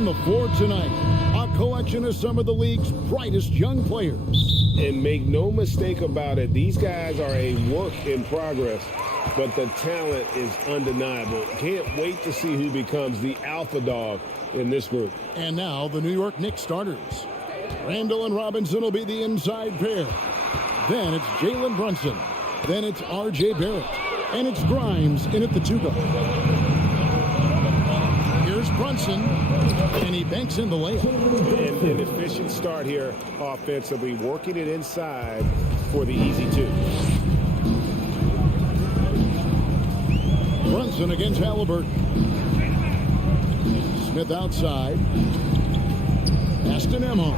on the floor tonight. A collection of some of the league's brightest young players. And make no mistake about it, these guys are a work in progress, but the talent is undeniable. Can't wait to see who becomes the alpha dog in this group. And now the New York Knicks starters. Randall and Robinson will be the inside pair. Then it's Jalen Brunson. Then it's R.J. Barrett. And it's Grimes in at the 2-guard. Here's Brunson, and he banks in the layup. And an efficient start here offensively, working it inside for the easy 2. Brunson against Halliburton. Smith outside. Aston Emma.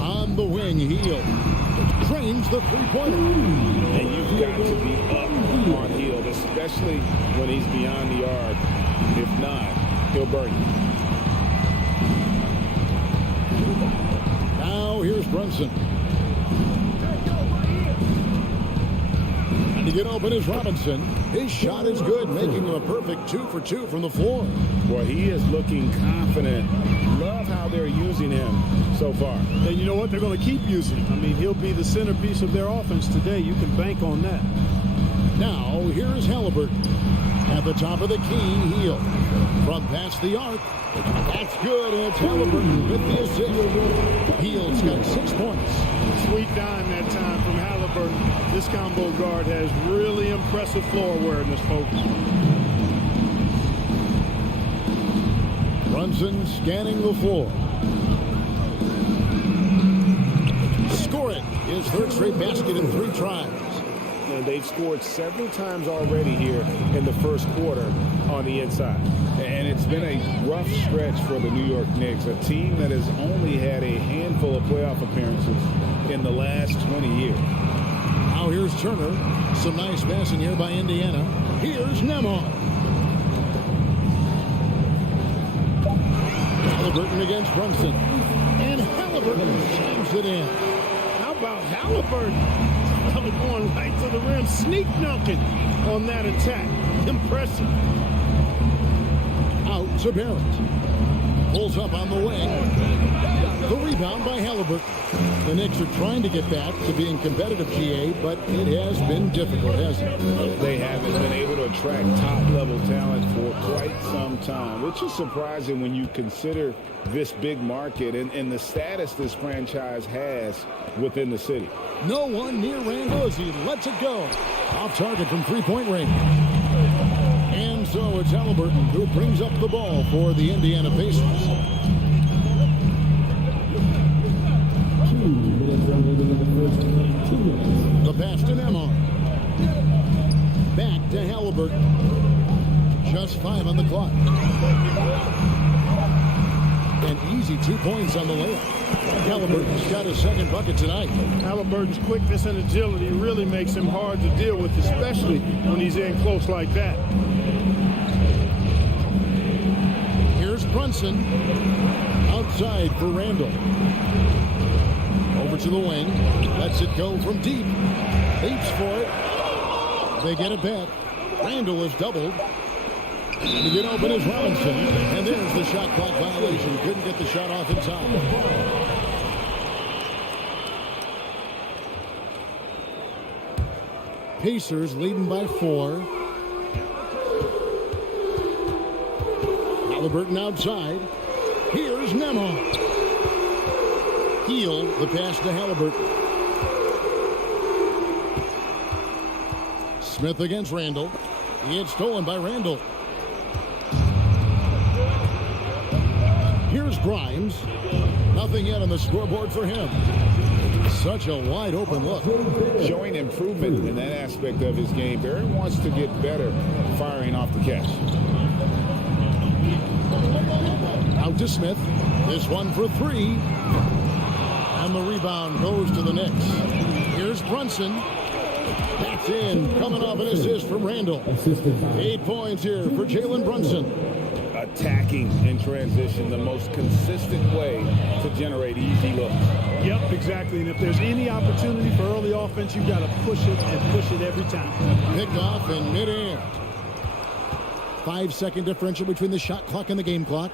On the wing, Hield drains the three-pointer. And you've got to be up on Hield, especially when he's beyond the arc. If not, he'll burn you. Now here's Brunson. And to get open is Robinson. His shot is good, making him a perfect 2 for 2 from the floor. Well, he is looking confident. Love how they're using him so far. And you know what? They're going to keep using him. I mean, he'll be the centerpiece of their offense today. You can bank on that. Now, here's Halliburton. At the top of the key, Hield. From past the arc. That's good, and it's Halliburton with the assist. Hield's got 6 points. Sweet dime that time from Halliburton. This combo guard has really impressive floor awareness, folks. Brunson scanning the floor. Scoring his third straight basket in 3 tries. And they've scored several times already here in the first quarter on the inside. And it's been a rough stretch for the New York Knicks, a team that has only had a handful of playoff appearances in the last 20 years. Now here's Turner. Some nice passing here by Indiana. Here's Nembhard. Halliburton against Brunson. And Halliburton slams it in. How about Halliburton? Going right to the rim, sneak dunking on that attack. Impressive. Out to Barrett. Pulls up on the wing. The rebound by Halliburton. The Knicks are trying to get back to being competitive, GA, but it has been difficult, hasn't it? They haven't been able to attract top-level talent for quite some time, which is surprising when you consider this big market and the status this franchise has within the city. No one near Randall as he lets it go. Off target from three-point range. And so it's Halliburton who brings up the ball for the Indiana Pacers. The pass to Nembhard. Back to Halliburton. Just 5 on the clock. An easy 2 points on the layup. Halliburton's got his second bucket tonight. Halliburton's quickness and agility really makes him hard to deal with, especially when he's in close like that. Here's Brunson. Outside for Randall. Over to the wing. Lets it go from deep. Leaps for it. They get it back. Randall is doubled. And to get open is Robinson. And there's the shot clock violation. Couldn't get the shot off in time. Pacers leading by 4. Halliburton outside. Here's Nembhard. Hield the pass to Halliburton. Smith against Randall. He had stolen by Randall. Here's Grimes. Nothing yet on the scoreboard for him. Such a wide open look. Showing improvement in that aspect of his game. Barrett wants to get better firing off the catch. Out to Smith. This one for 3. And the rebound goes to the Knicks. Here's Brunson. That's in. Coming off an assist from Randall. 8 points here for Jalen Brunson. Attacking in transition, the most consistent way to generate easy looks. Yep, exactly. And if there's any opportunity for early offense, you've got to push it and push it every time. Picked off in midair. 5-second differential between the shot clock and the game clock.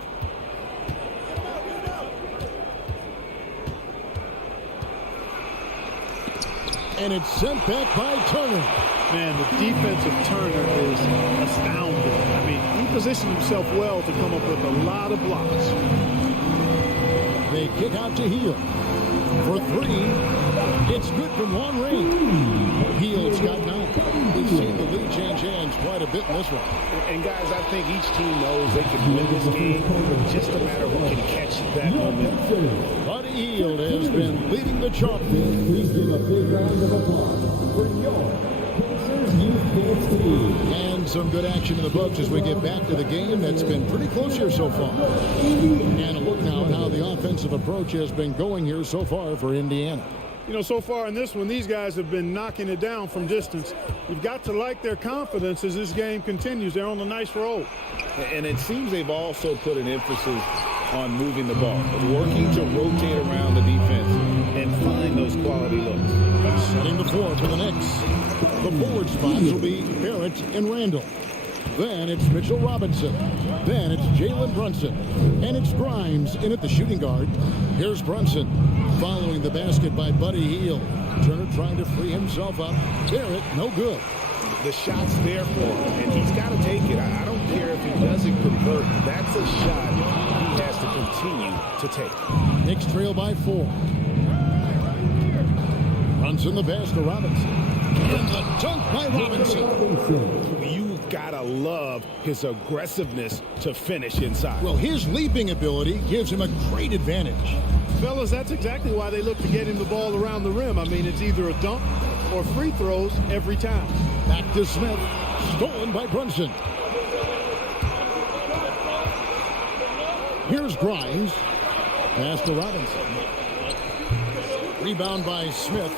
And it's sent back by Turner. Man, the defense of Turner is astounding. I mean, he positioned himself well to come up with a lot of blocks. They kick out to Hield for three. It's good from long range. Hield's got 9. We've seen the lead change hands quite a bit in this one. And guys, I think each team knows they can win this game. Just a matter of who can catch that moment. Buddy Hield has been leading the charge. Please give a big round of applause for your Pacers Youth Kids team. And some good action in the books as we get back to the game that's been pretty close here so far. And a look now at how the offensive approach has been going here so far for Indiana. You know, so far in this one, these guys have been knocking it down from distance. You've got to like their confidence as this game continues. They're on a nice roll. And it seems they've also put an emphasis on moving the ball, working to rotate around the defense and find those quality looks. Setting the floor for the Knicks. The forward spots will be Barrett and Randall. Then it's Mitchell Robinson. Then it's Jalen Brunson. And it's Grimes in at the shooting guard. Here's Brunson following the basket by Buddy Hield. Turner trying to free himself up. Barrett, no good. The shot's there for him, and he's got to take it. I don't care if he doesn't convert. That's a shot he has to continue to take. Knicks trail by 4. Brunson the pass to Robinson. And the dunk by Robinson. You've got to love his aggressiveness to finish inside. Well, his leaping ability gives him a great advantage. Fellas, that's exactly why they look to get him the ball around the rim. I mean, it's either a dunk or free throws every time. Back to Smith. Stolen by Brunson. Here's Grimes. Pass to Robinson. Rebound by Smith.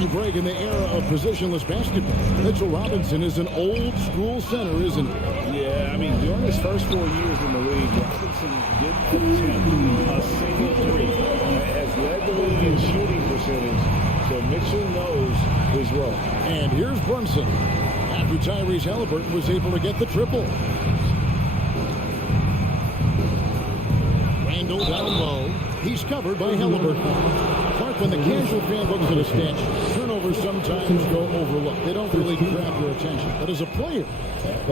A break in the era of positionless basketball. Mitchell Robinson is an old-school center, isn't he? Yeah, I mean, during his first 4 years in the league, Robinson didn't attempt a single three. Has led the league in shooting percentage, so Mitchell knows his role. And here's Brunson. After Tyrese Halliburton was able to get the triple. Randall down low. He's covered by Halliburton. Clark, when the casual fan looks at a stat, turnovers sometimes go overlooked. They don't really grab your attention. But as a player,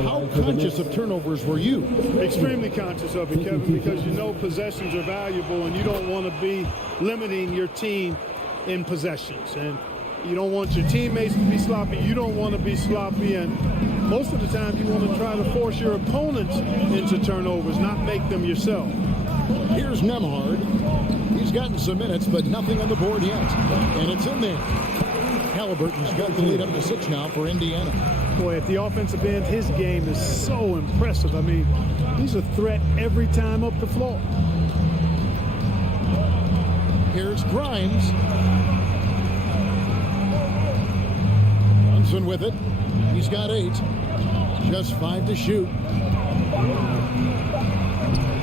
how conscious of turnovers were you? Extremely conscious of it, Kevin, because you know possessions are valuable and you don't want to be limiting your team in possessions. And you don't want your teammates to be sloppy. You don't want to be sloppy. And most of the time you want to try to force your opponents into turnovers, not make them yourself. Here's Nembhard. He's gotten some minutes, but nothing on the board yet. And it's in there. Halliburton's got the lead up to 6 now for Indiana. Boy, at the offensive end, his game is so impressive. I mean, he's a threat every time up the floor. Here's Grimes. Brunson with it. He's got 8. Just 5 to shoot.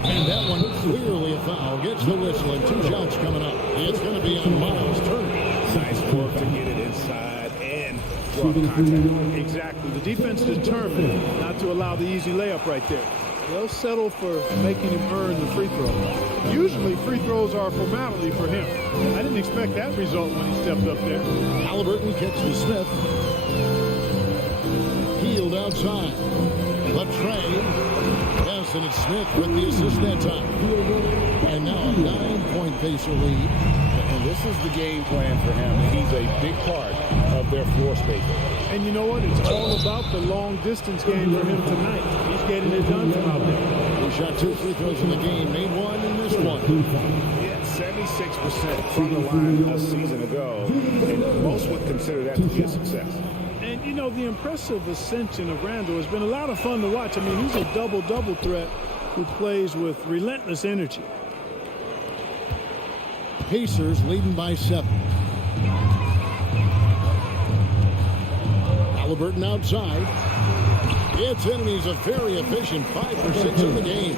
And that one clearly a foul. Gets the whistle and 2 shots coming up. It's going to be on Miles Turner. Nice work to get it inside and draw the contact. Exactly. The defense determined not to allow the easy layup right there. They'll settle for making him earn the free throw. Usually free throws are a formality for him. I didn't expect that result when he stepped up there. Halliburton kicks to Smith. Hield outside. Latrey. Yes, and it's Smith with the assist that time. And now a 9-point Pacer lead. And this is the game plan for him. He's a big part of their floor spacing. And you know what? It's all about the long-distance game for him tonight. He's getting it done from out there. He shot 2 free throws in the game, made 1 in this one. He had 76% from the line a season ago, and most would consider that to be a success. And, you know, the impressive ascension of Randall has been a lot of fun to watch. I mean, he's a double-double threat who plays with relentless energy. Pacers leading by 7. Halliburton outside. It's in, and he's a very efficient 5 for 6 in the game.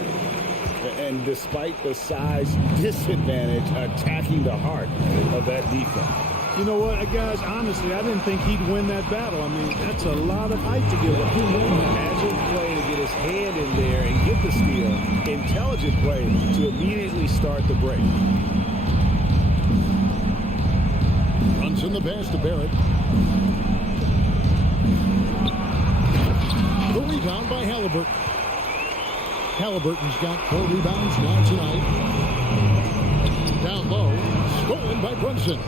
And despite the size disadvantage, attacking the heart of that defense. You know what, guys, honestly, I didn't think he'd win that battle. I mean, that's a lot of height to give up. Agile play to get his hand in there and get the steal. Intelligent play to immediately start the break. Runs in the pass to Barrett. The rebound by Halliburton. Halliburton's got 4 rebounds now tonight. Down low, stolen by Brunson.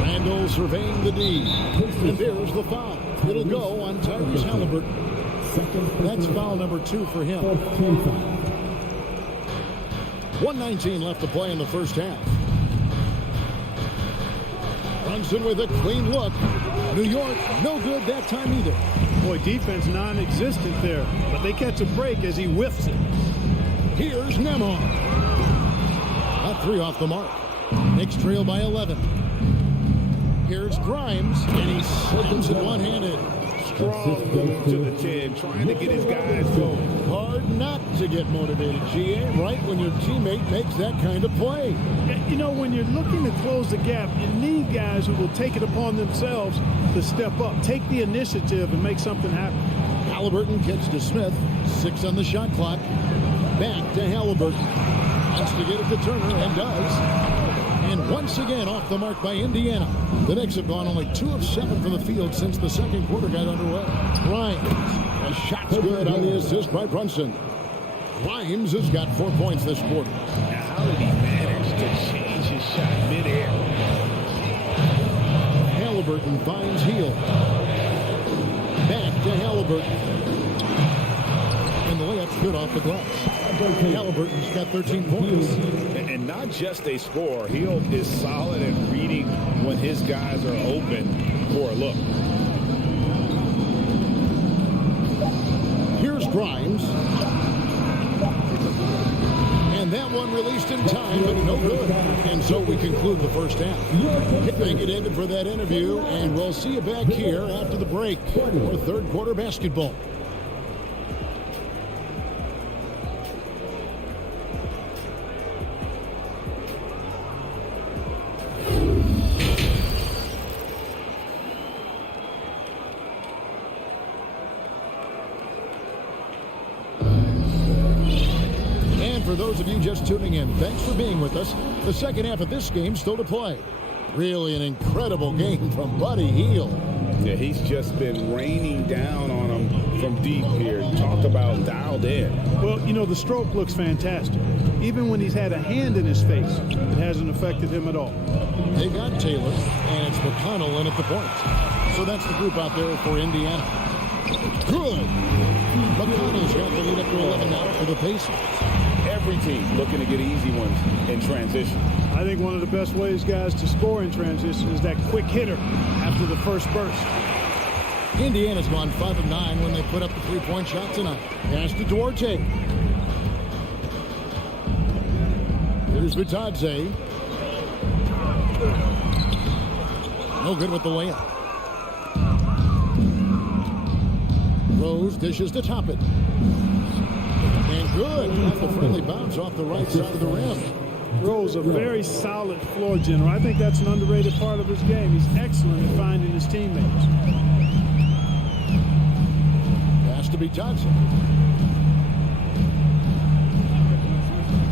Randall surveying the D. And there's the foul. It'll go on Tyrese Halliburton. That's foul number 2 for him. 1:19 left to play in the first half. Brunson with a clean look. New York, no good that time either. Boy, defense non-existent there, but they catch a break as he whiffs it. Here's Nemar. That 3 off the mark. Knicks trail by 11. Here's Grimes, and he slams it one-handed. Strong move to the 10, trying to get his guys going. Hard not to get motivated, GA, right when your teammate makes that kind of play. You know, when you're looking to close the gap, you need guys who will take it upon themselves to step up, take the initiative, and make something happen. Halliburton kicks to Smith. 6 on the shot clock. Back to Halliburton. Wants to get it to Turner, and does. And once again off the mark by Indiana. The Knicks have gone only 2 of 7 from the field since the second quarter got underway. Grimes. A shot's good on the assist by Brunson. Grimes has got 4 points this quarter. Now, how did he manage to change his shot midair? Halliburton finds Heel. Back to Halliburton. And the layup's good off the glass. Halliburton's got 13 points. And not just a scorer. Hill is solid at reading when his guys are open for a look. Here's Grimes. And that one released in time, but no good. And so we conclude the first half. Thank you, David, for that interview. And we'll see you back here after the break for third quarter basketball. For those of you just tuning in, thanks for being with us. The second half of this game still to play. Really an incredible game from Buddy Hield. Yeah, he's just been raining down on him from deep here. Talk about dialed in. Well, you know, the stroke looks fantastic. Even when he's had a hand in his face, it hasn't affected him at all. They got Taylor, and it's McConnell in at the point. So that's the group out there for Indiana. Good. McConnell's got the lead up to 11 now for the Pacers. Every team looking to get easy ones in transition. I think one of the best ways, guys, to score in transition is that quick hitter after the first burst. Indiana's gone 5 of 9 when they put up the 3-point shot tonight. Pass to Duarte. Here's Vitadze. No good with the layup. Rose dishes to top it. And good. Got the friendly bounce off the right side of the rim. Rose, a very solid floor general. I think that's an underrated part of his game. He's excellent at finding his teammates. Has to be Johnson.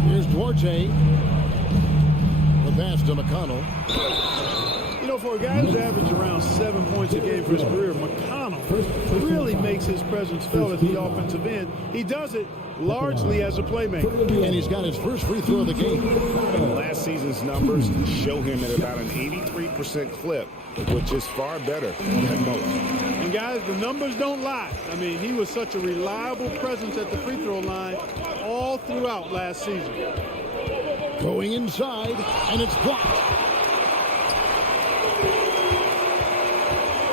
Here's Duarte. The pass to McConnell. You know, for a guy who's averaged around 7 points a game for his career, McConnell really makes his presence felt at the offensive end. He does it largely as a playmaker. And he's got his first free throw of the game. Last season's numbers show him at about an 83% clip, which is far better than most. And guys, the numbers don't lie. I mean, he was such a reliable presence at the free throw line all throughout last season. Going inside, and it's blocked.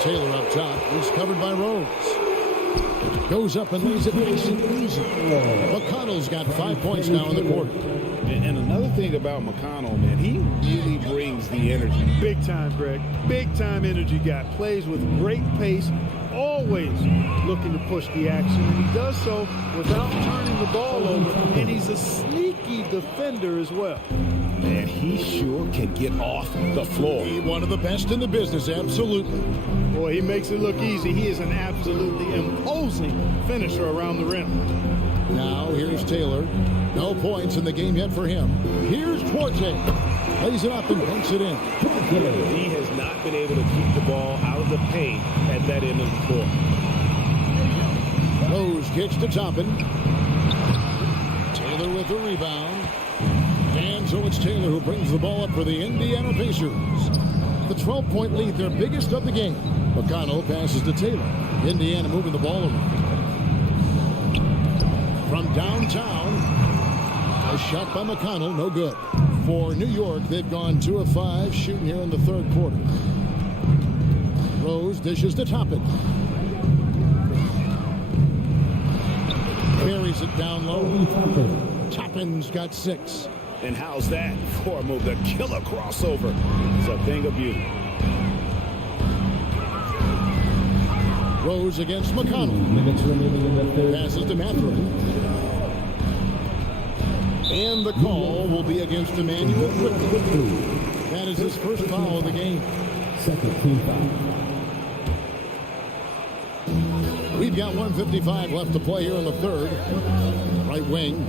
Taylor up top. He's covered by Rose. Goes up and lays it nice and easy. McConnell's got 5 points now in the quarter. And another thing about McConnell, man, he really brings the energy. Big time, Greg. Big time energy guy. Plays with great pace, always looking to push the action. And he does so without turning the ball over. And he's a sneaky defender as well. Man, he sure can get off the floor. One of the best in the business, absolutely. Boy, he makes it look easy. He is an absolutely imposing finisher around the rim. Now here's Taylor. No points in the game yet for him. Here's Duarte. Plays it up and banks it in. He has not been able to keep the ball out of the paint at that end of the court. Rose kicks to Toppin. Taylor with the rebound. And so it's Taylor who brings the ball up for the Indiana Pacers. The 12-point lead, their biggest of the game. McConnell passes to Taylor. Indiana moving the ball around. From downtown, a shot by McConnell, no good. For New York, they've gone 2 of 5 shooting here in the third quarter. Rose dishes to Toppin. Carries it down low. Toppin's got 6. And how's that for a move? The killer crossover. It's a thing of beauty. Rose against McConnell. Passes to Mathurin. And the call will be against Emmanuel Quickly. That is his first foul of the game. Second team foul. We've got 1:55 left to play here in the third. Right wing.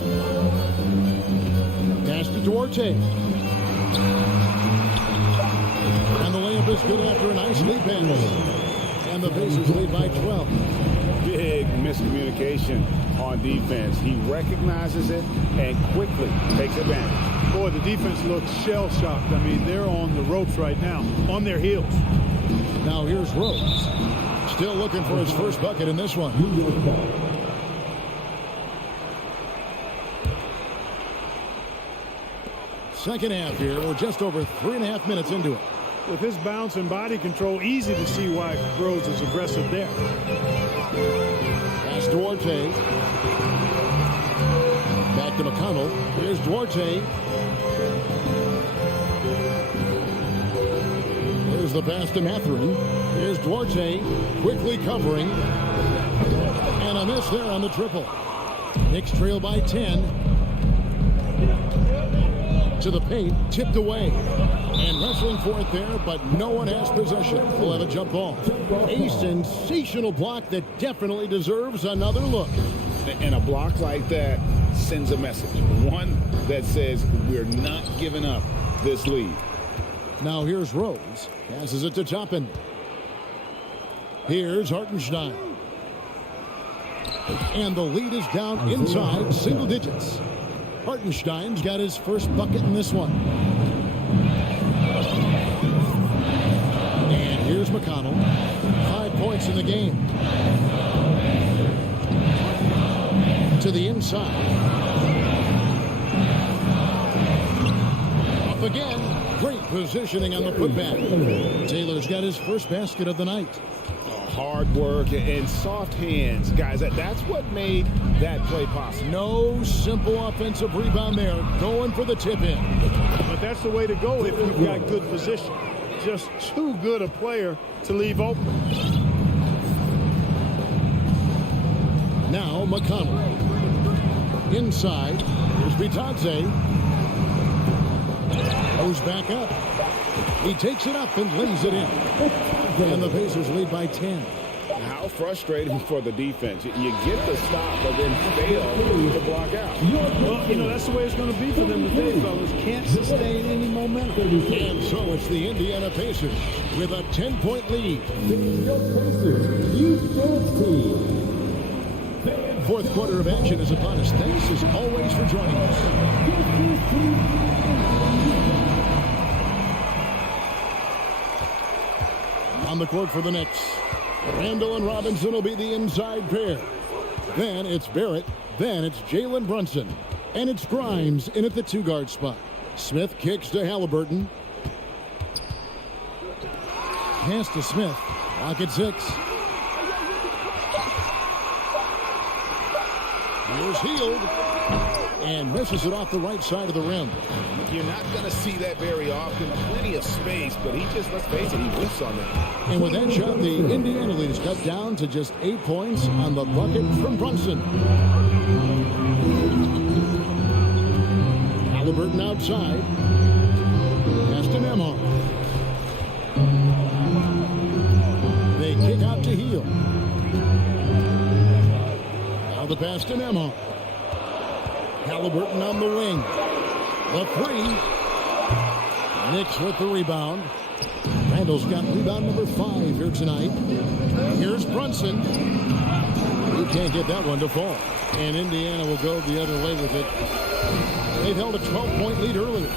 Pass to Duarte. And the layup is good after a nice lead pass. And the Pacers lead by 12. Big miscommunication on defense. He recognizes it and quickly takes advantage. Boy, the defense looks shell-shocked. I mean, they're on the ropes right now, on their heels. Now here's Rose. Still looking for his first bucket in this one. Second half here. We're just over 3.5 minutes into it. With his bounce and body control, easy to see why Rose is aggressive there. Pass Duarte. Back to McConnell. Here's Duarte. Here's the pass to Mathurin. Here's Duarte. Quickly covering. And a miss there on the triple. Knicks trail by 10. To the paint. Tipped away. And wrestling for it there, but no one has possession. We'll have a jump ball. A sensational block that definitely deserves another look. And a block like that sends a message. One that says we're not giving up this lead. Now here's Rose. Passes it to Toppin. Here's Hartenstein. And the lead is down inside single digits. Hartenstein's got his first bucket in this one. And here's McConnell. 5 points in the game. To the inside. Up again. Great positioning on the putback. Taylor's got his first basket of the night. Hard work and soft hands. Guys, that's what made that play possible. No simple offensive rebound there. Going for the tip-in. But that's the way to go if you've got good position. Just too good a player to leave open. Now McConnell. Inside. Here's Vitadze. Goes back up. He takes it up and lays it in. And the Pacers lead by 10. How frustrating for the defense. You get the stop, but then fail to block out. Well, you know, that's the way it's going to be for them today, fellas. Can't sustain any momentum. And so it's the Indiana Pacers with a 10-point lead. Fourth quarter of action is upon us. Thanks as always for joining us. On the court for the Knicks. Randall and Robinson will be the inside pair. Then it's Barrett. Then it's Jalen Brunson. And it's Grimes in at the 2-guard spot. Smith kicks to Halliburton. Pass to Smith. Clock at 6. Here's Hield. and misses it off the right side of the rim. You're not going to see that very often. Plenty of space, but he just, let's face it, he whiffs on that. And with that shot, the Indiana lead is cut down to just 8 points on the bucket from Brunson. Halliburton outside. Pass to Nembhard. They kick out to Heel. Now the pass to Nembhard. Halliburton on the wing. The three. Knicks with the rebound. Randall's got rebound number 5 here tonight. Here's Brunson. He can't get that one to fall. And Indiana will go the other way with it. They've held a 12-point lead earlier.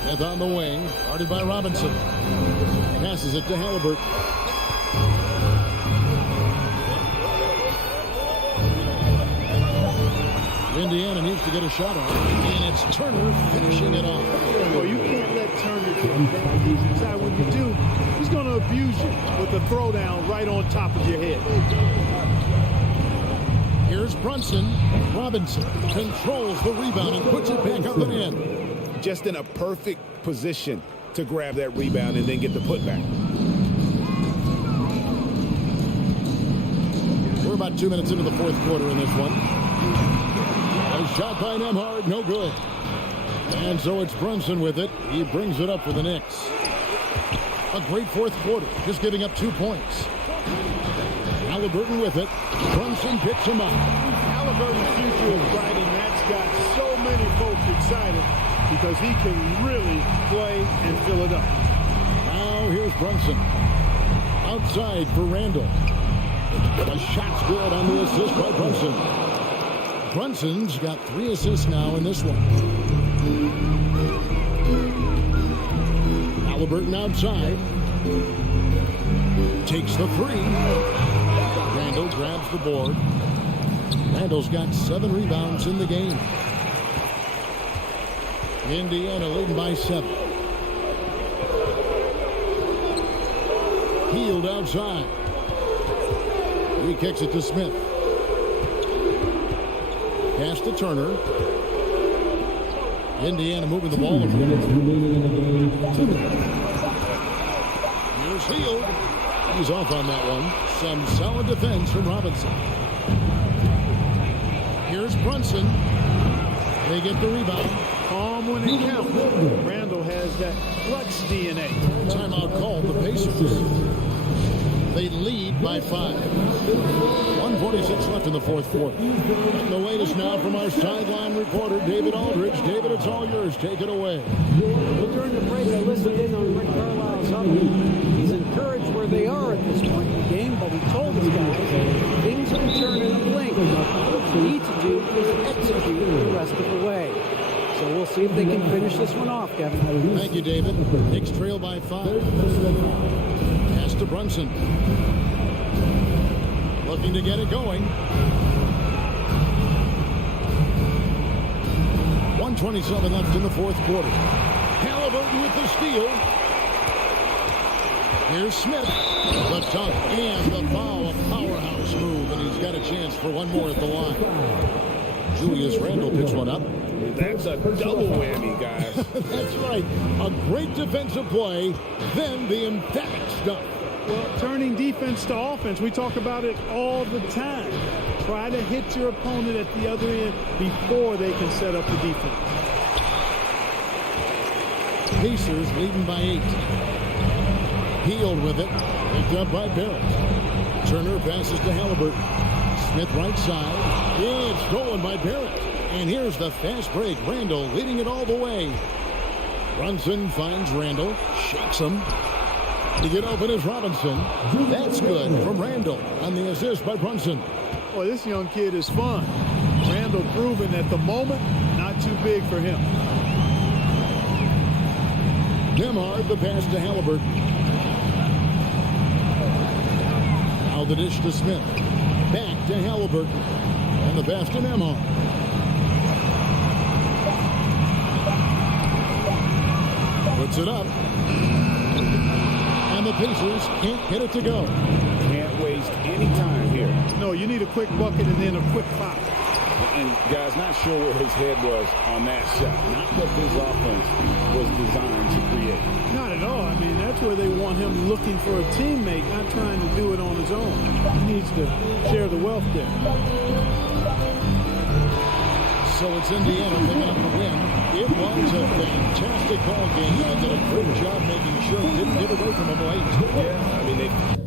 Smith on the wing. Guarded by Robinson. Passes it to Halliburton. Indiana needs to get a shot on, and it's Turner finishing it off. Well, you can't let Turner get that easy inside. When you do, he's going to abuse you with a throwdown right on top of your head. Here's Brunson. Robinson controls the rebound and puts it back up and in. Just in a perfect position to grab that rebound and then get the putback. We're about 2 minutes into the fourth quarter in this one. A shot by Nembhard, no good. And so it's Brunson with it. He brings it up for the Knicks. A great fourth quarter, just giving up 2 points. Halliburton with it. Brunson picks him up. Halliburton's future is bright, and that's got so many folks excited because he can really play and fill it up. Now here's Brunson. Outside for Randall. A shot's good on the assist by Brunson. Brunson's got 3 assists now in this one. Halliburton outside. Takes the 3. Randall grabs the board. Randall's got 7 rebounds in the game. Indiana leading by 7. Healed outside. He kicks it to Smith. Pass to Turner. Indiana moving the ball. Here's Hield. He's off on that one. Some solid defense from Robinson. Here's Brunson. They get the rebound. Calm when it counts. Randall has that clutch DNA. Timeout called the Pacers. They lead by 5. 1:46 left in the fourth quarter. And the latest now from our sideline reporter, David Aldridge. David, it's all yours. Take it away. Well, during the break, I listened in on Rick Carlisle's huddle. He's encouraged where they are at this point in the game, but he told his guys things can turn in a blink. What they need to do is execute the rest of the way. So we'll see if they can finish this one off, Kevin. Thank you, David. Knicks trail by 5. Pass to Brunson. Looking to get it going. 1:27 left in the fourth quarter. Halliburton with the steal. Here's Smith. The dunk and the foul. A powerhouse move, and he's got a chance for one more at the line. Julius Randle picks one up. That's a double whammy, guys. That's right. A great defensive play, then the emphatic stuff. Well, turning defense to offense, we talk about it all the time. Try to hit your opponent at the other end before they can set up the defense. Pacers leading by 8. Healed with it. Picked up by Barrett. Turner passes to Halliburton. Smith right side. It's stolen by Barrett. And here's the fast break. Randall leading it all the way. Brunson finds Randall. Shakes him. To get open is Robinson. That's good from Randall on the assist by Brunson. Boy, this young kid is fun. Randall proving at the moment, not too big for him. Nembhard, the pass to Halliburton. Now the dish to Smith. Back to Halliburton. And the pass to Nembhard. Puts it up. And the Pacers can't get it to go. Can't waste any time here. No, you need a quick bucket and then a quick foul. And, guys, not sure where his head was on that shot. Not what this offense was designed to create. Not at all. I mean, that's where they want him looking for a teammate, not trying to do it on his own. He needs to share the wealth there. So it's Indiana picking up the win. It was a fantastic ball game. They did a great job making sure it didn't get away from them late. Yeah, I mean, they...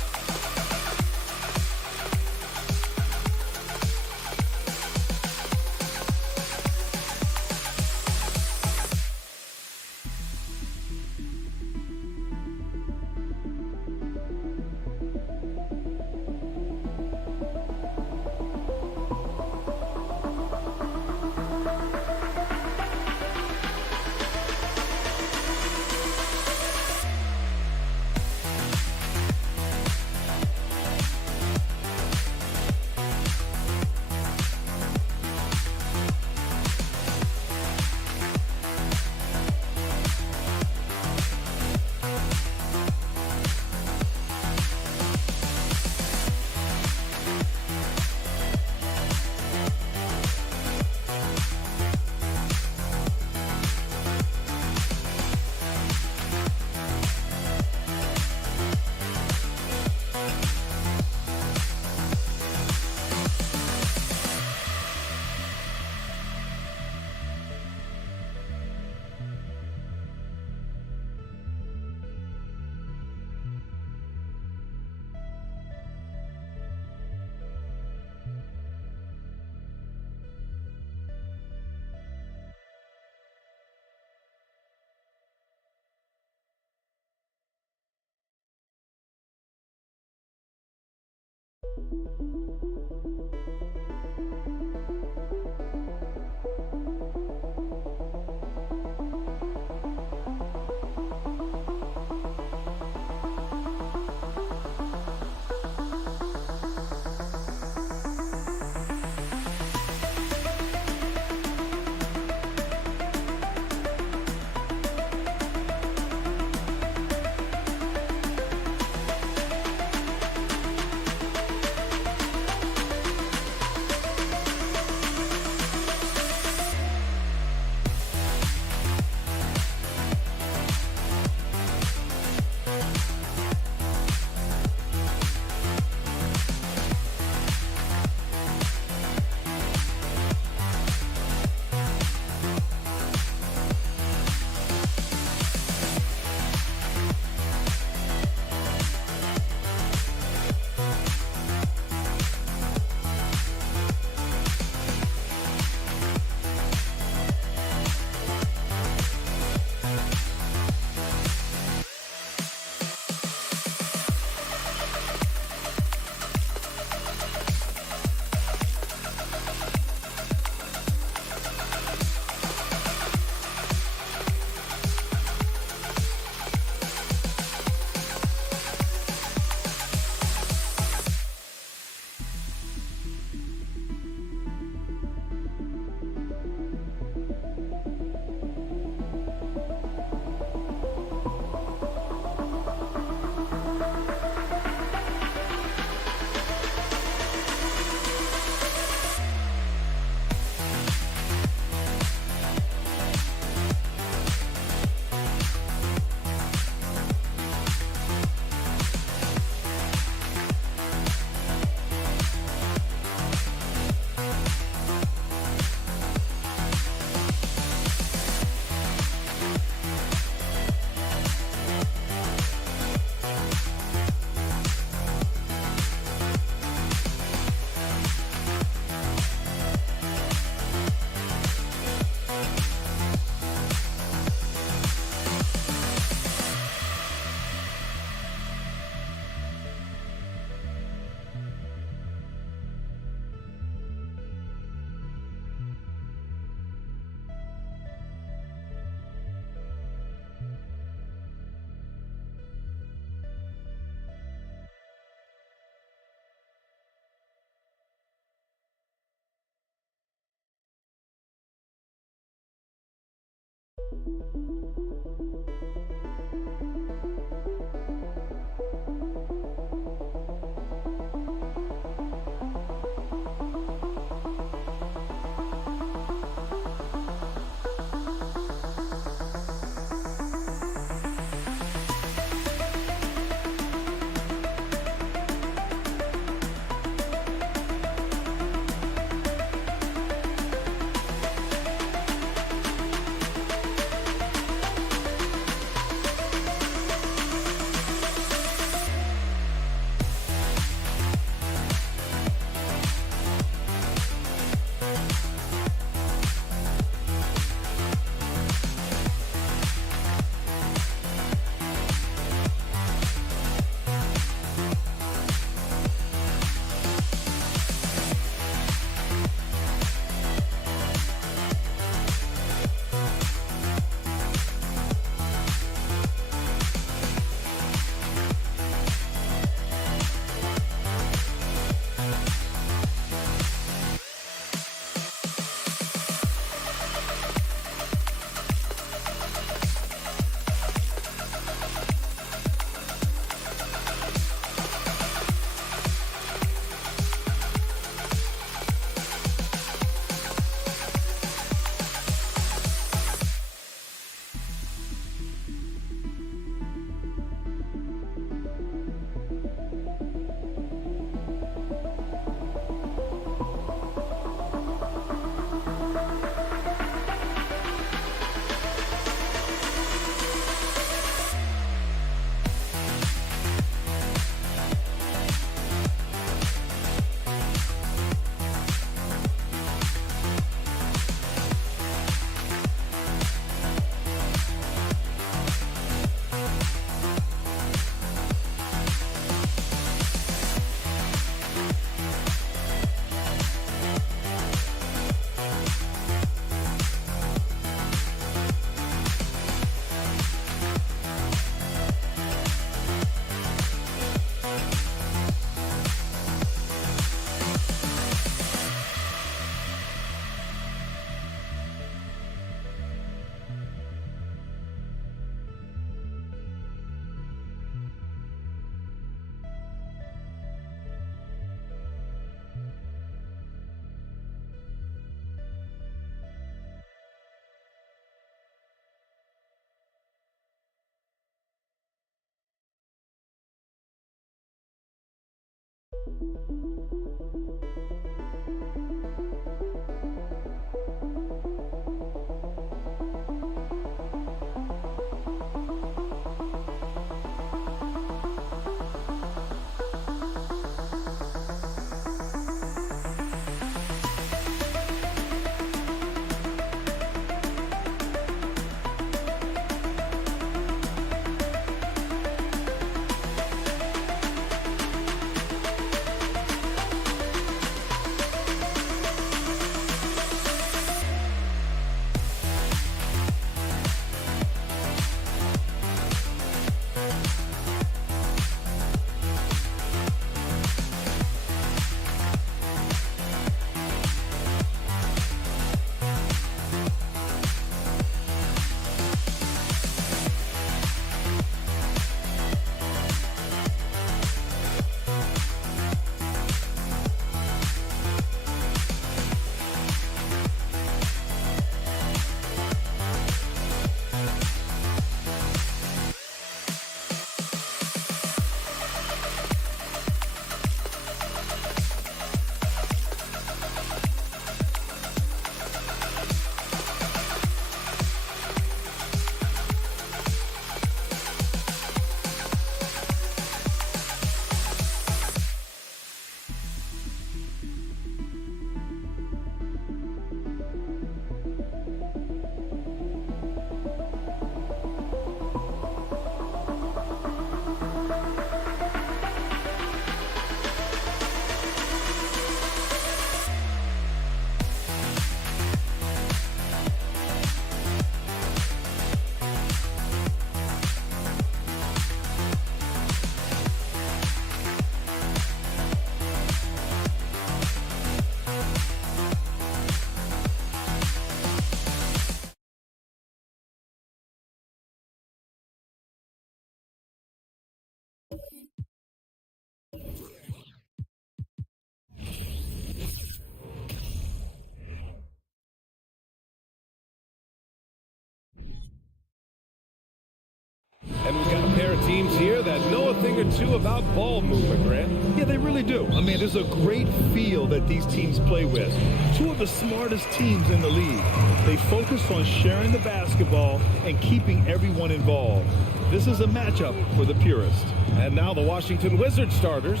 pair of teams here that know a thing or two about ball movement, Grant. Yeah, they really do. I mean, there's a great feel that these teams play with. Two of the smartest teams in the league. They focus on sharing the basketball and keeping everyone involved. This is a matchup for the purist. And now the Washington Wizards starters.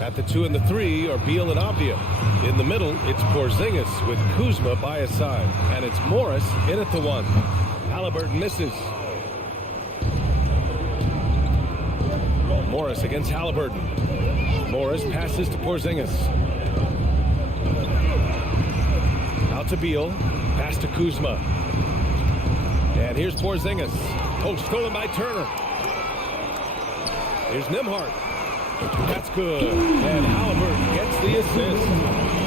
At the 2 and the 3 are Beal and Avdia. In the middle, it's Porzingis with Kuzma by his side. And it's Morris in at the 1. Halliburton misses. Morris against Halliburton. Morris passes to Porzingis. Out to Beal. Pass to Kuzma. And here's Porzingis. Post stolen by Turner. Here's Nembhard. That's good. And Halliburton gets the assist.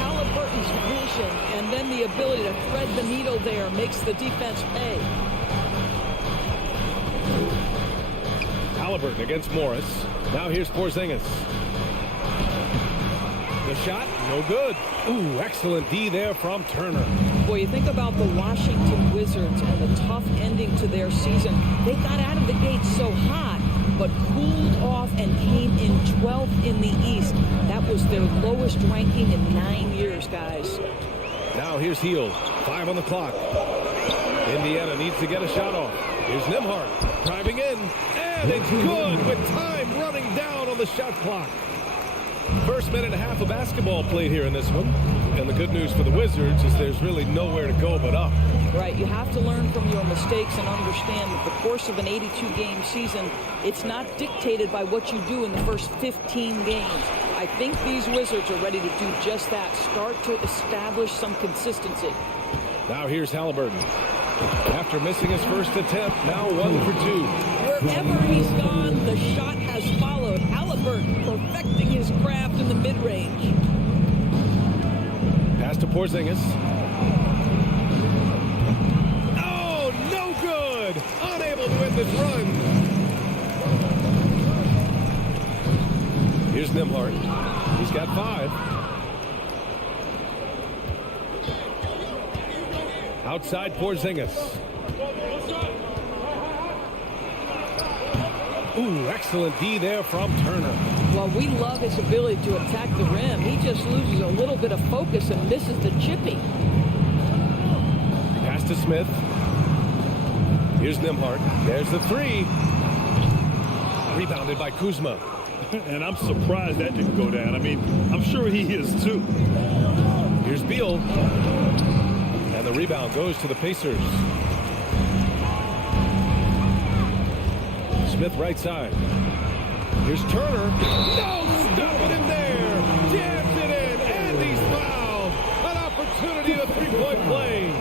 Halliburton's vision and then the ability to thread the needle there makes the defense pay. Halliburton against Morris. Now here's Porzingis. The shot, no good. Ooh, excellent D there from Turner. Boy, you think about the Washington Wizards and the tough ending to their season. They got out of the gate so hot, but cooled off and came in 12th in the East. That was their lowest ranking in 9 years, guys. Now here's Hield. 5 on the clock. Indiana needs to get a shot off. Here's Nembhard driving in, and it's good with time running down on the shot clock. First minute and a half of basketball played here in this one. And the good news for the Wizards is there's really nowhere to go but up. Right, you have to learn from your mistakes and understand that the course of an 82-game season, it's not dictated by what you do in the first 15 games. I think these Wizards are ready to do just that, start to establish some consistency. Now here's Halliburton. After missing his first attempt, now 1 for 2. Wherever he's gone, the shot has followed. Halliburton perfecting his craft in the mid-range. Pass to Porzingis. Oh, no good! Unable to win this run. Here's Nembhard. He's got 5. Outside Porzingis. Ooh, excellent D there from Turner. Well, we love his ability to attack the rim. He just loses a little bit of focus and misses the chippy. Pass to Smith. Here's Nembhard. There's the 3. Rebounded by Kuzma. And I'm surprised that didn't go down. I mean, I'm sure he is too. Here's Beal. And the rebound goes to the Pacers. Smith right side. Here's Turner. No, stopping him there. Jams it in, and he's fouled. An opportunity to 3-point play.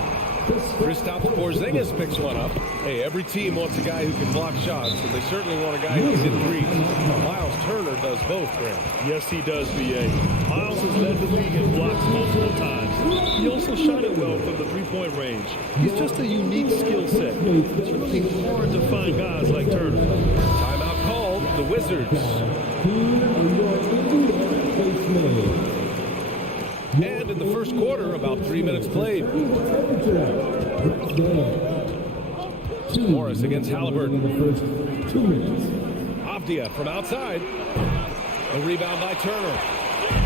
Kristaps Porzingis picks one up. Hey, every team wants a guy who can block shots, and they certainly want a guy who can hit threes. Miles Turner does both, Grant. Yes, he does, B.A. Miles has led the league in blocks multiple times. He also shot it well from the three-point range. He's just a unique skill set. It's really hard to find guys like Turner. Timeout called. The Wizards. And in the first quarter, about 3 minutes played. Morris against Halliburton. Avdia from outside. A rebound by Turner.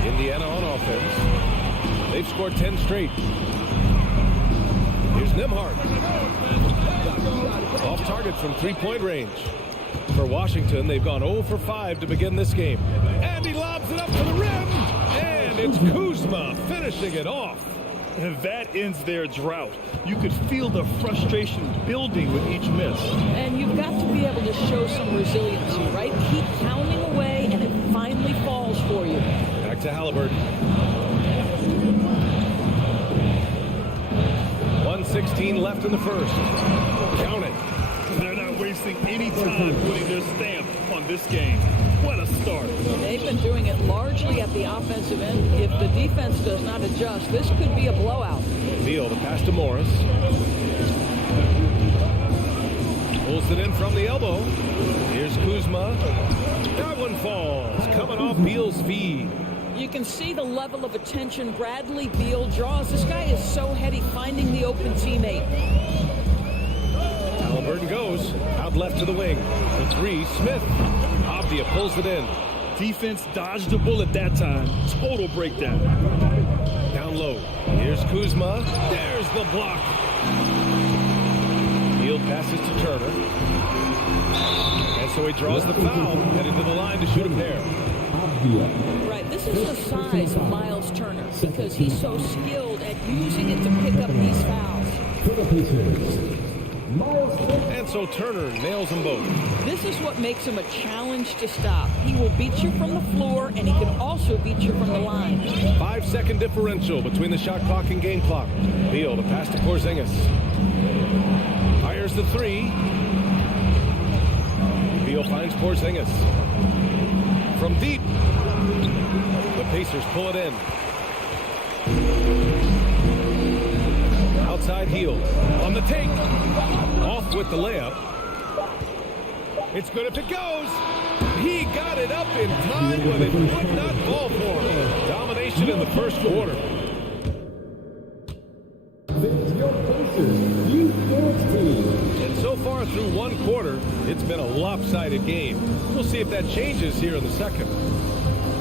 Indiana on offense. They've scored 10 straight. Here's Nembhard. Off target from 3-point range. For Washington, they've gone 0 for 5 to begin this game. And he lobs it up to the rim. And it's Kuzma finishing it off. And that ends their drought. You could feel the frustration building with each miss. And you've got to be able to show some resiliency, right? Keep pounding away, and it finally falls for you. Back to Halliburton. 1:16 left in the first. Count it. They're not wasting any time putting their stamp on this game. What a start. They've been doing it largely at the offensive end. If the defense does not adjust, this could be a blowout. Beal, the pass to Morris. Pulls it in from the elbow. Here's Kuzma. That one falls. Coming off Beal's feed. You can see the level of attention Bradley Beal draws. This guy is so heady finding the open teammate. Halliburton goes out left to the wing. The three, Smith. Avdia pulls it in. Defense dodged a bullet that time. Total breakdown. Down low. Here's Kuzma. There's the block. Field passes to Turner. And so he draws the foul, headed to the line to shoot a pair. Right, this is the size of Miles Turner because he's so skilled at using it to pick up these fouls. And so Turner nails them both. This is what makes him a challenge to stop. He will beat you from the floor, and he can also beat you from the line. 5-second differential between the shot clock and game clock. Beal to pass to Porzingis. Fires the three. Beal finds Porzingis. From deep. The Pacers pull it in. Outside heel. On the take. Off with the layup. It's good if it goes. He got it up in time, but it would not fall for him. Domination in the first quarter. And so far through one quarter, it's been a lopsided game. We'll see if that changes here in the second.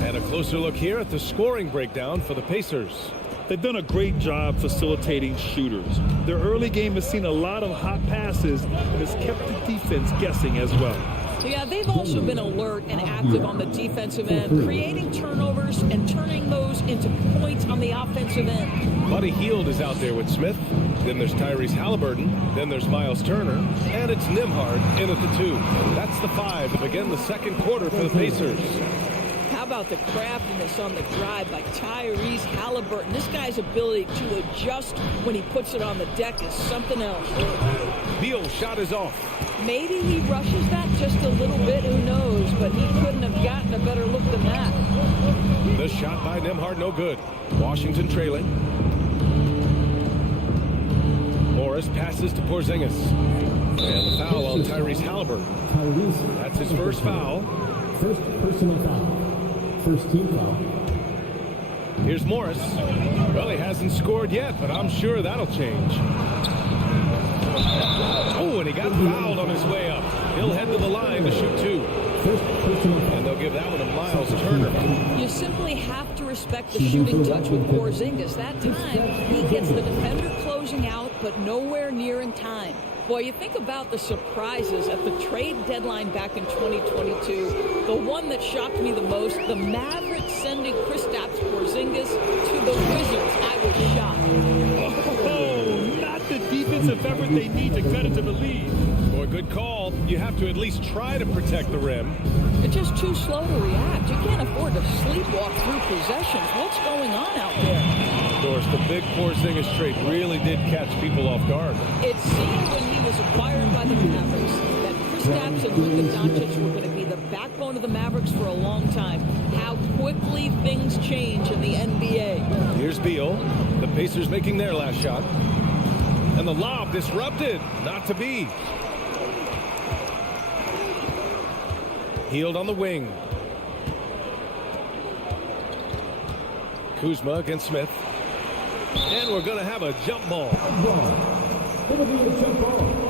And a closer look here at the scoring breakdown for the Pacers. They've done a great job facilitating shooters. Their early game has seen a lot of hot passes and has kept the defense guessing as well. Yeah, they've also been alert and active on the defensive end, creating turnovers and turning those into points on the offensive end. Buddy Hield is out there with Smith. Then there's Tyrese Halliburton. Then there's Miles Turner. And it's Nembhard in at the 2. That's the 5 to begin the second quarter for the Pacers. How about the craftiness on the drive by Tyrese Halliburton? This guy's ability to adjust when he puts it on the deck is something else. Beal's shot is off. Maybe he rushes that just a little bit, who knows, but he couldn't have gotten a better look than that. The shot by Nembhard, no good. Washington trailing. Morris passes to Porzingis. And the foul on Tyrese Halliburton. That's his first foul. First personal foul. First team foul. Here's Morris. Well, he hasn't scored yet, but I'm sure that'll change. Oh, and he got fouled on his way up. He'll head to the line to shoot 2. And they'll give that one to Miles Turner. You simply have to respect the shooting touch with Porzingis. That time, he gets the defender closing out, but nowhere near in time. Boy, you think about the surprises at the trade deadline back in 2022. The one that shocked me the most, the Mavericks sending Kristaps Porzingis to the Wizards. I was shocked. Oh, not the defensive effort they need to cut into the lead. Boy, good call. You have to at least try to protect the rim. They're just too slow to react. You can't afford to sleepwalk through possessions. What's going on out there? Of course, the big Porzingis trade really did catch people off guard. It seemed when he was acquired by the Mavericks that Kristaps and Luka Doncic were going to be the backbone of the Mavericks for a long time. How quickly things change in the NBA. Here's Beal. The Pacers making their last shot. And the lob disrupted. Not to be. Hield on the wing. Kuzma against Smith. And we're going to have a jump ball. It'll be a jump ball.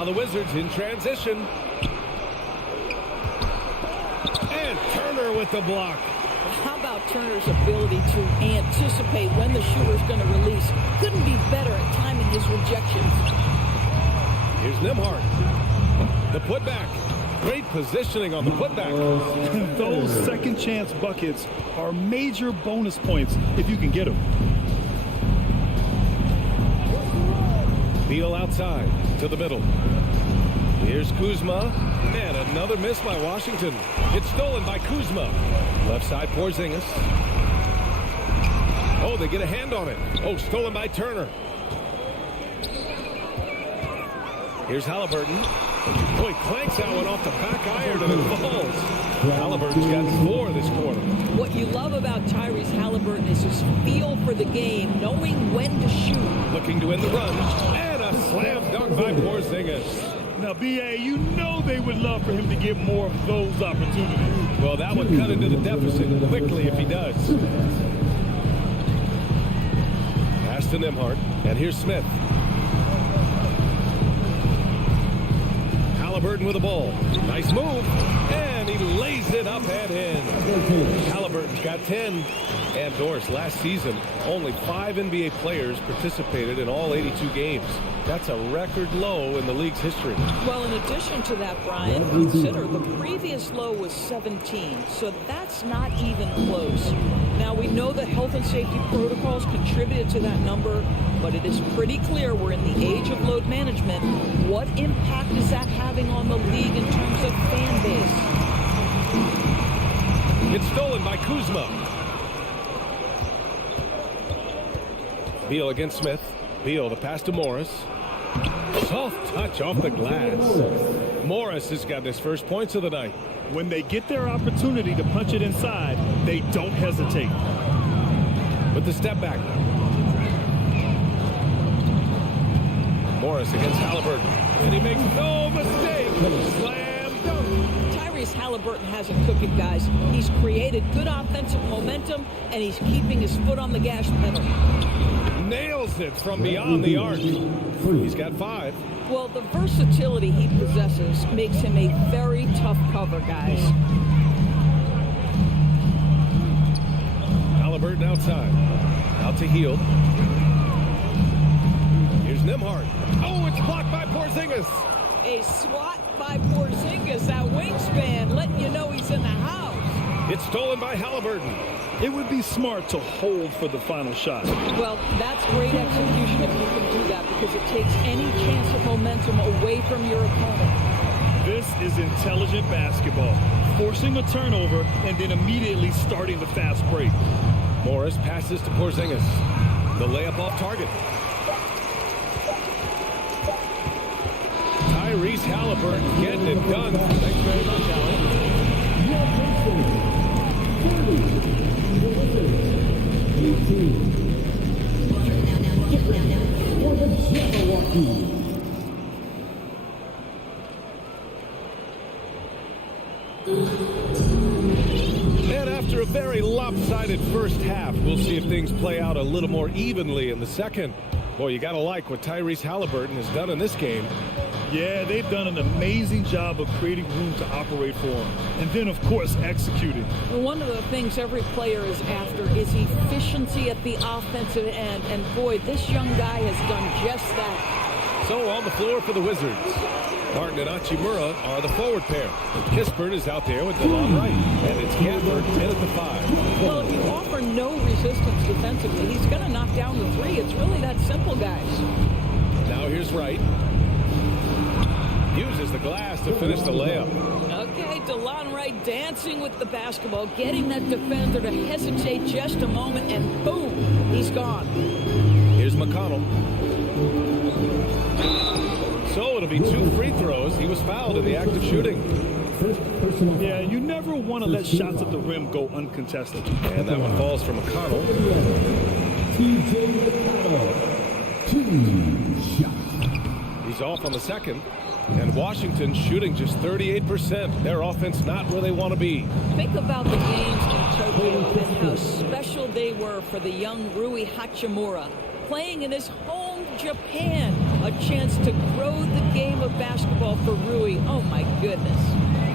The Wizards in transition. And Turner with the block. How about Turner's ability to anticipate when the shooter's going to release? Couldn't be better at timing his rejections. Here's Nembhard. The putback. Great positioning on the putback. Those second chance buckets are major bonus points if you can get them. Beal outside to the middle. Here's Kuzma. And another miss by Washington. It's stolen by Kuzma. Left side Porzingis. Oh, they get a hand on it. Oh, stolen by Turner. Here's Halliburton. Boy, clanks that one off the back iron and it falls. Halliburton's got 4 this quarter. What you love about Tyrese Halliburton is his feel for the game, knowing when to shoot. Looking to end the run, and a slam dunk by Porzingis. Now, B.A., you know they would love for him to get more of those opportunities. Well, that would cut into the deficit quickly if he does. Pass to Nembhard, and here's Smith. Halliburton with the ball. Nice move, and he lays it up and in. Halliburton's got 10. And Doris, last season, only 5 NBA players participated in all 82 games. That's a record low in the league's history. Well, in addition to that, Brian, consider the previous low was 17, so that's not even close. Now, we know the health and safety protocols contributed to that number, but it is pretty clear we're in the age of load management. What impact is that having on the league in terms of fan base? It's stolen by Kuzma. Beal against Smith. Beal, the pass to Morris. Soft touch off the glass. Morris has got his first points of the night. When they get their opportunity to punch it inside, they don't hesitate. With the step back. Morris against Halliburton. And he makes no mistake. Slam dunk. Tyrese Halliburton hasn't cooked it, guys. He's created good offensive momentum, and he's keeping his foot on the gas pedal. Nails it from beyond the arc. He's got 5. Well, the versatility he possesses makes him a very tough cover, guys. Halliburton outside. Out to Hield. Here's Nembhard. Oh, it's blocked by Porzingis. A swat by Porzingis, that wingspan, letting you know he's in the house. It's stolen by Halliburton. It would be smart to hold for the final shot. Well, that's great execution if you can do that, because it takes any chance of momentum away from your opponent. This is intelligent basketball. Forcing a turnover and then immediately starting the fast break. Morris passes to Porzingis. The layup off target. Tyrese Halliburton getting it done. Thanks very much, Alan. And after a very lopsided first half, we'll see if things play out a little more evenly in the second. Boy, you got to like what Tyrese Halliburton has done in this game. Yeah, they've done an amazing job of creating room to operate for him. And then, of course, executing. One of the things every player is after is efficiency at the offensive end. And boy, this young guy has done just that. So on the floor for the Wizards, Martin and Hachimura are the forward pair. Kispert is out there with DeLon Wright. And it's Gafford in at the 5. Well, if you offer no resistance defensively, he's going to knock down the 3. It's really that simple, guys. Now here's Wright. Uses the glass to finish the layup. Okay, DeLon Wright dancing with the basketball, getting that defender to hesitate just a moment, and boom, he's gone. Here's McConnell. So it'll be 2 free throws. He was fouled in the act of shooting. Yeah, you never want to let shots at the rim go uncontested. And that one falls for McConnell. He's off on the second. And Washington shooting just 38%. Their offense not where they want to be. Think about the games in Tokyo and how special they were for the young Rui Hachimura. Playing in his home Japan. A chance to grow the game of basketball for Rui. Oh, my goodness.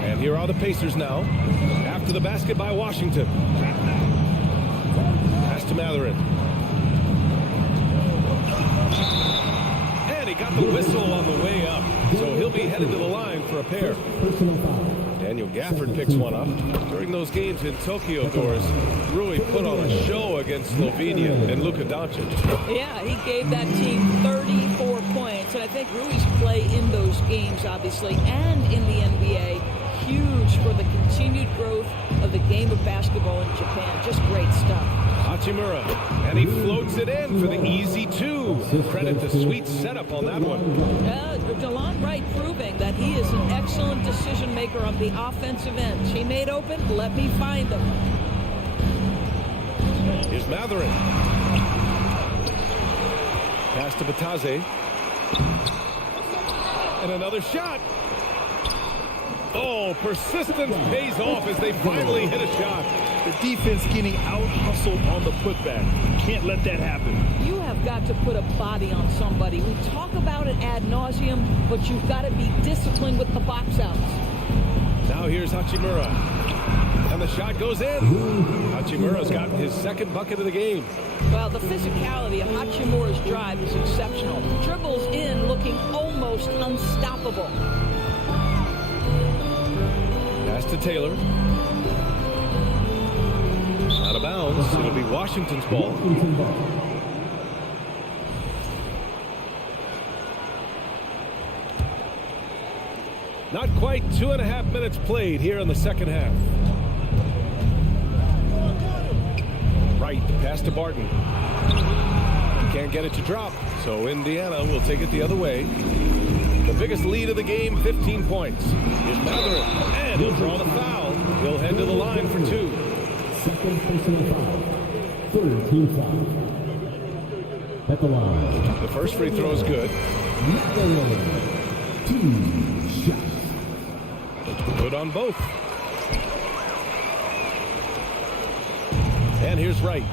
And here are the Pacers now. After the basket by Washington. Pass to Matherin. And he got the whistle on the way up. So he'll be headed to the line for a pair. Daniel Gafford picks one up. During those games in Tokyo, Doris, Rui put on a show against Slovenia and Luka Doncic. Yeah, he gave that team 34 points. And I think Rui's play in those games, obviously, and in the NBA, huge for the continued growth of the game of basketball in Japan. Just great stuff. Hachimura, and he floats it in for the easy 2. Credit the sweet setup on that one. DeLon Wright proving that he is an excellent decision maker on the offensive end. She made open, let me find them. Here's Matherin. Pass to Batase. And another shot. Oh, persistence pays off as they finally hit a shot. The defense getting out-hustled on the putback. Can't let that happen. You have got to put a body on somebody. We talk about it ad nauseum, but you've got to be disciplined with the box outs. Now here's Hachimura. And the shot goes in. Hachimura's gotten his second bucket of the game. Well, the physicality of Hachimura's drive is exceptional. Dribbles in looking almost unstoppable. Pass to Taylor. Out of bounds. It'll be Washington's ball. Not quite 2.5 minutes played here in the second half. Right, pass to Barton. Can't get it to drop, so Indiana will take it the other way. The biggest lead of the game, 15 points. Here's Matherin, and he'll draw the foul. He'll head to the line for 2. Second personal foul. Third team foul. At the line. The first free throw is good. 2 shots. Good on both. And here's Wright.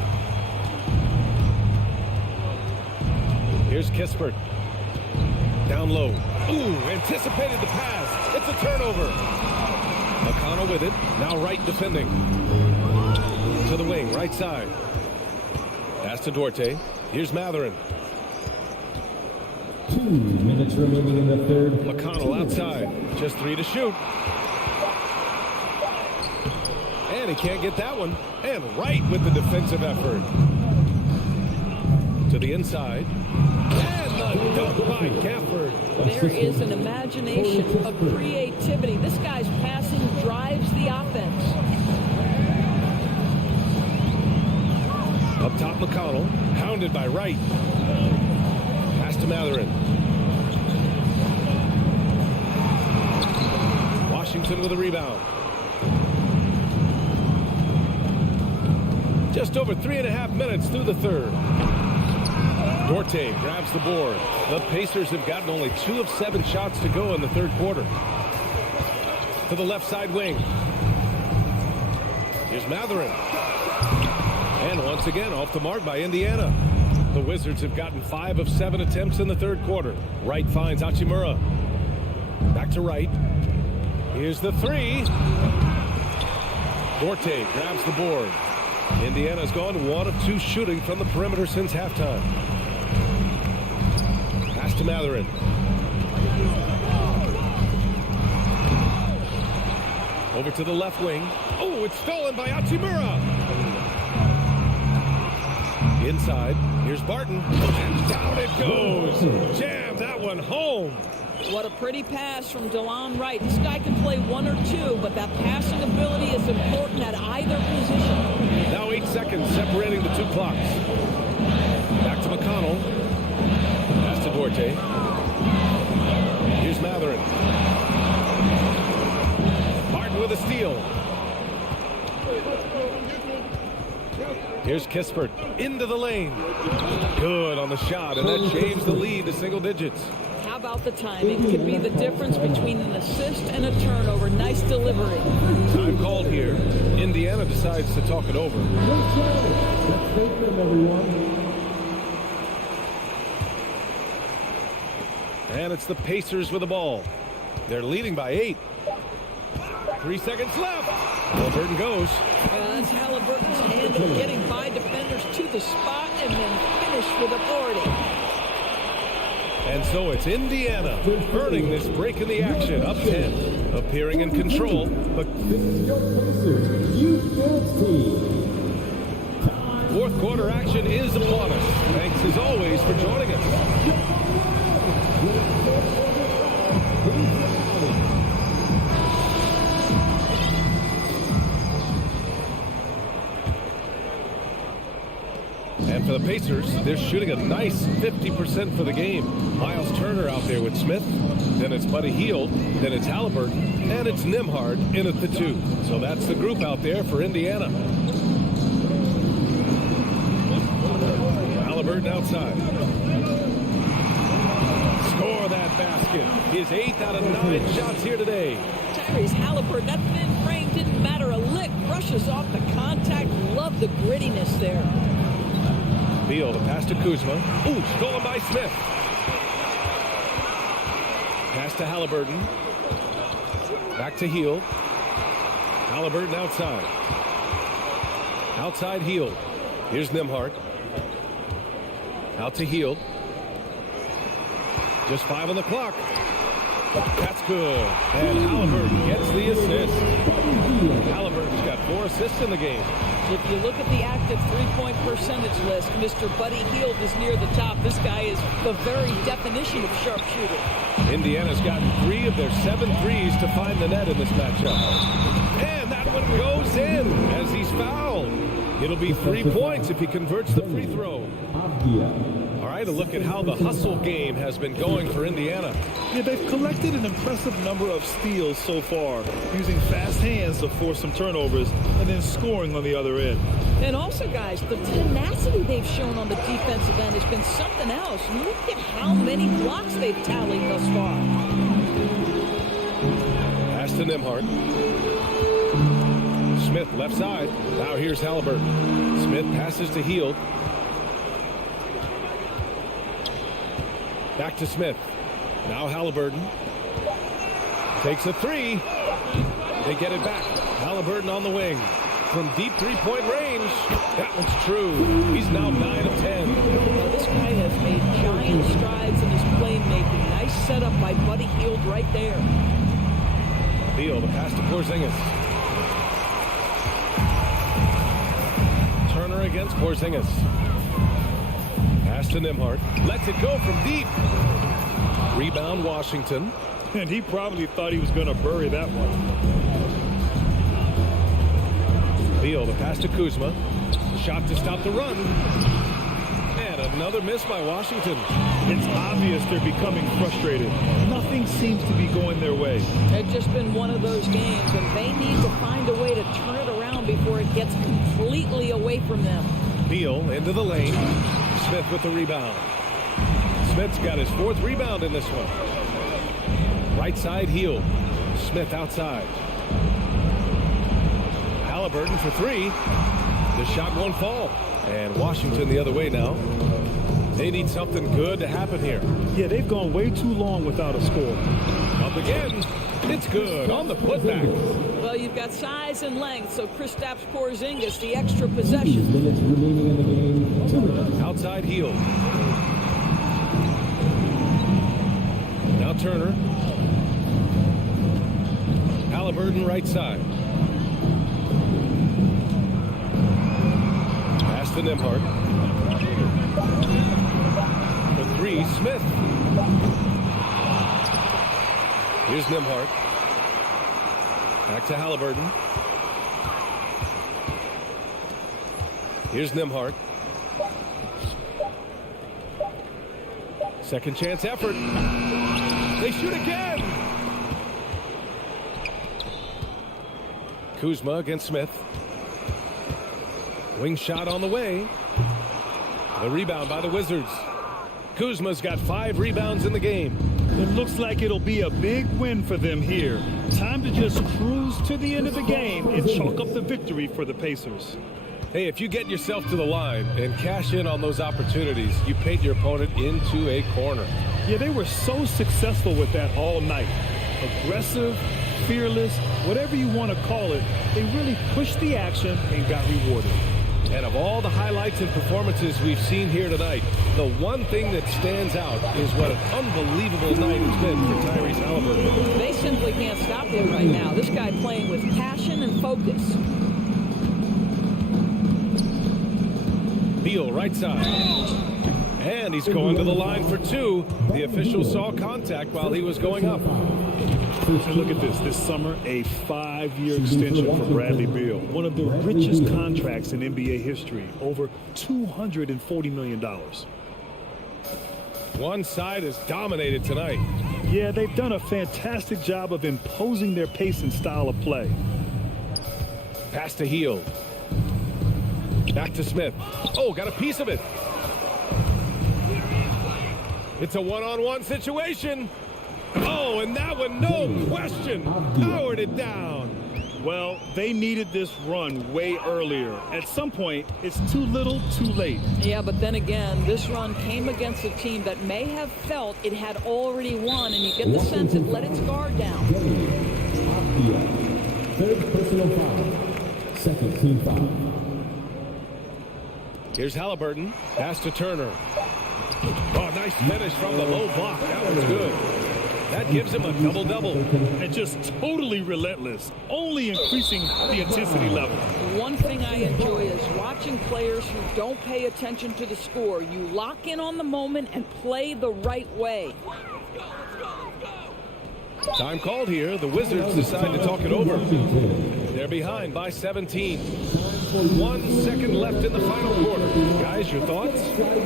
Here's Kispert. Down low. Ooh, anticipated the pass. It's a turnover. McConnell with it. Now Wright defending. To the wing, right side. Pass to Duarte. Here's Matherin. 2 minutes remaining in the third. McConnell outside. Just 3 to shoot. And he can't get that one. And Wright with the defensive effort. To the inside. And the dunk by Gafford. There is an imagination, a creativity. This guy's passing drives the offense. Up top, McConnell. Hounded by Wright. Pass to Matherin. Washington with a rebound. Just over 3.5 minutes through the third. Duarte grabs the board. The Pacers have gotten only 2 of 7 shots to go in the third quarter. To the left side wing. Here's Matherin. And once again, off the mark by Indiana. The Wizards have gotten 5 of 7 attempts in the third quarter. Wright finds Hachimura. Back to Wright. Here's the 3. Duarte grabs the board. Indiana's gone 1 of 2 shooting from the perimeter since halftime. Pass to Matherin. Over to the left wing. Oh, it's stolen by Hachimura. Inside. Here's Barton. And down it goes. Jam that one home. What a pretty pass from DeLon Wright. This guy can play 1 or 2, but that passing ability is important at either position. Now 8 seconds separating the 2 clocks. Back to McConnell. Pass to Duarte. Here's Matherin. Martin with a steal. Here's Kispert into the lane. Good on the shot, and that shaves the lead to single digits. How about the timing? Could be the difference between an assist and a turnover. Nice delivery. Time called here. Indiana decides to talk it over. Let's take them, everyone. And it's the Pacers with the ball. They're leading by 8. 3 seconds left. Halliburton goes. That's Halliburton's hand of getting by defenders to the spot and then finish with authority. And so it's Indiana earning this break in the action, up 10, appearing in control. But This is your Pacers Youth Dance Team. fourth quarter action is upon us. Thanks as always for joining us. For the Pacers, they're shooting a nice 50% for the game. Miles Turner out there with Smith. Then it's Buddy Hield. Then it's Halliburton. And it's Nembhard in at the 2. So that's the group out there for Indiana. Halliburton outside. Score that basket. His 8th out of 9 shots here today. Tyrese Halliburton, that thin frame didn't matter a lick. Brushes off the contact. Love the grittiness there. Beal, the pass to Kuzma. Ooh, stolen by Smith. Pass to Halliburton. Back to Hield. Halliburton outside. Outside Hield. Here's Nembhard. Out to Hield. Just 5 on the clock. That's good. And Halliburton gets the assist. Halliburton's got 4 assists in the game. If you look at the active three-point percentage list, Mr. Buddy Hield is near the top. This guy is the very definition of sharpshooter. Indiana's gotten 3 of their 7 threes to find the net in this matchup. And that one goes in as he's fouled. It'll be 3 points if he converts the free throw. All right, a look at how the hustle game has been going for Indiana. Yeah, they've collected an impressive number of steals so far, using fast hands to force some turnovers and then scoring on the other end. And also, guys, the tenacity they've shown on the defensive end has been something else. Look at how many blocks they've tallied thus far. Pass to Nembhard. Smith left side. Now here's Halliburton. Smith passes to Hield. Back to Smith. Now Halliburton. Takes a 3. They get it back. Halliburton on the wing. From deep three-point range. That one's true. He's now 9 of 10. This guy has made giant strides in his playmaking. Nice setup by Buddy Hield right there. Beal, the pass to Porzingis. Turner against Porzingis. Pass to Nembhard. Lets it go from deep. Rebound Washington. And he probably thought he was going to bury that one. Beal, the pass to Kuzma. Shot to stop the run. And another miss by Washington. It's obvious they're becoming frustrated. Nothing seems to be going their way. It's just been one of those games, and they need to find a way to turn it around before it gets completely away from them. Beal into the lane. Smith with the rebound. Smith's got his 4th rebound in this one. Right side Hield. Smith outside. Halliburton for 3. The shot won't fall. And Washington the other way now. They need something good to happen here. Yeah, they've gone way too long without a score. Up again. It's good on the putback. Well, you've got size and length, so Kristaps Porzingis, the extra possession. Outside Hield. Now Turner. Halliburton right side. Pass to Nembhard. For 3, Smith. Here's Nembhard. Back to Halliburton. Here's Nembhard. Second chance effort. They shoot again. Kuzma against Smith. Wing shot on the way. The rebound by the Wizards. Kuzma's got 5 rebounds in the game. It looks like it'll be a big win for them here. Time to just cruise to the end of the game and chalk up the victory for the Pacers. Hey, if you get yourself to the line and cash in on those opportunities, you paint your opponent into a corner. Yeah, they were so successful with that all night. Aggressive, fearless, whatever you want to call it, they really pushed the action and got rewarded. And of all the highlights and performances we've seen here tonight, the one thing that stands out is what an unbelievable night it's been for Tyrese Halliburton. They simply can't stop him right now. This guy playing with passion and focus. Beal right side. And he's going to the line for 2. The official saw contact while he was going up. And look at this. This summer, a 5-year extension for Bradley Beal. One of the richest contracts in NBA history. Over $240 million. One side is dominated tonight. Yeah, they've done a fantastic job of imposing their pace and style of play. Pass to Hield. Back to Smith. Oh, got a piece of it. It's a one-on-one situation. Oh, and that one, no question, powered it down. Well, they needed this run way earlier. At some point, it's too little, too late. Yeah, but then again, this run came against a team that may have felt it had already won, and you get the sense it let its guard down. Third personal foul. Second team foul. Here's Halliburton. Pass to Turner. Oh, nice finish from the low block. That was good. That gives him a double-double. And just totally relentless, only increasing the intensity level. One thing I enjoy is watching players who don't pay attention to the score. You lock in on the moment and play the right way. Time called here. The Wizards decide to talk it over. They're behind by 17. 1 second left in the final quarter. Guys, your thoughts?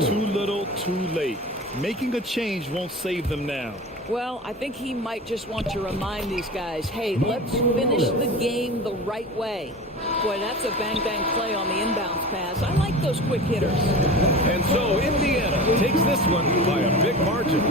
Too little, too late. Making a change won't save them now. Well, I think he might just want to remind these guys, hey, let's finish the game the right way. Boy, that's a bang-bang play on the inbounds pass. I like those quick hitters. And so Indiana takes this one by a big margin.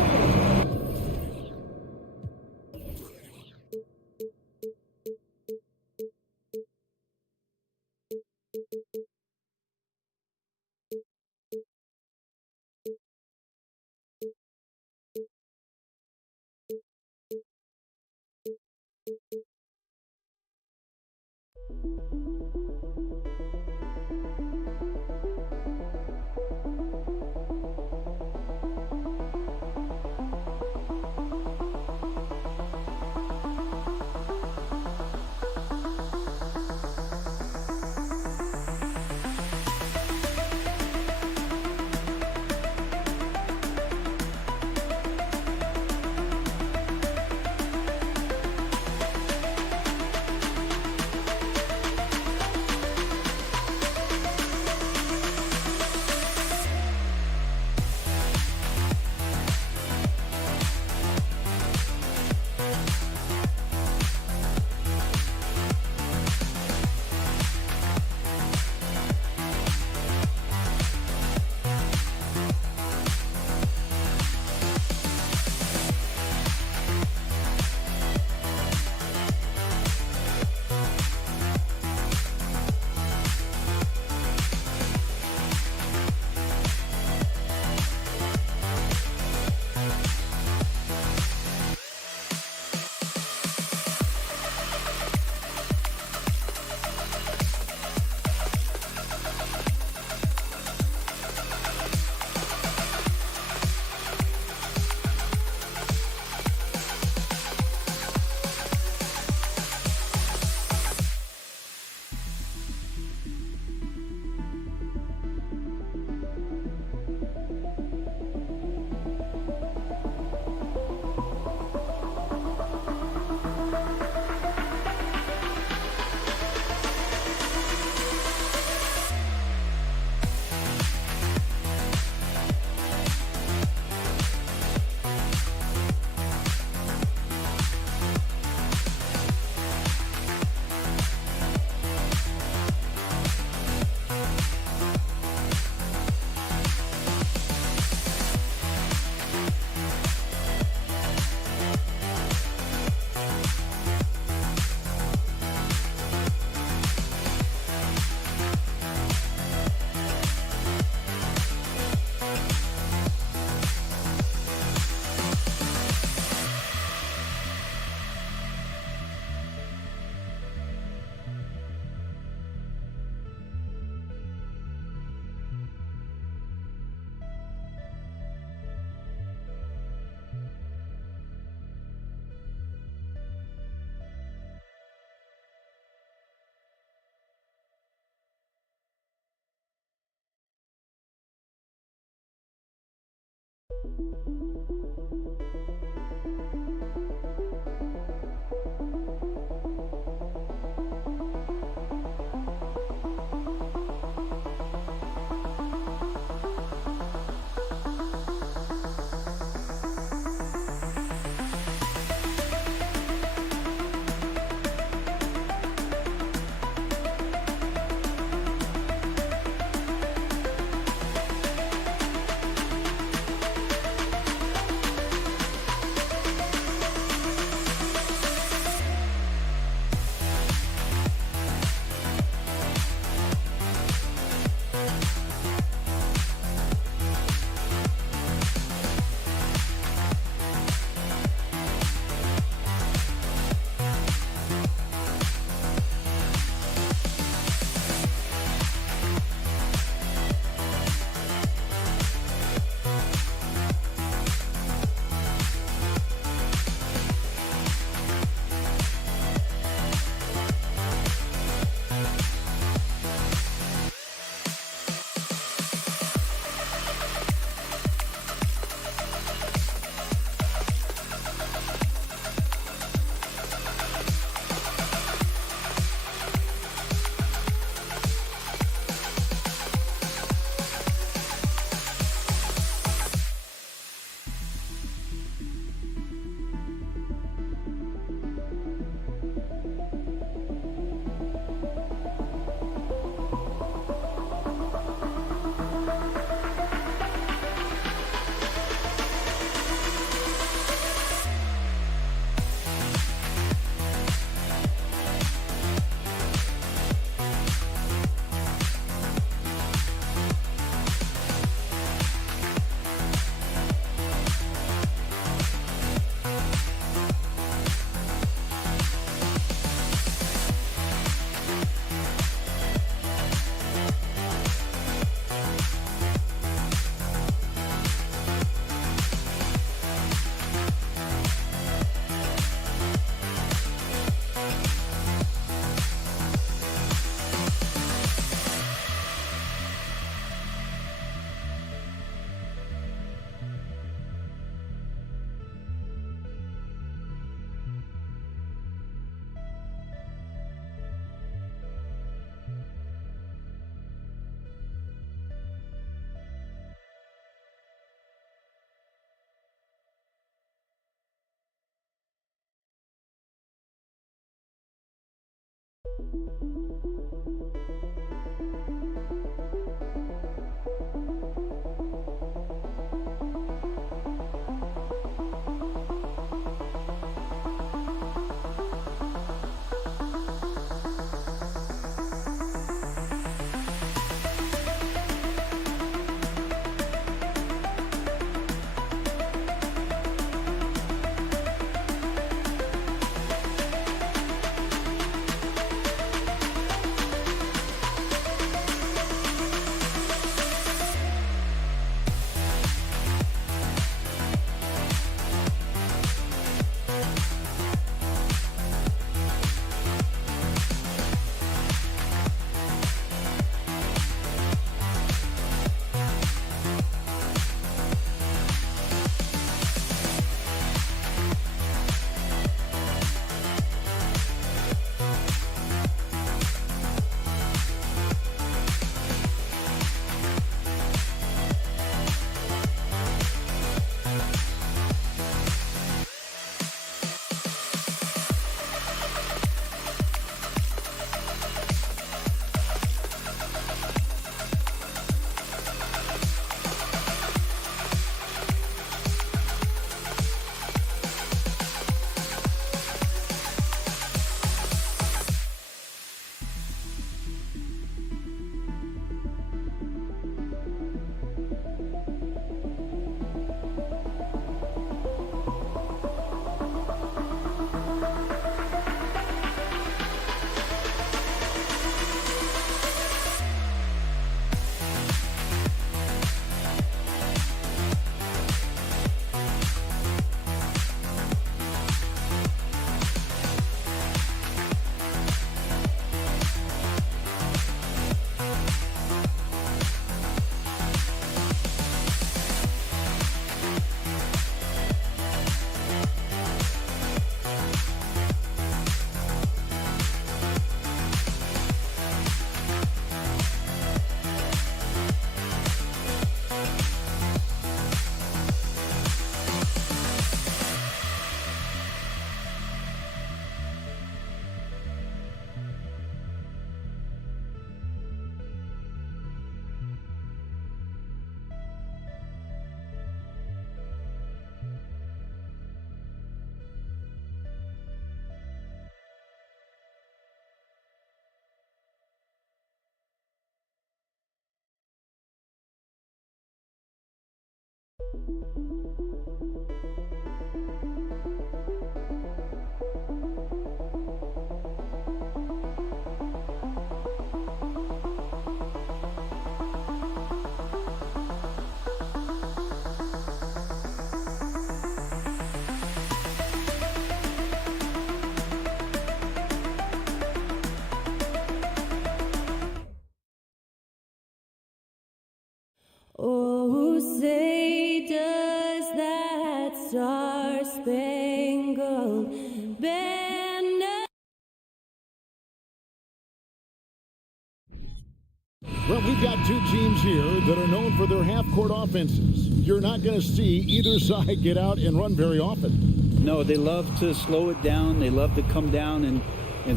Oh, say does that star-spangled banner. Well, we've got two teams here that are known for their half-court offenses. You're not going to see either side get out and run very often. No, they love to slow it down. They love to come down and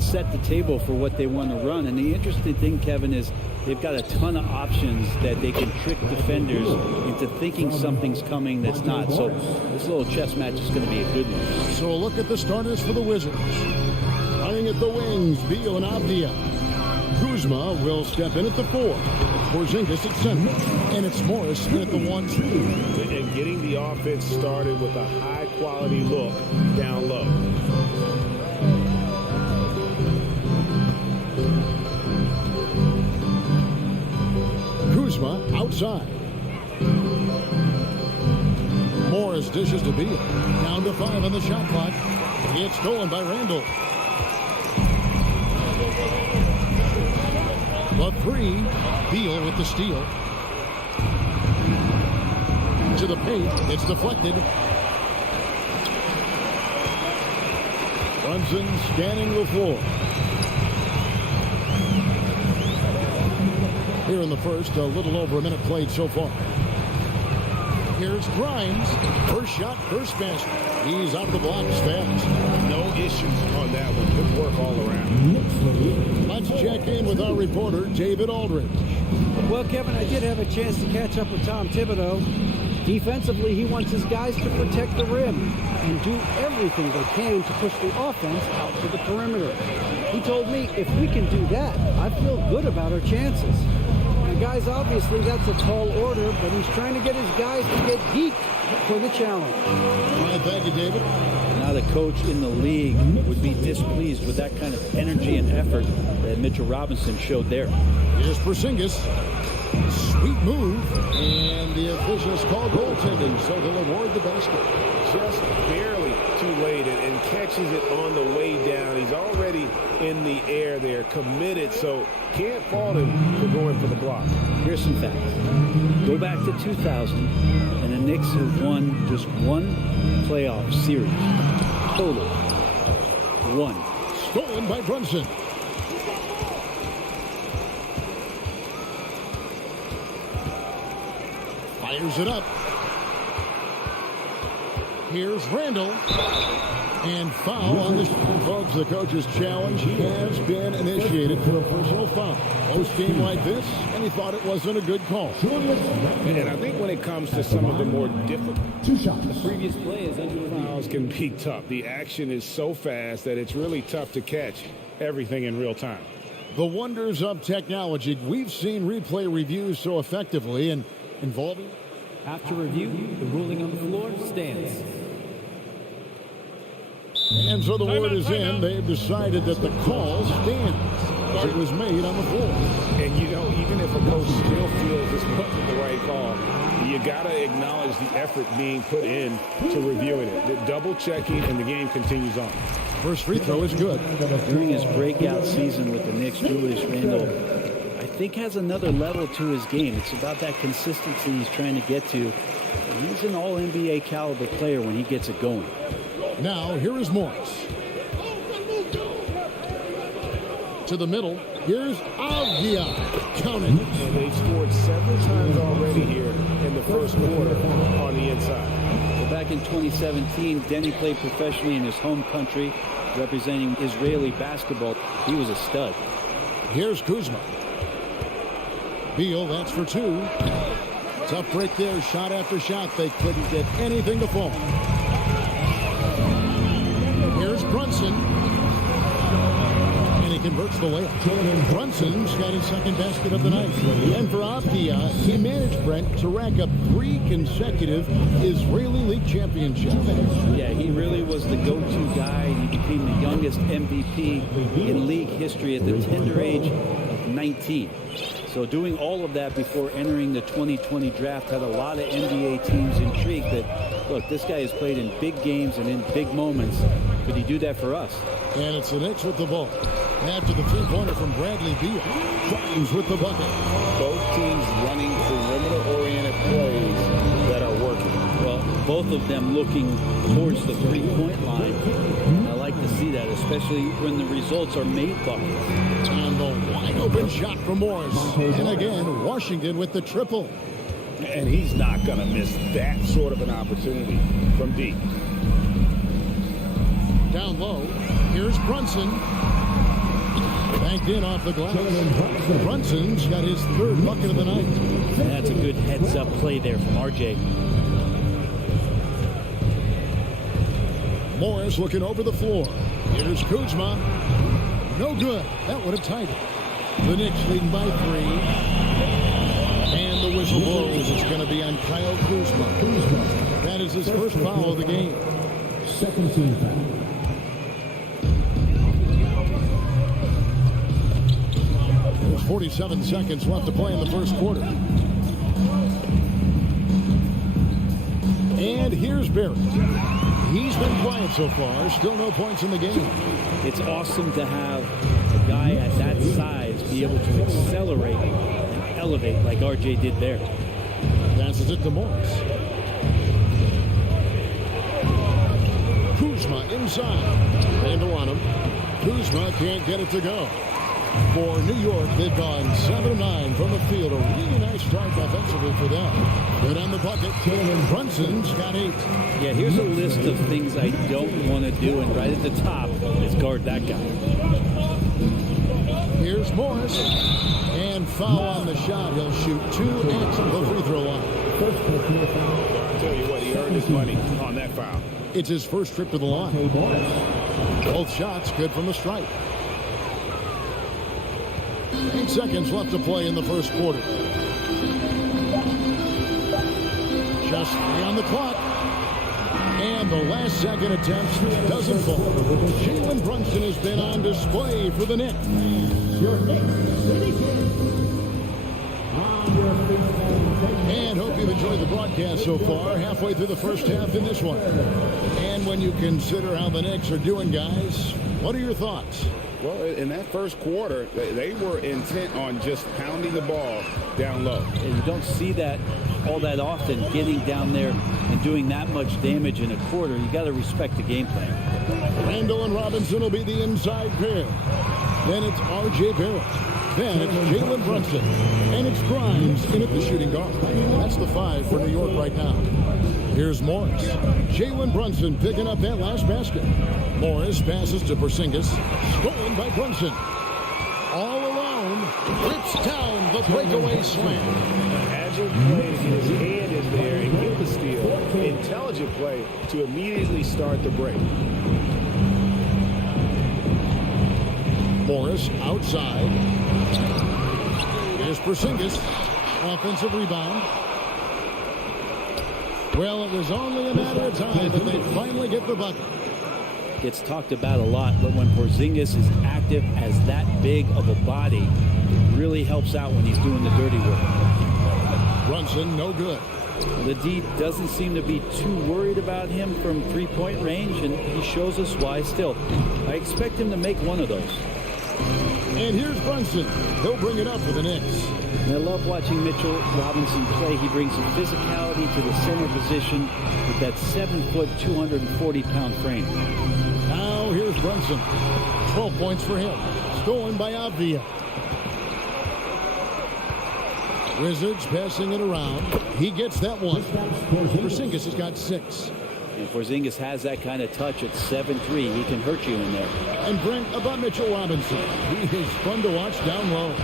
set the table for what they want to run. And the interesting thing, Kevin, is they've got a ton of options that they can trick defenders into thinking something's coming that's not. So this little chess match is going to be a good one. So a look at the starters for the Wizards. Playing at the wings, Beal and Avdia. Kuzma will step in at the 4. Porzingis at center. And it's Morris in at the 1-2. And getting the offense started with a high-quality look down low. Kuzma outside. Morris dishes to Beal. Down to 5 on the shot clock. It's stolen by Randall. The 3. Beal with the steal. To the paint. It's deflected. Brunson scanning the floor. Here in the first, a little over a minute played so far. Here's Grimes. First shot, first basket. He's out of the blocks fast. No issues on that one. Good work all around. Let's check in with our reporter, David Aldridge. Well, Kevin, I did have a chance to catch up with Tom Thibodeau. Defensively, he wants his guys to protect the rim and do everything they can to push the offense out to the perimeter. He told me if we can do that, I feel good about our chances. And guys, obviously, that's a tall order, but he's trying to get his guys to get geeked for the challenge. All right, thank you, David. Now the coach in the league would be displeased with that kind of energy and effort that Mitchell Robinson showed there. Here's Porzingis. Sweet move. And the officials call goaltending, so they'll award the basket. Just barely too late and catches it on the way down. He's already in the air there, committed, so can't fault him for going for the block. Here's some facts. Go back to 2000, and the Knicks have won just one playoff series. Total. One. Stolen by Brunson. Fires it up. Here's Randall. And foul on the folks. The coach's challenge has been initiated for a personal foul. Close game like this, and he thought it wasn't a good call. And I think when it comes to some of the more difficult Previous play is under fouls can be tough. The action is so fast that it's really tough to catch everything in real time. The wonders of technology. We've seen replay reviews so effectively and involving. After review, the ruling on the floor stands. And so the word is in. They've decided that the call stands. It was made on the floor. And, you know, even if a coach still feels this wasn't the right call, you got to acknowledge the effort being put in to reviewing it. The double checking, and the game continues on. First free throw is good. During his breakout season with the Knicks, Julius Randle, I think, has another level to his game. It's about that consistency he's trying to get to. And he's an all-NBA caliber player when he gets it going. Now, here is Morris. To the middle. Here's Avdia. Counted. And they've scored several times already here in the first quarter on the inside. Well, back in 2017, Denny played professionally in his home country, representing Israeli basketball. He was a stud. Here's Kuzma. Beal, that's for 2. Tough break there, shot after shot. They couldn't get anything to fall. Here's Brunson. And he converts the layup. Brunson's got his second basket of the night. And for Avdia, he managed, Brent, to rack up 3 consecutive Israeli League championships. Yeah, he really was the go-to guy. He became the youngest MVP in league history at the tender age of 19. So doing all of that before entering the 2020 draft had a lot of NBA teams intrigued that, look, this guy has played in big games and in big moments. Could he do that for us? And it's the Knicks with the ball. After the three-pointer from Bradley Beal. James with the bucket. Both teams running perimeter-oriented plays that are working. Well, both of them looking towards the three-point line. I like to see that, especially when the results are made buckets. And the wide-open shot from Morris. And again, Washington with the triple. And he's not going to miss that sort of an opportunity from deep. Down low, here's Brunson. Banked in off the glass. Brunson's got his 3rd bucket of the night. And that's a good heads-up play there from RJ. Morris looking over the floor. Here's Kuzma. No good. That would have tied it. The Knicks leading by 3. And the whistle blows. It's going to be on Kyle Kuzma. That is his first foul of the game. Second team foul. 47 seconds left to play in the first quarter. And here's Barrett. He's been quiet so far. Still no points in the game. It's awesome to have a guy at that size be able to accelerate and elevate like RJ did there. Passes it to Morris. Kuzma inside. Handle on him. Kuzma can't get it to go. For New York, they've gone 7-9 from the field. A really nice start offensively for them. Good on the bucket. Brunson's got 8. Yeah, here's a list of things I don't want to do, and right at the top is guard that guy. Here's Morris. And foul on the shot. He'll shoot 2 at the free throw line. I'll tell you what, he earned his money on that foul. It's his first trip to the line. Both shots good from the stripe. 8 seconds left to play in the first quarter. Just 3 on the clock. And the last second attempt doesn't fall. Jalen Brunson has been on display for the Knicks. And hope you've enjoyed the broadcast so far. Halfway through the first half in this one. And when you consider how the Knicks are doing, guys, what are your thoughts? Well, in that first quarter, they were intent on just pounding the ball down low. And you don't see that all that often, getting down there and doing that much damage in a quarter. You got to respect the game plan. Randall and Robinson will be the inside pair. Then it's R.J. Barrett. Then it's Jalen Brunson. And it's Grimes in at the shooting guard. That's the 5 for New York right now. Here's Morris. Jalen Brunson picking up that last basket. Morris passes to Porzingis. Stolen by Brunson. All alone. Rips down the breakaway slam. Agile play to get his hand in there and get the steal. Intelligent play to immediately start the break. Morris outside. Here's Porzingis. Offensive rebound. Well, it was only a matter of time that they finally get the bucket. Gets talked about a lot, but when Porzingis is active as that big of a body, it really helps out when he's doing the dirty work. Brunson, no good. The D doesn't seem to be too worried about him from three-point range, and he shows us why still. I expect him to make one of those. And here's Brunson. He'll bring it up for the Knicks. And I love watching Mitchell Robinson play. He brings some physicality to the center position with that 7-foot, 240-pound frame. Now here's Brunson. 12 points for him. Stolen by Avdia. Wizards passing it around. He gets that one. Porzingis has got 6. And Porzingis has that kind of touch at 7'3". He can hurt you in there. And Brent, about Mitchell Robinson. He is fun to watch down low.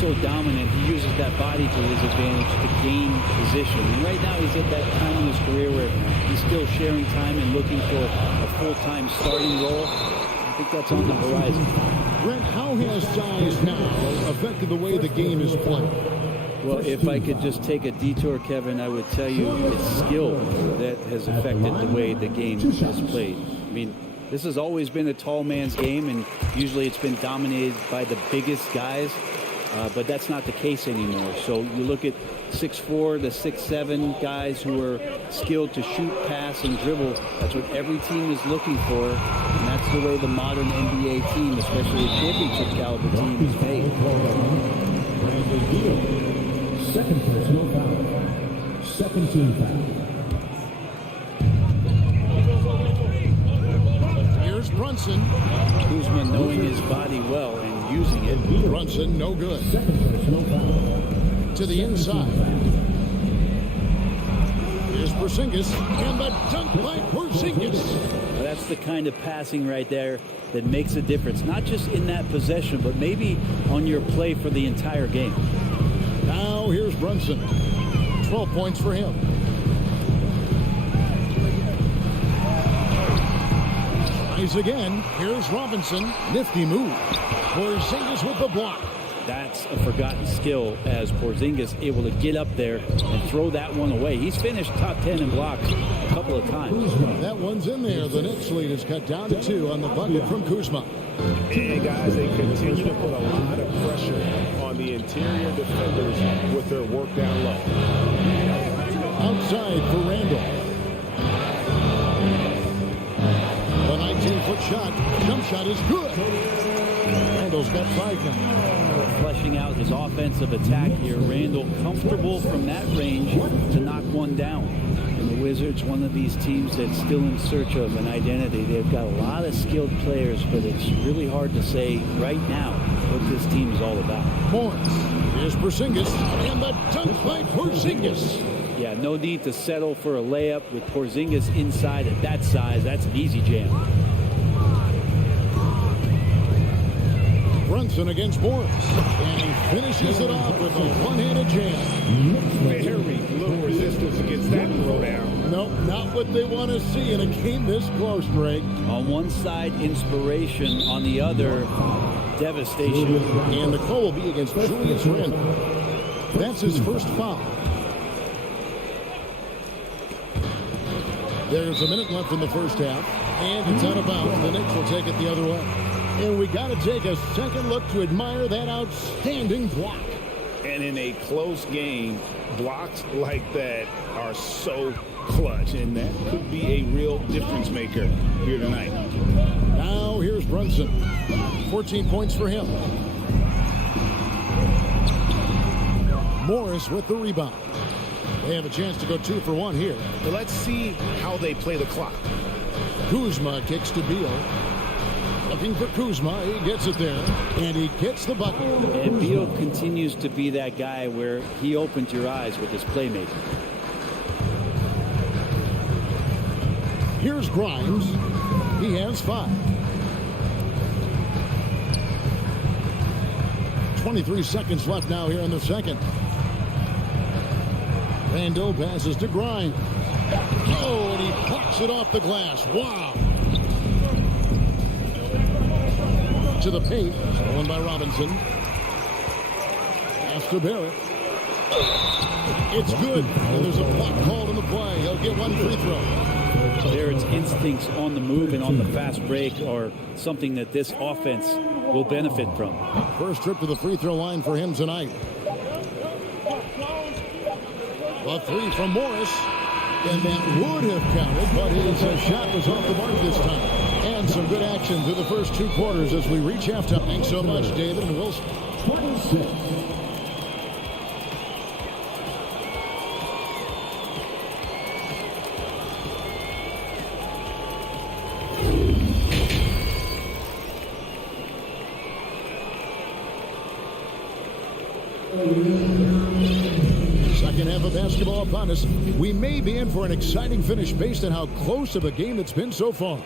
So dominant. He uses that body to his advantage to gain position. And right now he's at that time in his career where he's still sharing time and looking for a full-time starting role. I think that's on the horizon. Brent, how affected the way the game is played? Well, if I could just take a detour, Kevin, I would tell you it's skill that has affected the way the game is played. I mean, this has always been a tall man's game, and usually it's been dominated by the biggest guys, but that's not the case anymore. So you look at 6'4" to 6'7" guys who are skilled to shoot, pass, and dribble. That's what every team is looking for, and that's the way the modern NBA team, especially a championship caliber team, is made. Second personal foul. Second team foul. Here's Brunson. Kuzma knowing his body well and using it. Brunson, no good. Second personal foul. To the inside. Here's Porzingis, and the dunk by Porzingis. Now that's the kind of passing right there that makes a difference, not just in that possession, but maybe on your play for the entire game. Now here's Brunson. 12 points for him. Tries again. Here's Robinson. Nifty move. Porzingis with the block. That's a forgotten skill as Porzingis able to get up there and throw that one away. He's finished top 10 in blocks a couple of times. That one's in there. The Knicks lead is cut down to 2 on the bucket from Kuzma. And guys, they continue to put a lot of pressure on the interior defenders with their work down low. Outside for Randall. The 19-foot shot. Jump shot is good. Randall's got 5 now. Fleshing out his offensive attack here. Randall comfortable from that range to knock one down. And the Wizards, one of these teams that's still in search of an identity. They've got a lot of skilled players, but it's really hard to say right now what this team is all about. Morris. Here's Porzingis, and the dunk by Porzingis. Yeah, no need to settle for a layup with Porzingis inside at that size. That's an easy jam. Brunson against Morris, and he finishes it off with a one-handed jam. Very little resistance against that throwdown. Nope, not what they want to see in a game this close, Greg. On one side, inspiration. On the other, devastation. And the call will be against Julius Randle. That's his first foul. There's a minute left in the first half, and it's out of bounds. The Knicks will take it the other way. And we got to take a second look to admire that outstanding block. And in a close game, blocks like that are so clutch, and that could be a real difference maker here tonight. Now here's Brunson. 14 points for him. Morris with the rebound. They have a chance to go 2 for 1 here. But let's see how they play the clock. Kuzma kicks to Beal. Looking for Kuzma. He gets it there, and he gets the bucket. And Beal continues to be that guy where he opens your eyes with his playmaking. Here's Grimes. He has 5. 23 seconds left now here in the second. Randall passes to Grimes. Oh, and he plucks it off the glass. Wow. To the paint. Stolen by Robinson. Pass to Barrett. It's good. And there's a block called in the play. He'll get 1 free throw. Barrett's instincts on the move and on the fast break are something that this offense will benefit from. First trip to the free throw line for him tonight. A 3 from Morris. And that would have counted, but his shot was off the mark this time. And some good action through the first 2 quarters as we reach halftime. Thanks so much, David and Wilson. 26. Second half of basketball upon us. We may be in for an exciting finish based on how close of a game it's been so far.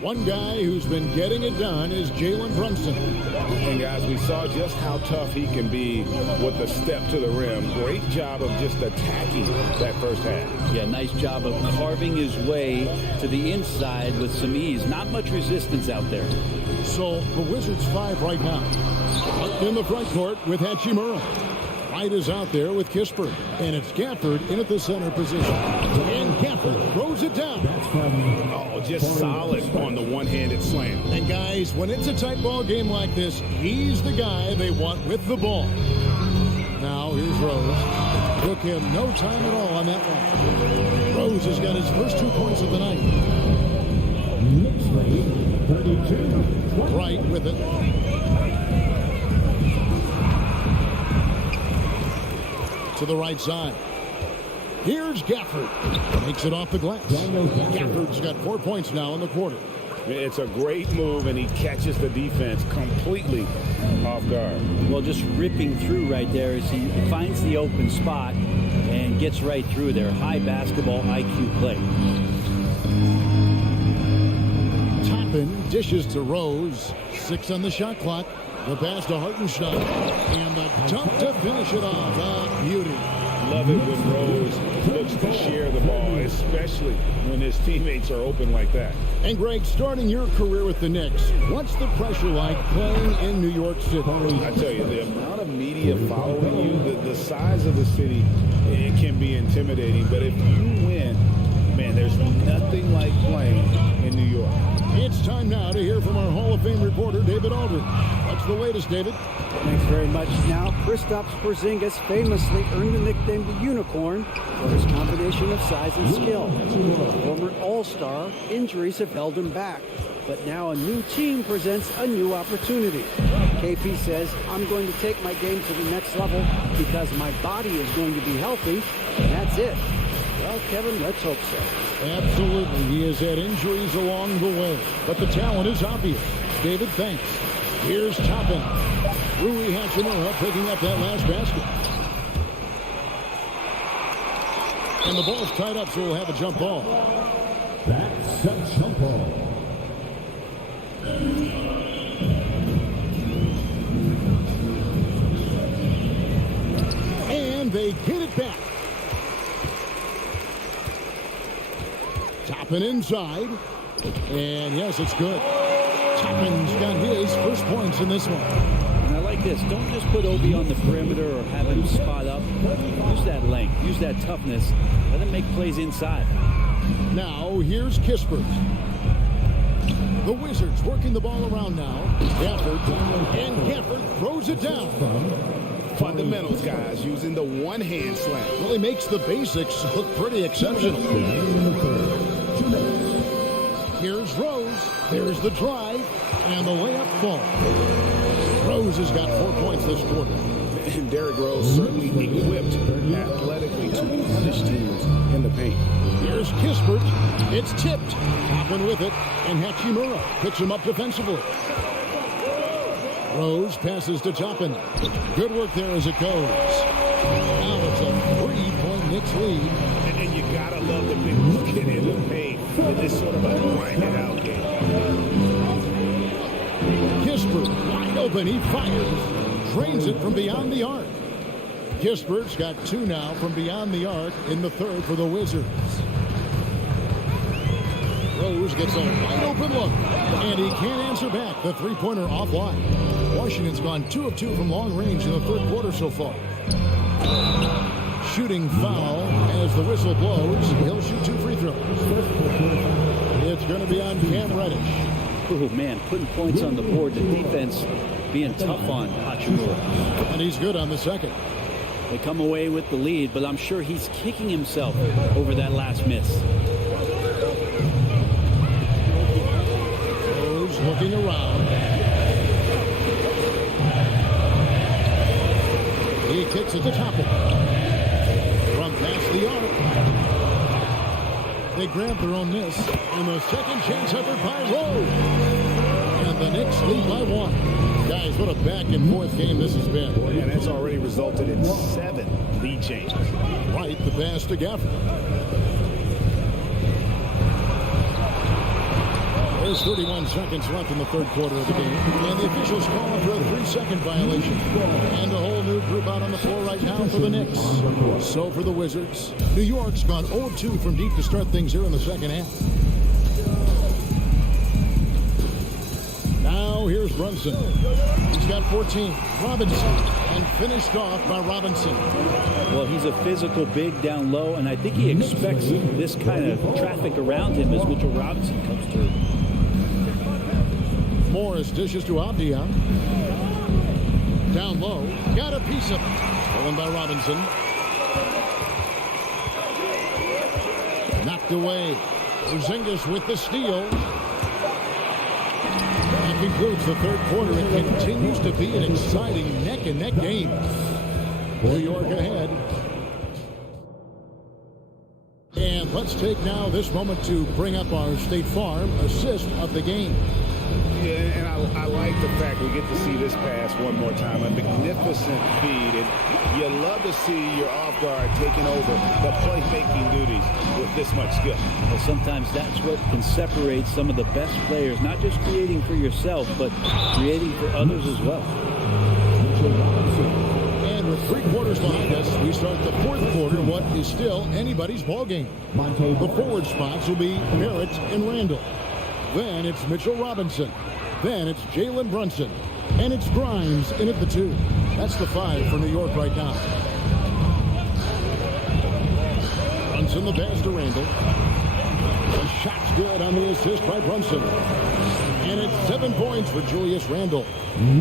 One guy who's been getting it done is Jalen Brunson. And guys, we saw just how tough he can be with a step to the rim. Great job of just attacking that first half. Yeah, nice job of carving his way to the inside with some ease. Not much resistance out there. So the Wizards 5 right now. Hart in the front court with Hachimura. White is out there with Kispert. And it's Gafford in at the center position. And Gafford throws it down. Oh, just solid on the one-handed slam. And guys, when it's a tight ball game like this, he's the guy they want with the ball. Now here's Rose. Took him no time at all on that one. Rose has got his first 2 points of the night. Knicks lead 32-20. Right with it. To the right side. Here's Gafford. Makes it off the glass. Gafford's got 4 points now in the quarter. It's a great move, and he catches the defense completely off guard. Well, just ripping through right there as he finds the open spot and gets right through there. High basketball IQ play. Toppin dishes to Rose. 6 on the shot clock. The pass to Hartenstein. And the dunk to finish it off. A beauty. Love it when Rose looks to share the ball, especially when his teammates are open like that. And Greg, starting your career with the Knicks, what's the pressure like playing in New York City? I tell you, the amount of media following you, the size of the city, it can be intimidating. But if you win, man, there's nothing like playing in New York. It's time now to hear from our Hall of Fame reporter, David Aldridge. What's the latest, David? Thanks very much. Now, Kristaps Porzingis famously earned the nickname the Unicorn for his combination of size and skill. Former All-Star, injuries have held him back. But now a new team presents a new opportunity. KP says, I'm going to take my game to the next level because my body is going to be healthy, and that's it. Well, Kevin, let's hope so. Absolutely. He has had injuries along the way, but the talent is obvious. David, thanks. Here's Toppin. Rui Hachimura picking up that last basket. And the ball's tied up, so we'll have a jump ball. That's a jump ball. And they get it back. Toppin inside. And yes, it's good. Toppin's got his first points in this one. And I like this. Don't just put Obi on the perimeter or have him spot up. Use that length. Use that toughness. Let him make plays inside. Now, here's Kispert. The Wizards working the ball around now. Gafford. And Gafford throws it down. Fundamentals, guys, using the one-hand slam. Well, he makes the basics look pretty exceptional. Here's Rose. There's the drive. And the layup falls. Rose has got 4 points this quarter. And Derrick Rose certainly equipped athletically to punish teams in the paint. Here's Kispert. It's tipped. Toppin with it. And Hachimura picks him up defensively. Rose passes to Toppin. Good work there as it goes. Now it's a 3-point Knicks lead. And you gotta love the big bucket in the paint in this sort of a grinded out game. Kispert wide open. He fires. Drains it from beyond the arc. Kispert's got 2 now from beyond the arc in the third for the Wizards. Rose gets a wide open look. And he can't answer back. The three-pointer offline. Washington's gone 2 of 2 from long range in the third quarter so far. Shooting foul as the whistle blows. He'll shoot 2 free throws. It's going to be on Cam Reddish. Oh, man, putting points on the board. The defense being tough on Hachimura. And he's good on the second. They come away with the lead, but I'm sure he's kicking himself over that last miss. Rose looking around. He kicks it to Toppin. From past the arc. They grab their own miss. And the second chance effort by Rose. And the Knicks lead by 1. Guys, what a back-and-forth game this has been. And that's already resulted in 7 lead changes. Right, the pass to Gafford. There's 31 seconds left in the third quarter of the game. And the officials calling for a 3-second violation. And a whole new group out on the floor right now for the Knicks. So for the Wizards, New York's gone 0-2 from deep to start things here in the second half. Now here's Brunson. He's got 14. Robinson. And finished off by Robinson. Well, he's a physical big down low, and I think he expects this kind of traffic around him as Mitchell Robinson comes through. Morris dishes to Avdia. Down low. Got a piece of it. Stolen by Robinson. Knocked away. Skijesss with the steal. That concludes the third quarter. It continues to be an exciting neck-and-neck game. New York ahead. And let's take now this moment to bring up our State Farm assist of the game. Yeah, and I like the fact we get to see this pass one more time. A magnificent feed. And you love to see your off guard taking over the playmaking duties with this much skill. Well, sometimes that's what can separate some of the best players, not just creating for yourself, but creating for others as well. And with 3 quarters behind us, we start the fourth quarter, what is still anybody's ball game. The forward spots will be Barrett and Randall. Then it's Mitchell Robinson. Then it's Jalen Brunson. And it's Grimes in at the 2. That's the 5 for New York right now. Brunson the pass to Randall. The shot's good on the assist by Brunson. And it's 7 points for Julius Randle.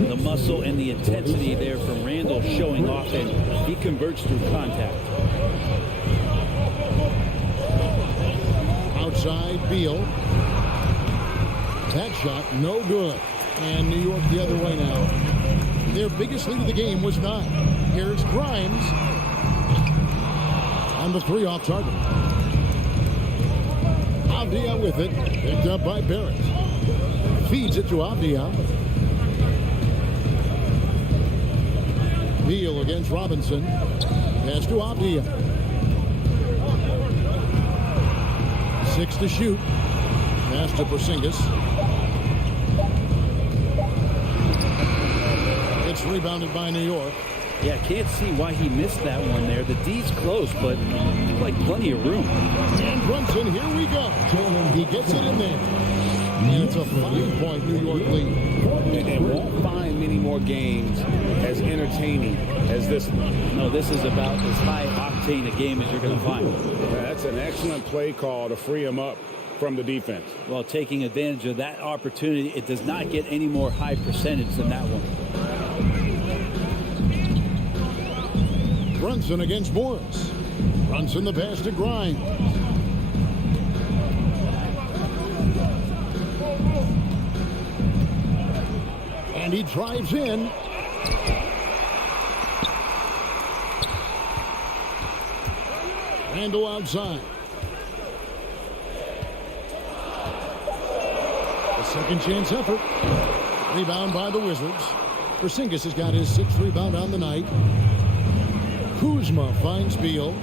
The muscle and the intensity there from Randall showing off, and he converts through contact. Outside, Beal. That shot, no good. And New York the other way now. Their biggest lead of the game was 9. Here's Grimes. On the 3 off target. Avdia with it. Picked up by Barrett. Feeds it to Avdia. Beal against Robinson. Pass to Avdia. 6 to shoot. Pass to Skijesss. It's rebounded by New York. Yeah, can't see why he missed that one there. The D's close, but like plenty of room. And Brunson, here we go. He gets it in there. And it's a 5-point New York lead. And won't find many more games as entertaining as this one. No, this is about as high octane a game as you're going to find. That's an excellent play call to free him up from the defense. Well, taking advantage of that opportunity, it does not get any more high percentage than that one. Brunson against Morris. Brunson the pass to Grimes. And he drives in. Randall outside. A second chance effort. Rebound by the Wizards. Skijesss has got his 6th rebound on the night. Kuzma finds Beal.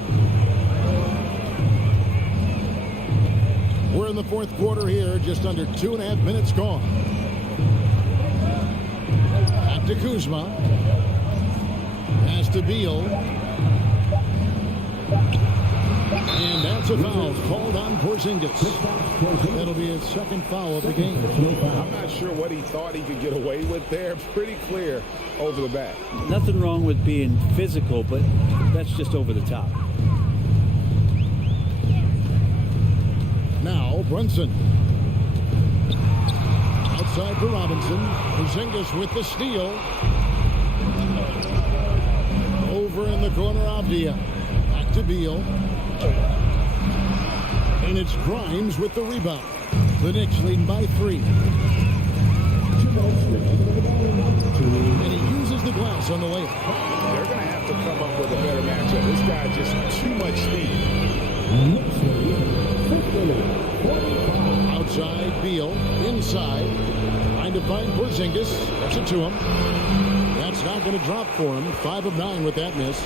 We're in the fourth quarter here, just under 2.5 minutes gone. Back to Kuzma. Pass to Beal. And that's a foul called on Skijesss. That'll be his 2nd foul of the game. I'm not sure what he thought he could get away with there. Pretty clear over the back. Nothing wrong with being physical, but that's just over the top. Now Brunson. Outside for Robinson. Skijesss with the steal. Over in the corner, Avdia. Back to Beal. And it's Grimes with the rebound. The Knicks leading by 3. And he uses the glass on the layup. They're going to have to come up with a better matchup. This guy just too much speed. Outside, Beal. Inside. Trying to find Skijesss. Gets it to him. That's not going to drop for him. 5 of 9 with that miss.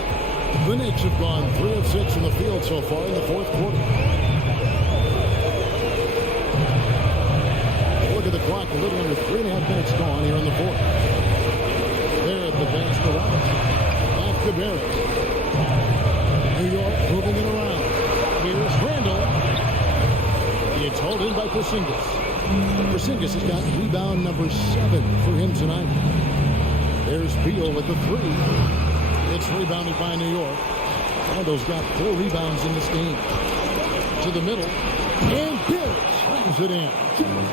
The Knicks have gone 3 of 6 from the field so far in the fourth quarter. Look at the clock, a little under 3.5 minutes gone here in the fourth. There at the pass to Robinson. Off to Barrett. New York moving it around. Here's Randall. It's hauled in by Skijesss. Porzingis has got rebound number 7 for him tonight. There's Beal with the 3. It's rebounded by New York. Rondo's got 4 rebounds in this game. To the middle, and Beal slams it in.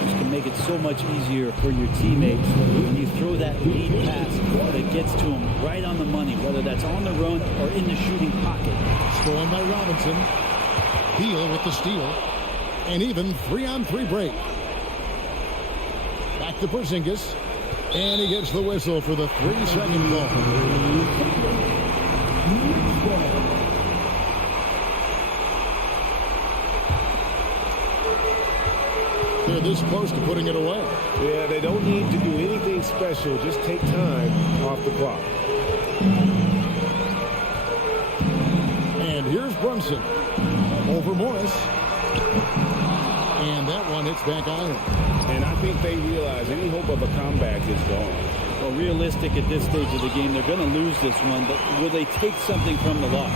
This can make it so much easier for your teammates when you throw that lead pass that gets to them right on the money, whether that's on the run or in the shooting pocket. Stolen by Robinson. Beal with the steal. And even 3-on-3 break. Back to Porzingis. And he gets the whistle for the 3-second call. They're this close to putting it away. Yeah, they don't need to do anything special. Just take time off the clock. And here's Brunson. Over Morris. And that one hits back iron. And I think they realize any hope of a comeback is gone. Well, realistic at this stage of the game, they're going to lose this one, but will they take something from the loss?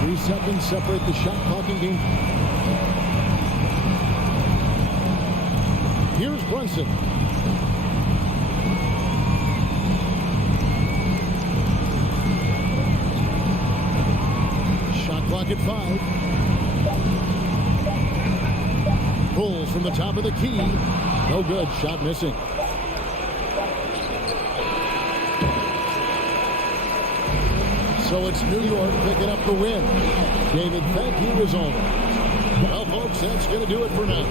3 seconds separate the shot clock and game. Here's Brunson. Shot clock at 5. Pulls from the top of the key. No good. Shot missing. So it's New York picking up the win. David, thank you as always. Well, folks, that's going to do it for now.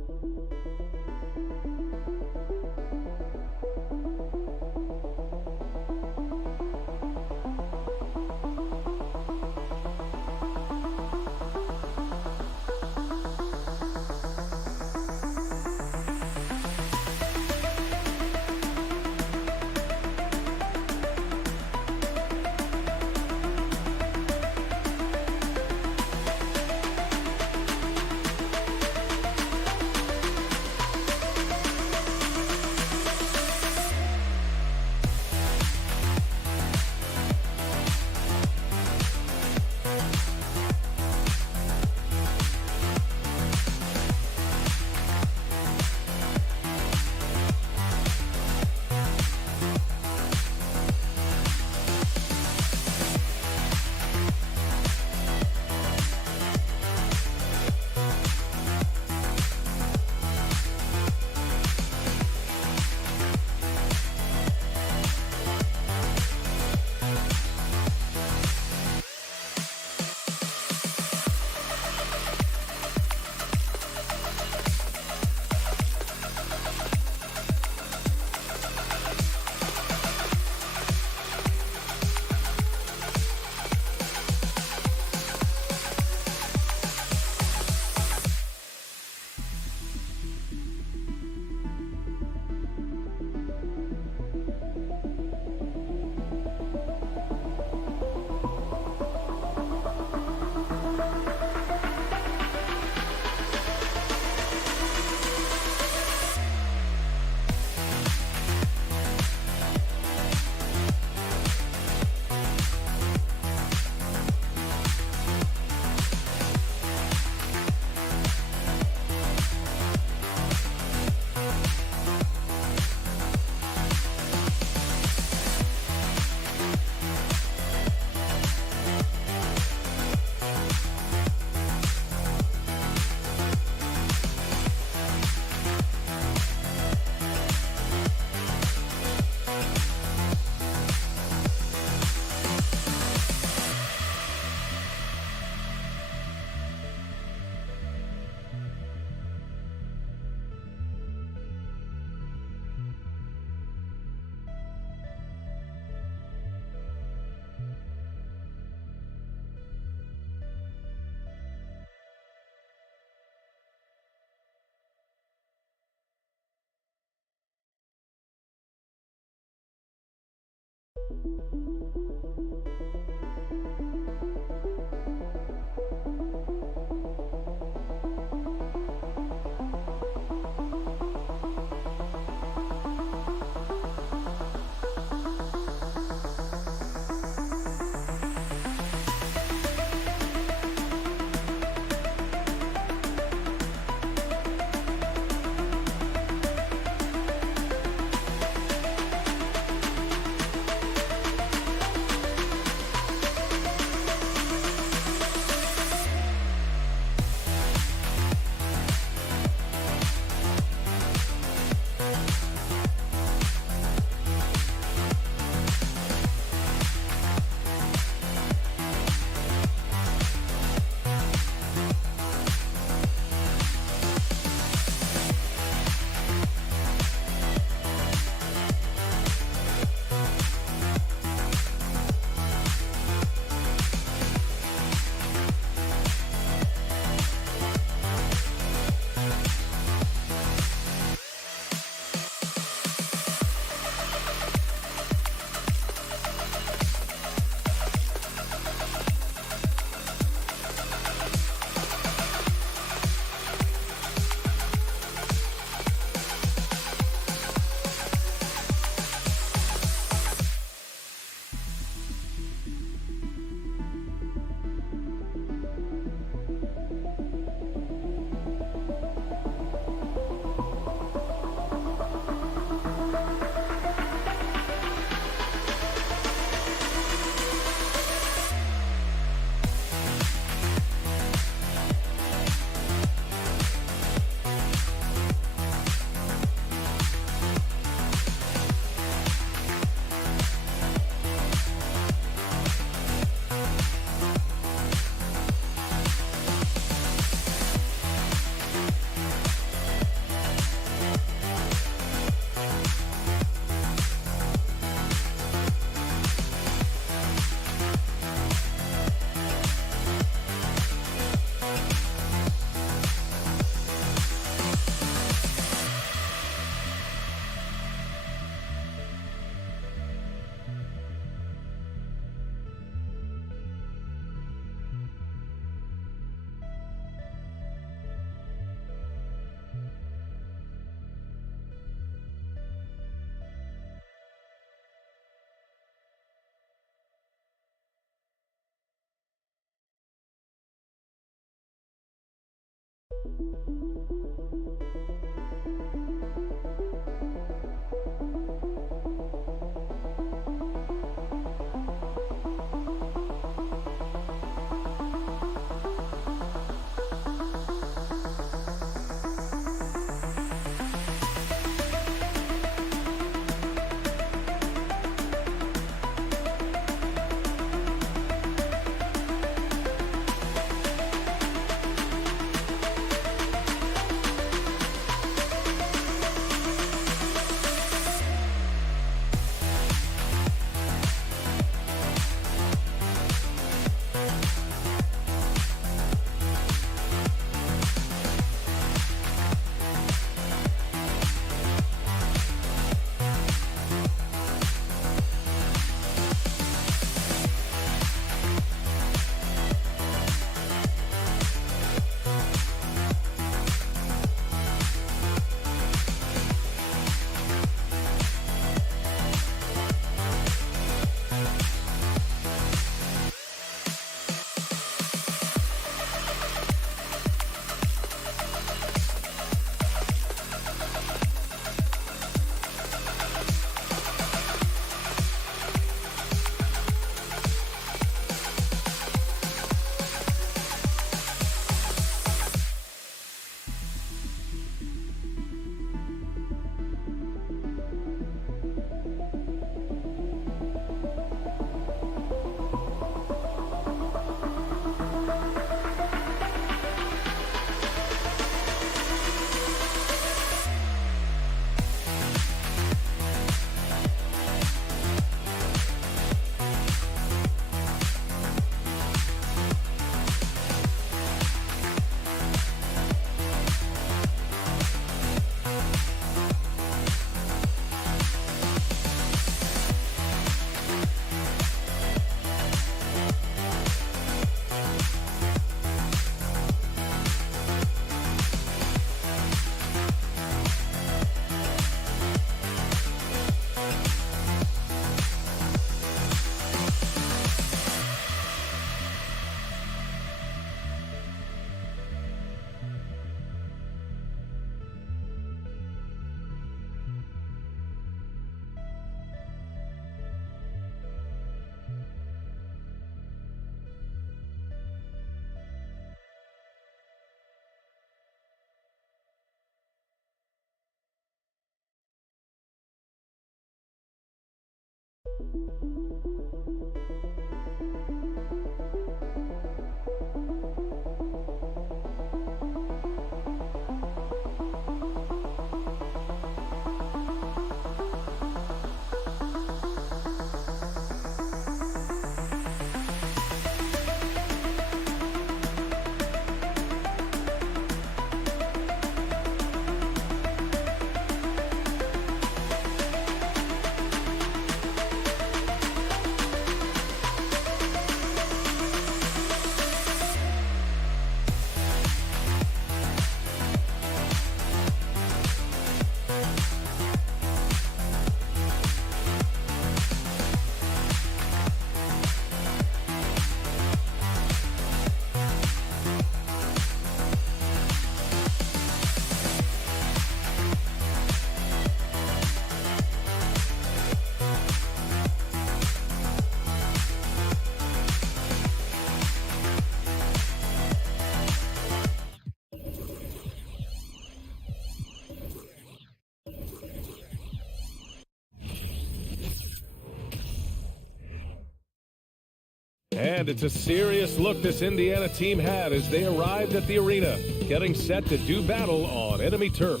And it's a serious look this Indiana team had as they arrived at the arena, getting set to do battle on enemy turf.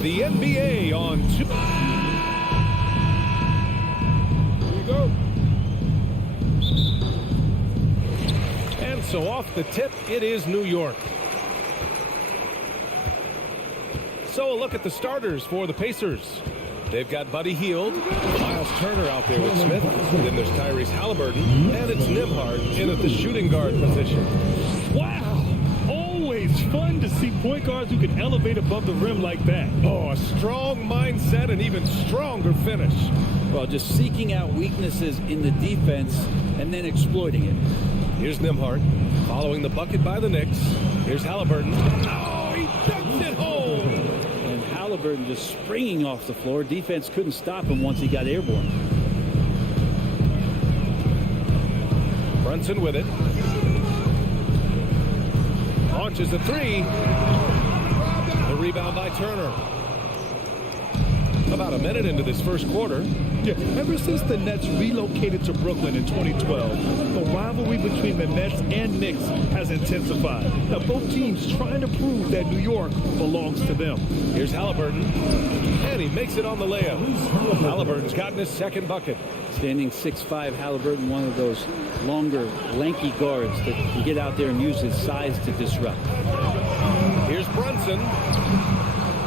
The NBA on two. Here we go. And so off the tip, it is New York. So a look at the starters for the Pacers. They've got Buddy Hield, Miles Turner out there with Smith. Then there's Tyrese Halliburton, and it's Nembhard in at the shooting guard position. Wow! Always fun to see point guards who can elevate above the rim like that. Oh, a strong mindset and even stronger finish. Well, just seeking out weaknesses in the defense and then exploiting it. Here's Nembhard following the bucket by the Knicks. Here's Halliburton. Oh, he dunks it home. And Halliburton just springing off the floor. Defense couldn't stop him once he got airborne. Brunson with it. Launches a three. The rebound by Turner. About a minute into this first quarter. Yeah, ever since the Nets relocated to Brooklyn in 2012, the rivalry between the Nets and Knicks has intensified. Now, both teams trying to prove that New York belongs to them. Here's Halliburton, and he makes it on the layup. Halliburton's gotten his second bucket. Standing 6'5", Halliburton, one of those longer, lanky guards that can get out there and use his size to disrupt. Here's Brunson.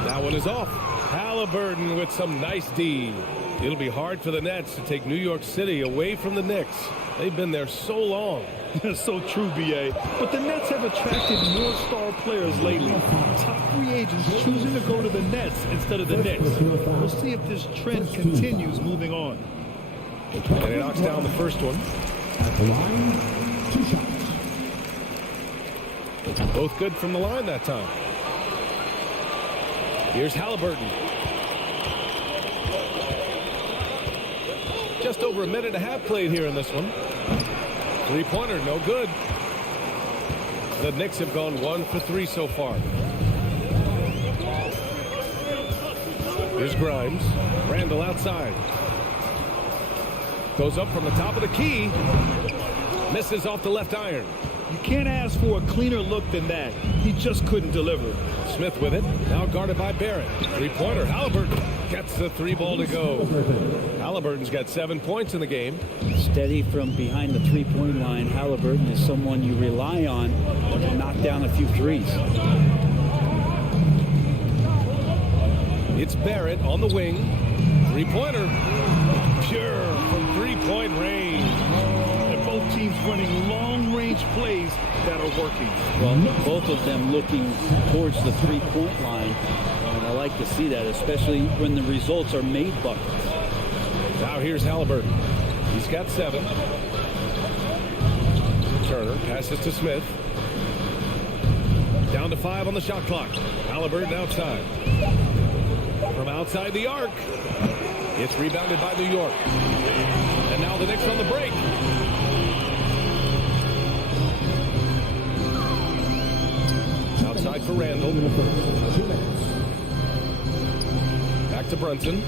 That one is off. Halliburton with some nice D. It'll be hard for the Nets to take New York City away from the Knicks. They've been there so long. That's so true, B.A. But the Nets have attracted more star players lately. Top free agents choosing to go to the Nets instead of the Knicks. We'll see if this trend continues moving on. And he knocks down the first one. At the line, 2 shots. Both good from the line that time. Here's Halliburton. Just over a minute and a half played here in this one. Three-pointer, no good. The Knicks have gone 1 for 3 so far. Here's Grimes. Randall outside. Goes up from the top of the key. Misses off the left iron. You can't ask for a cleaner look than that. He just couldn't deliver. Smith with it. Now guarded by Barrett. Three-pointer. Halliburton gets the 3-ball to go. Halliburton's got 7 points in the game. Steady from behind the three-point line. Halliburton is someone you rely on to knock down a few threes. It's Barrett on the wing. Three-pointer. Pure from three-point range. And both teams running long-range plays that are working. Well, both of them looking towards the three-point line. And I like to see that, especially when the results are made buckets. Now here's Halliburton. He's got 7. Turner passes to Smith. Down to 5 on the shot clock. Halliburton outside. From outside the arc. It's rebounded by New York. And now the Knicks on the break. Outside for Randall. Back to Brunson.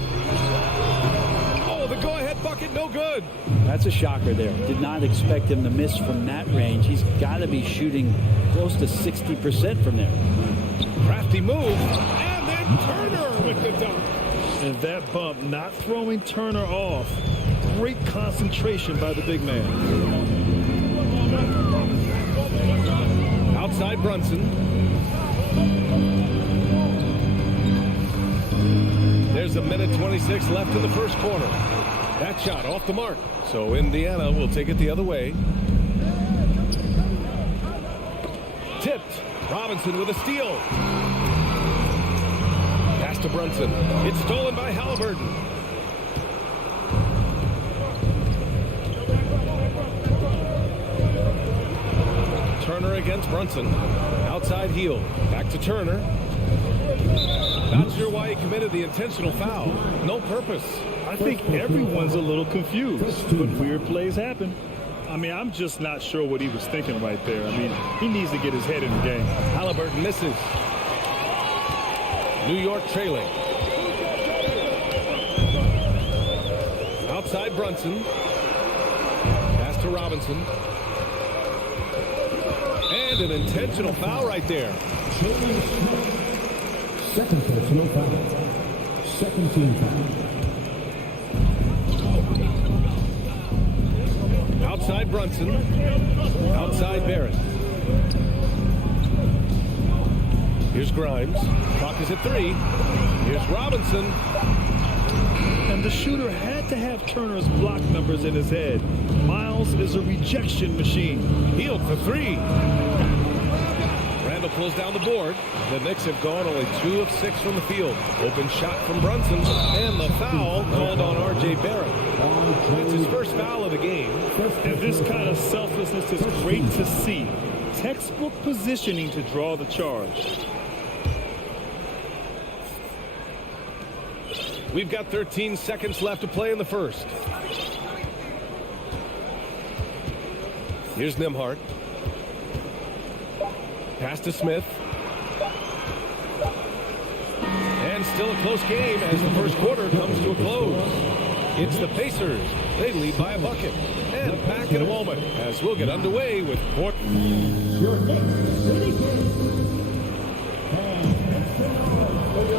Oh, the go-ahead bucket, no good. That's a shocker there. Did not expect him to miss from that range. He's got to be shooting close to 60% from there. Crafty move. And then Turner with the dunk. And that bump not throwing Turner off. Great concentration by the big man. Outside Brunson. There's a minute 26 left in the first quarter. That shot off the mark. So Indiana will take it the other way. Tipped. Robinson with a steal. Pass to Brunson. It's stolen by Halliburton. Turner against Brunson. Outside heel. Back to Turner. Not sure why he committed the intentional foul. No purpose. I think everyone's a little confused, but weird plays happen. I mean, I'm just not sure what he was thinking right there. I mean, he needs to get his head in the game. Halliburton misses. New York trailing. Outside Brunson. Pass to Robinson. And an intentional foul right there. Second personal foul. Second team foul. Outside Brunson. Outside Barrett. Here's Grimes. Clock is at 3. Here's Robinson. And the shooter had to have Turner's block numbers in his head. Miles is a rejection machine. Healed for 3. Randall pulls down the board. The Knicks have gone only 2 of 6 from the field. Open shot from Brunson. And the foul called on R.J. Barrett. That's his first foul of the game. And this kind of selfless seriousness is great to see. Textbook positioning to draw the charge. We've got 13 seconds left to play in the first. Here's Nembhard. Pass to Smith. And still a close game as the first quarter comes to a close. It's the Pacers. They lead by a bucket. And back in a moment as we'll get underway with quarter.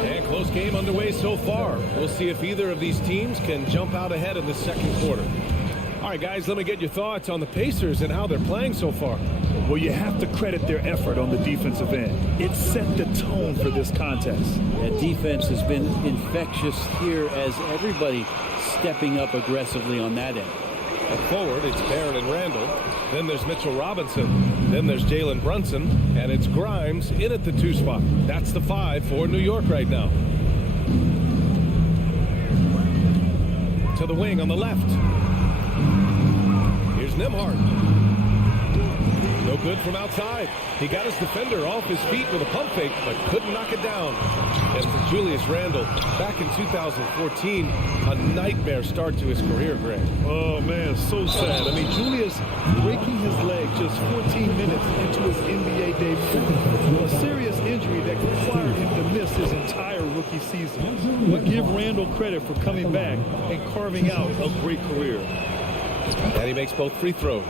And close game underway so far. We'll see if either of these teams can jump out ahead in the second quarter. All right, guys, let me get your thoughts on the Pacers and how they're playing so far. Well, you have to credit their effort on the defensive end. It set the tone for this contest. That defense has been infectious here as everybody stepping up aggressively on that end. At forward, it's Barrett and Randall. Then there's Mitchell Robinson. Then there's Jalen Brunson. And it's Grimes in at the 2 spot. That's the 5 for New York right now. To the wing on the left. Here's Nembhard. No good from outside. He got his defender off his feet with a pump fake, but couldn't knock it down. And for Julius Randle, back in 2014, a nightmare start to his career, Greg. Oh, man, so sad. I mean, Julius breaking his leg just 14 minutes into his NBA debut. A serious injury that required him to miss his entire rookie season. But give Randle credit for coming back and carving out a great career. And he makes both free throws.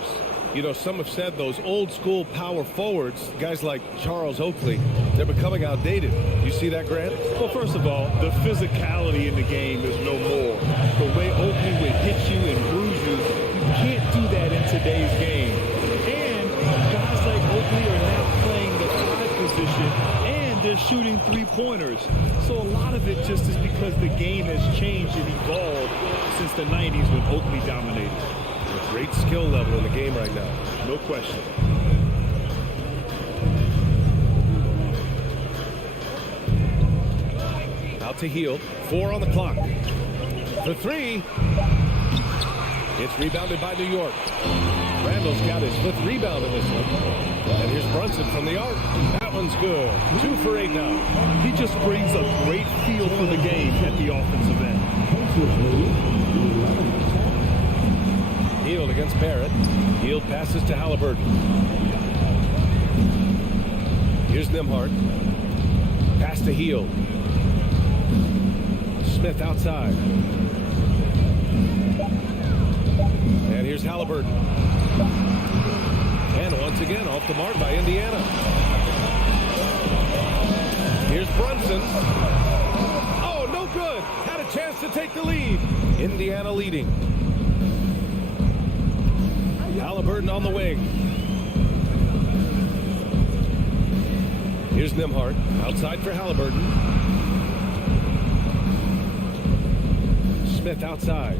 You know, some have said those old school power forwards, guys like Charles Oakley, they're becoming outdated. You see that, Grant? Well, first of all, the physicality in the game is no more. The way Oakley would hit you and bruise you, you can't do that in today's game. And guys like Oakley are now playing the 5 position, and they're shooting 3-pointers. So a lot of it just is because the game has changed and evolved since the 90s when Oakley dominated. Great skill level in the game right now. No question. Out to Hield. 4 on the clock. For 3. It's rebounded by New York. Randall's got his 5th rebound in this one. And here's Brunson from the arc. That one's good. 2 for 8 now. He just brings a great feel for the game at the offensive end. Hield against Barrett. Hield passes to Halliburton. Here's Nembhard. Pass to Hield. Smith outside. And here's Halliburton. And once again off the mark by Indiana. Here's Brunson. Oh, no good. Had a chance to take the lead. Indiana leading. Halliburton on the wing. Here's Nembhard. Outside for Halliburton. Smith outside.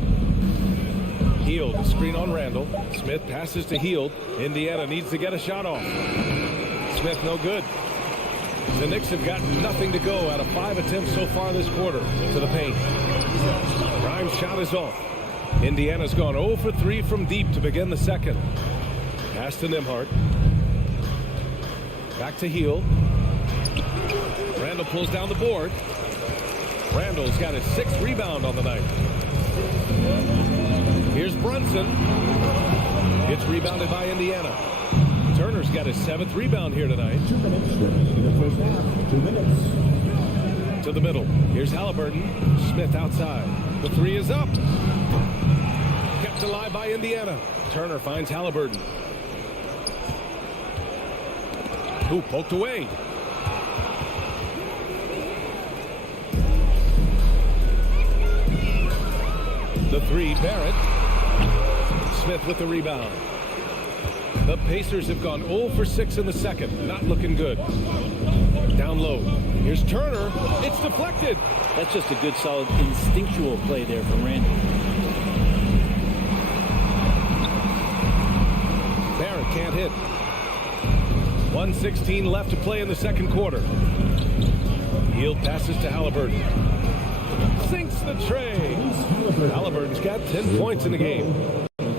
Hield, screen on Randall. Smith passes to Hield. Indiana needs to get a shot off. Smith no good. The Knicks have got nothing to go out of 5 attempts so far this quarter to the paint. Grimes' shot is off. Indiana's gone 0 for 3 from deep to begin the second. Pass to Nembhard. Back to Hield. Randall pulls down the board. Randall's got his 6th rebound on the night. Here's Brunson. It's rebounded by Indiana. Turner's got his 7th rebound here tonight. 2 minutes remaining in the first half. 2 minutes. To the middle. Here's Halliburton. Smith outside. The 3 is up. Kept alive by Indiana. Turner finds Halliburton. Who poked away. The 3, Barrett. Smith with the rebound. The Pacers have gone 0 for 6 in the second. Not looking good. Down low. Here's Turner. It's deflected. That's just a good, solid, instinctual play there from Randall. Barrett can't hit. 1:16 left to play in the second quarter. Hield passes to Halliburton. Sinks the tray. Halliburton's got 10 points in the game.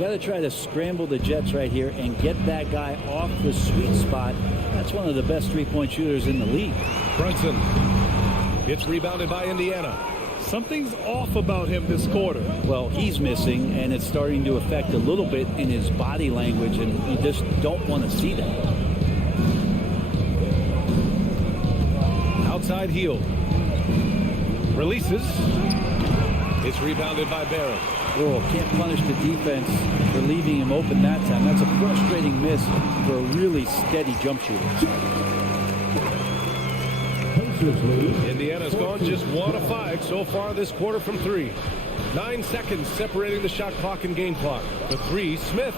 got to try to scramble the Jets right here and get that guy off the sweet spot. That's one of the best three-point shooters in the league. Brunson. It's rebounded by Indiana. Something's off about him this quarter. Well, he's missing, and it's starting to affect a little bit in his body language, and you just don't want to see that. Outside heel. Releases. It's rebounded by Barrett. Oh, can't punish the defense for leaving him open that time. That's a frustrating miss for a really steady jump shooter. Indiana's gone just 1 of 5 so far this quarter from 3. 9 seconds separating the shot clock and game clock. The 3, Smith.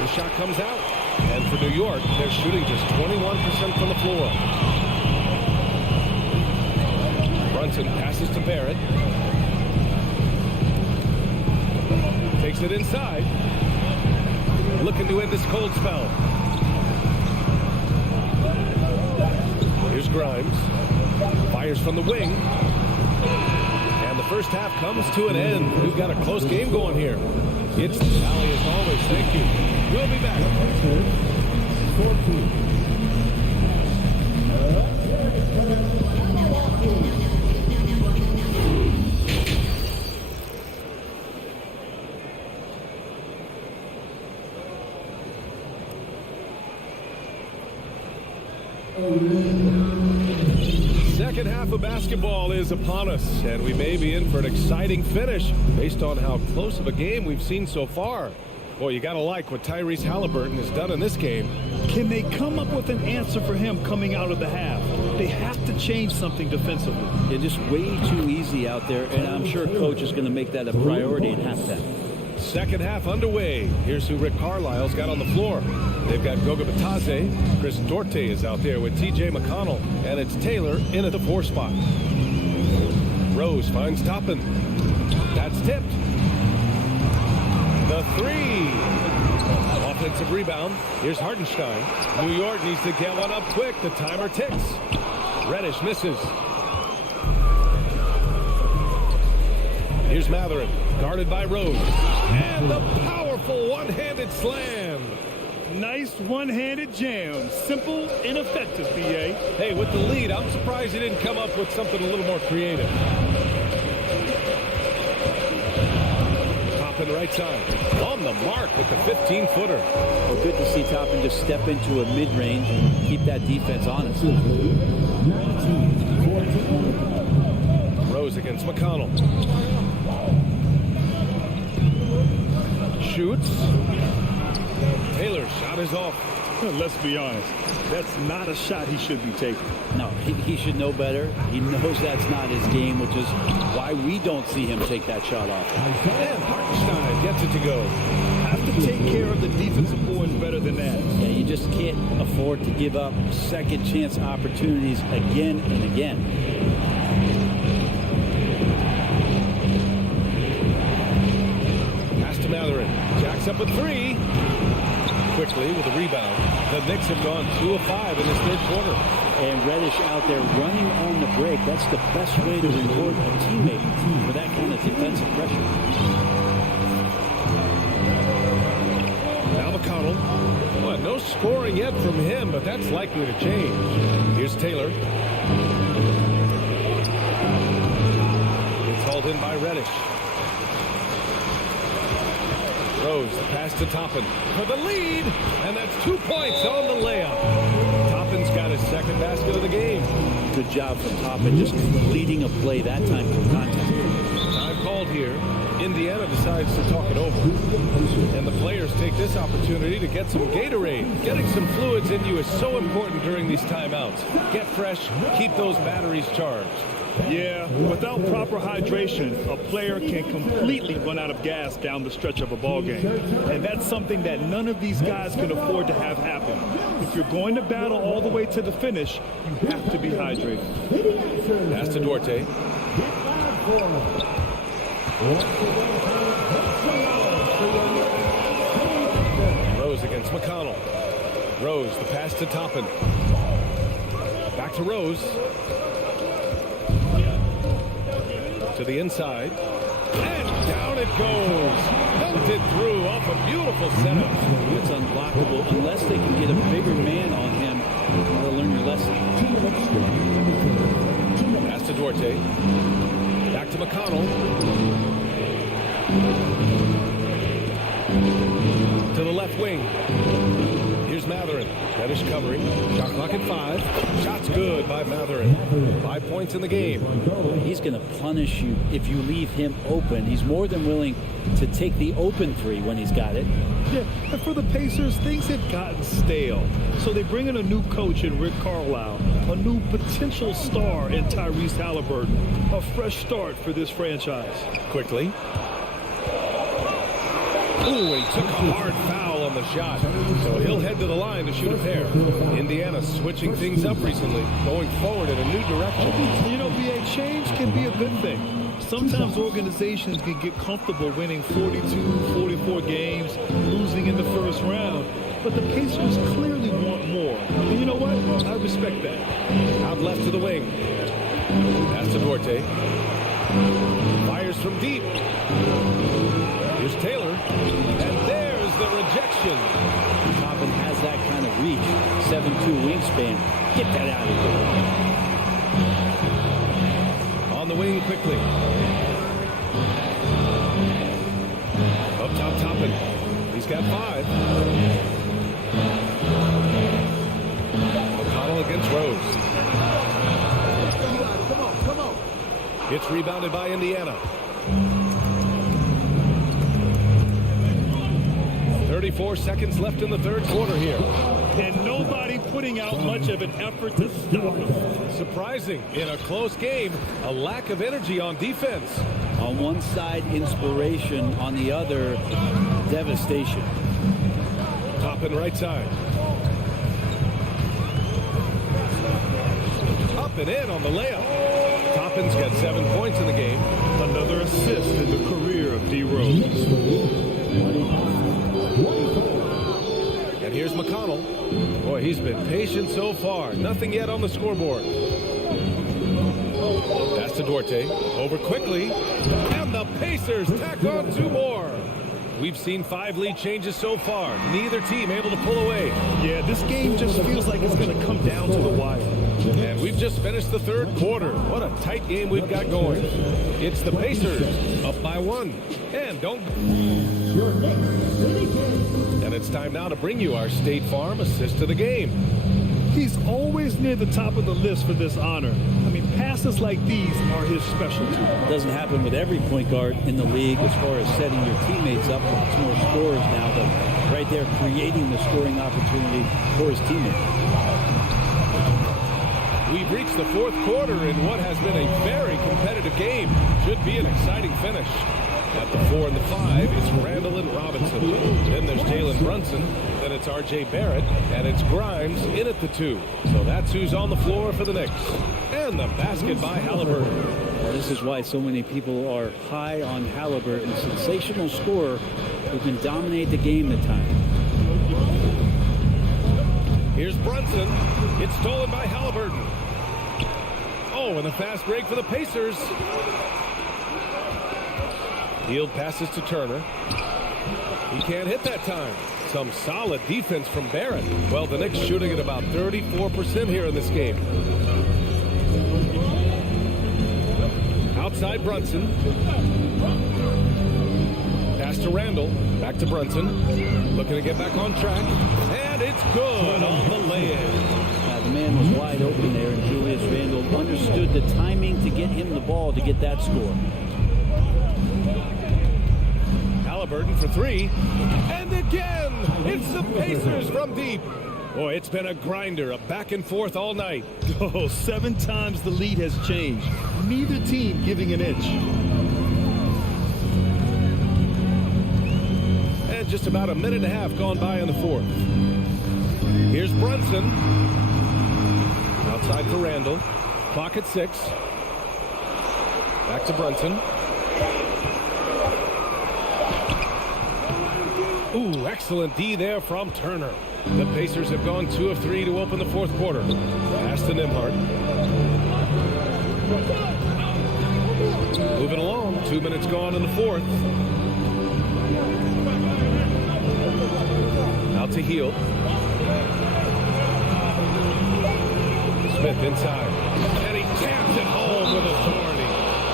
The shot comes out. And for New York, they're shooting just 21% from the floor. Brunson passes to Barrett. Takes it inside. Looking to end this cold spell. Here's Grimes. Fires from the wing. And the first half comes to an end. We've got a close game going here. It's the Valley as always. Thank you. We'll be back. Second half of basketball is upon us, and we may be in for an exciting finish based on how close of a game we've seen so far. Boy, you got to like what Tyrese Halliburton has done in this game. Can they come up with an answer for him coming out of the half? They have to change something defensively. They're just way too easy out there, and I'm sure coach is going to make that a priority at halftime. Second half underway. Here's who Rick Carlisle's got on the floor. They've got Goga Bitadze. Chris Duarte is out there with T.J. McConnell. And it's Taylor in at the 4 spot. Rose finds Toppin. That's tipped. The 3. Offensive rebound. Here's Hartenstein. New York needs to get one up quick. The timer ticks. Reddish misses. Here's Matherin, guarded by Rose. And the powerful one-handed slam. Nice one-handed jam. Simple and effective, B.A. Hey, with the lead, I'm surprised he didn't come up with something a little more creative. Toppin right side. On the mark with the 15-footer. Well, good to see Toppin just step into a mid-range and keep that defense honest. Rose against McConnell. Shoots. Taylor's shot is off. Let's be honest. That's not a shot he should be taking. No, he should know better. He knows that's not his game, which is why we don't see him take that shot off. And Hartenstein gets it to go. Have to take care of the defensive boards better than that. Yeah, you just can't afford to give up second chance opportunities again and again. Pass to Matherin. Jacks up a 3. Quickly with a rebound. The Knicks have gone 2 of 5 in this third quarter. And Reddish out there running on the break. That's the best way to reward a teammate for that kind of defensive pressure. Now McConnell. Well, no scoring yet from him, but that's likely to change. Here's Taylor. It's hauled in by Reddish. Rose, the pass to Toppin for the lead, and that's 2 points on the layup. Toppin's got his second basket of the game. Good job from Toppin, just leading a play that time from contact. Time called here. Indiana decides to talk it over. And the players take this opportunity to get some Gatorade. Getting some fluids in you is so important during these timeouts. Get fresh, keep those batteries charged. Yeah, without proper hydration, a player can completely run out of gas down the stretch of a ball game. And that's something that none of these guys can afford to have happen. If you're going to battle all the way to the finish, you have to be hydrated. Pass to Duarte. Rose against McConnell. Rose, the pass to Toppin. Back to Rose. To the inside. And down it goes. The Ripped it through off a beautiful setup. It's unblockable unless they can get a bigger man on him. That'll learn your lesson. Pass to Duarte. Back to McConnell. To the left wing. Here's Matherin. Reddish covering. Shot clock at 5. Shots good by Matherin. 5 points in the game. He's going to punish you if you leave him open. He's more than willing to take the open three when he's got it. Yeah, and for the Pacers, things have gotten stale. So they bring in a new coach in Rick Carlisle, a new potential star in Tyrese Halliburton. A fresh start for this franchise. Quickly. Ooh, he took a hard foul on the shot. So he'll head to the line to shoot a pair. Indiana switching things up recently, going forward in a new direction. You know, BA, change can be a good thing. Sometimes organizations can get comfortable winning 42, 44 games, losing in the first round. But the Pacers clearly want more. And you know what? I respect that. Out left to the wing. Pass to Duarte. Fires from deep. Here's Taylor. And there's the rejection. Toppin has that kind of reach. 7'2" wingspan. Get that out of here. On the wing quickly. Up top, Toppin. He's got 5. McConnell against Rose. Come on. It's rebounded by Indiana. 34 seconds left in the third quarter here. And nobody putting out much of an effort to stop him. Surprising in a close game, a lack of energy on defense. On one side, inspiration. On the other, devastation. Toppin right side. Up and in on the layup. Toppin's got 7 points in the game. Another assist in the career of D. Rose. And here's McConnell. Boy, he's been patient so far. Nothing yet on the scoreboard. Pass to Duarte. Over quickly. And the Pacers tack on 2 more. We've seen 5 lead changes so far. Neither team able to pull away. Yeah, this game just feels like it's going to come down to the wire. And we've just finished the third quarter. What a tight game we've got going. It's the Pacers up by 1. And don't... And it's time now to bring you our State Farm assist of the game. He's always near the top of the list for this honor. I mean, passes like these are his specialty. It doesn't happen with every point guard in the league as far as setting your teammates up. Lots more scorers now, but right there creating the scoring opportunity for his teammates. We've reached the fourth quarter in what has been a very competitive game. Should be an exciting finish. At the 4 and the 5, it's Randall and Robinson. Then there's Jalen Brunson. Then it's R.J. Barrett. And it's Grimes in at the 2. So that's who's on the floor for the Knicks. And the basket by Halliburton. Well, this is why so many people are high on Halliburton. A sensational scorer who can dominate the game at times. Here's Brunson. It's stolen by Halliburton. Oh, and a fast break for the Pacers. Field passes to Turner. He can't hit that time. Some solid defense from Barrett. Well, the Knicks shooting at about 34% here in this game. Outside Brunson. Pass to Randall. Back to Brunson. Looking to get back on track. And it's good on the lay-in. The man was wide open there, and Julius Randle understood the timing to get him the ball to get that score. Halliburton for 3. And again, it's the Pacers from deep. Boy, it's been a grinder, a back and forth all night. Oh, 7 times the lead has changed. Neither team giving an inch. And just about a minute and a half gone by in the fourth. Here's Brunson. Outside for Randall. Clock at 6. Back to Brunson. Ooh, excellent D there from Turner. The Pacers have gone 2 of 3 to open the fourth quarter. Pass to Nembhard. Moving along. 2 minutes gone in the fourth. to Heel. Smith inside. And he jams it home with authority.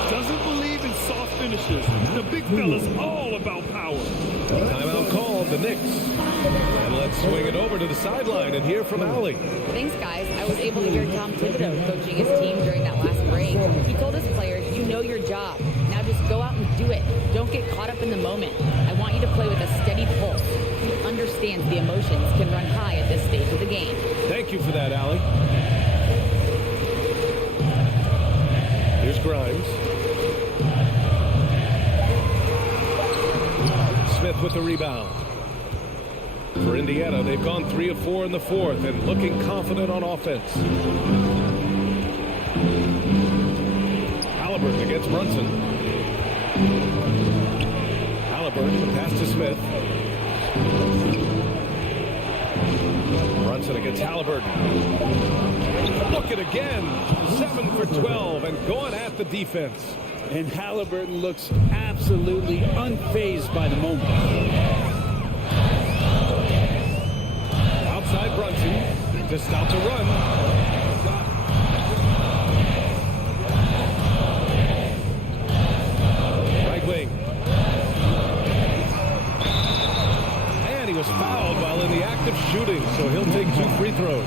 Doesn't believe in soft finishes. The big fella's all about power. Timeout called, the Knicks. And let's swing it over to the sideline and hear from Allie. Thanks, guys. I was able to hear Tom Thibodeau coaching his team during that last break. He told his players, you know your job. Now just go out and do it. Don't get caught up in the moment. I want you to play with a steady pulse. He understands the emotions can run high at this stage of the game. Thank you for that, Allie. Here's Grimes. Smith with the rebound. For Indiana, they've gone 3 of 4 in the fourth and looking confident on offense. Halliburton against Brunson. Halliburton, the pass to Smith. Brunson against Halliburton. Look it again. 7 for 12 and going at the defense. And Halliburton looks absolutely unfazed by the moment. Outside Brunson to stop the run. Right wing. And he was fouled while in the act of shooting, so he'll take 2 free throws.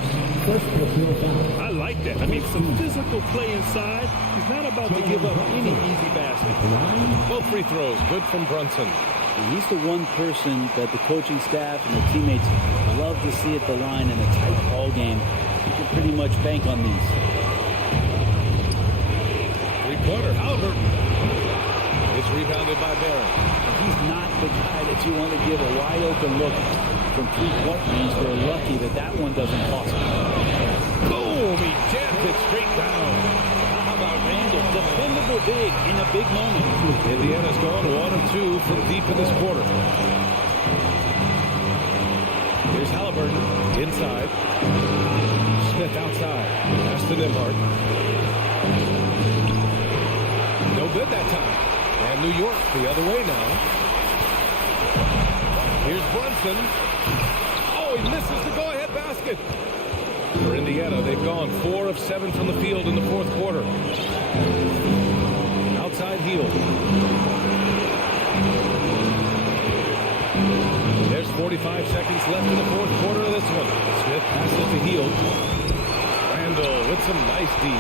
I like that. I mean, some physical play inside. He's not about to give up any easy basket. Both free throws, good from Brunson. And he's the one person that the coaching staff and the teammates love to see at the line in a tight ball game. You can pretty much bank on these. Three-pointer, Halliburton. It's rebounded by Barron. He's not the guy that you want to give a wide open look from 3-point range. They're lucky that that one doesn't cost them. Boom! He jams it straight down. How about Randall? Dependable big in a big moment. Indiana's gone 1 of 2 from deep in this quarter. Here's Halliburton inside. Smith outside. Pass to Nimhart. No good that time. And New York the other way now. Here's Brunson. Oh, he misses the go-ahead basket. For Indiana, they've gone 4 of 7 from the field in the fourth quarter. Outside Heel. There's 45 seconds left in the fourth quarter of this one. Smith passes to Heel. Randall with some nice D. I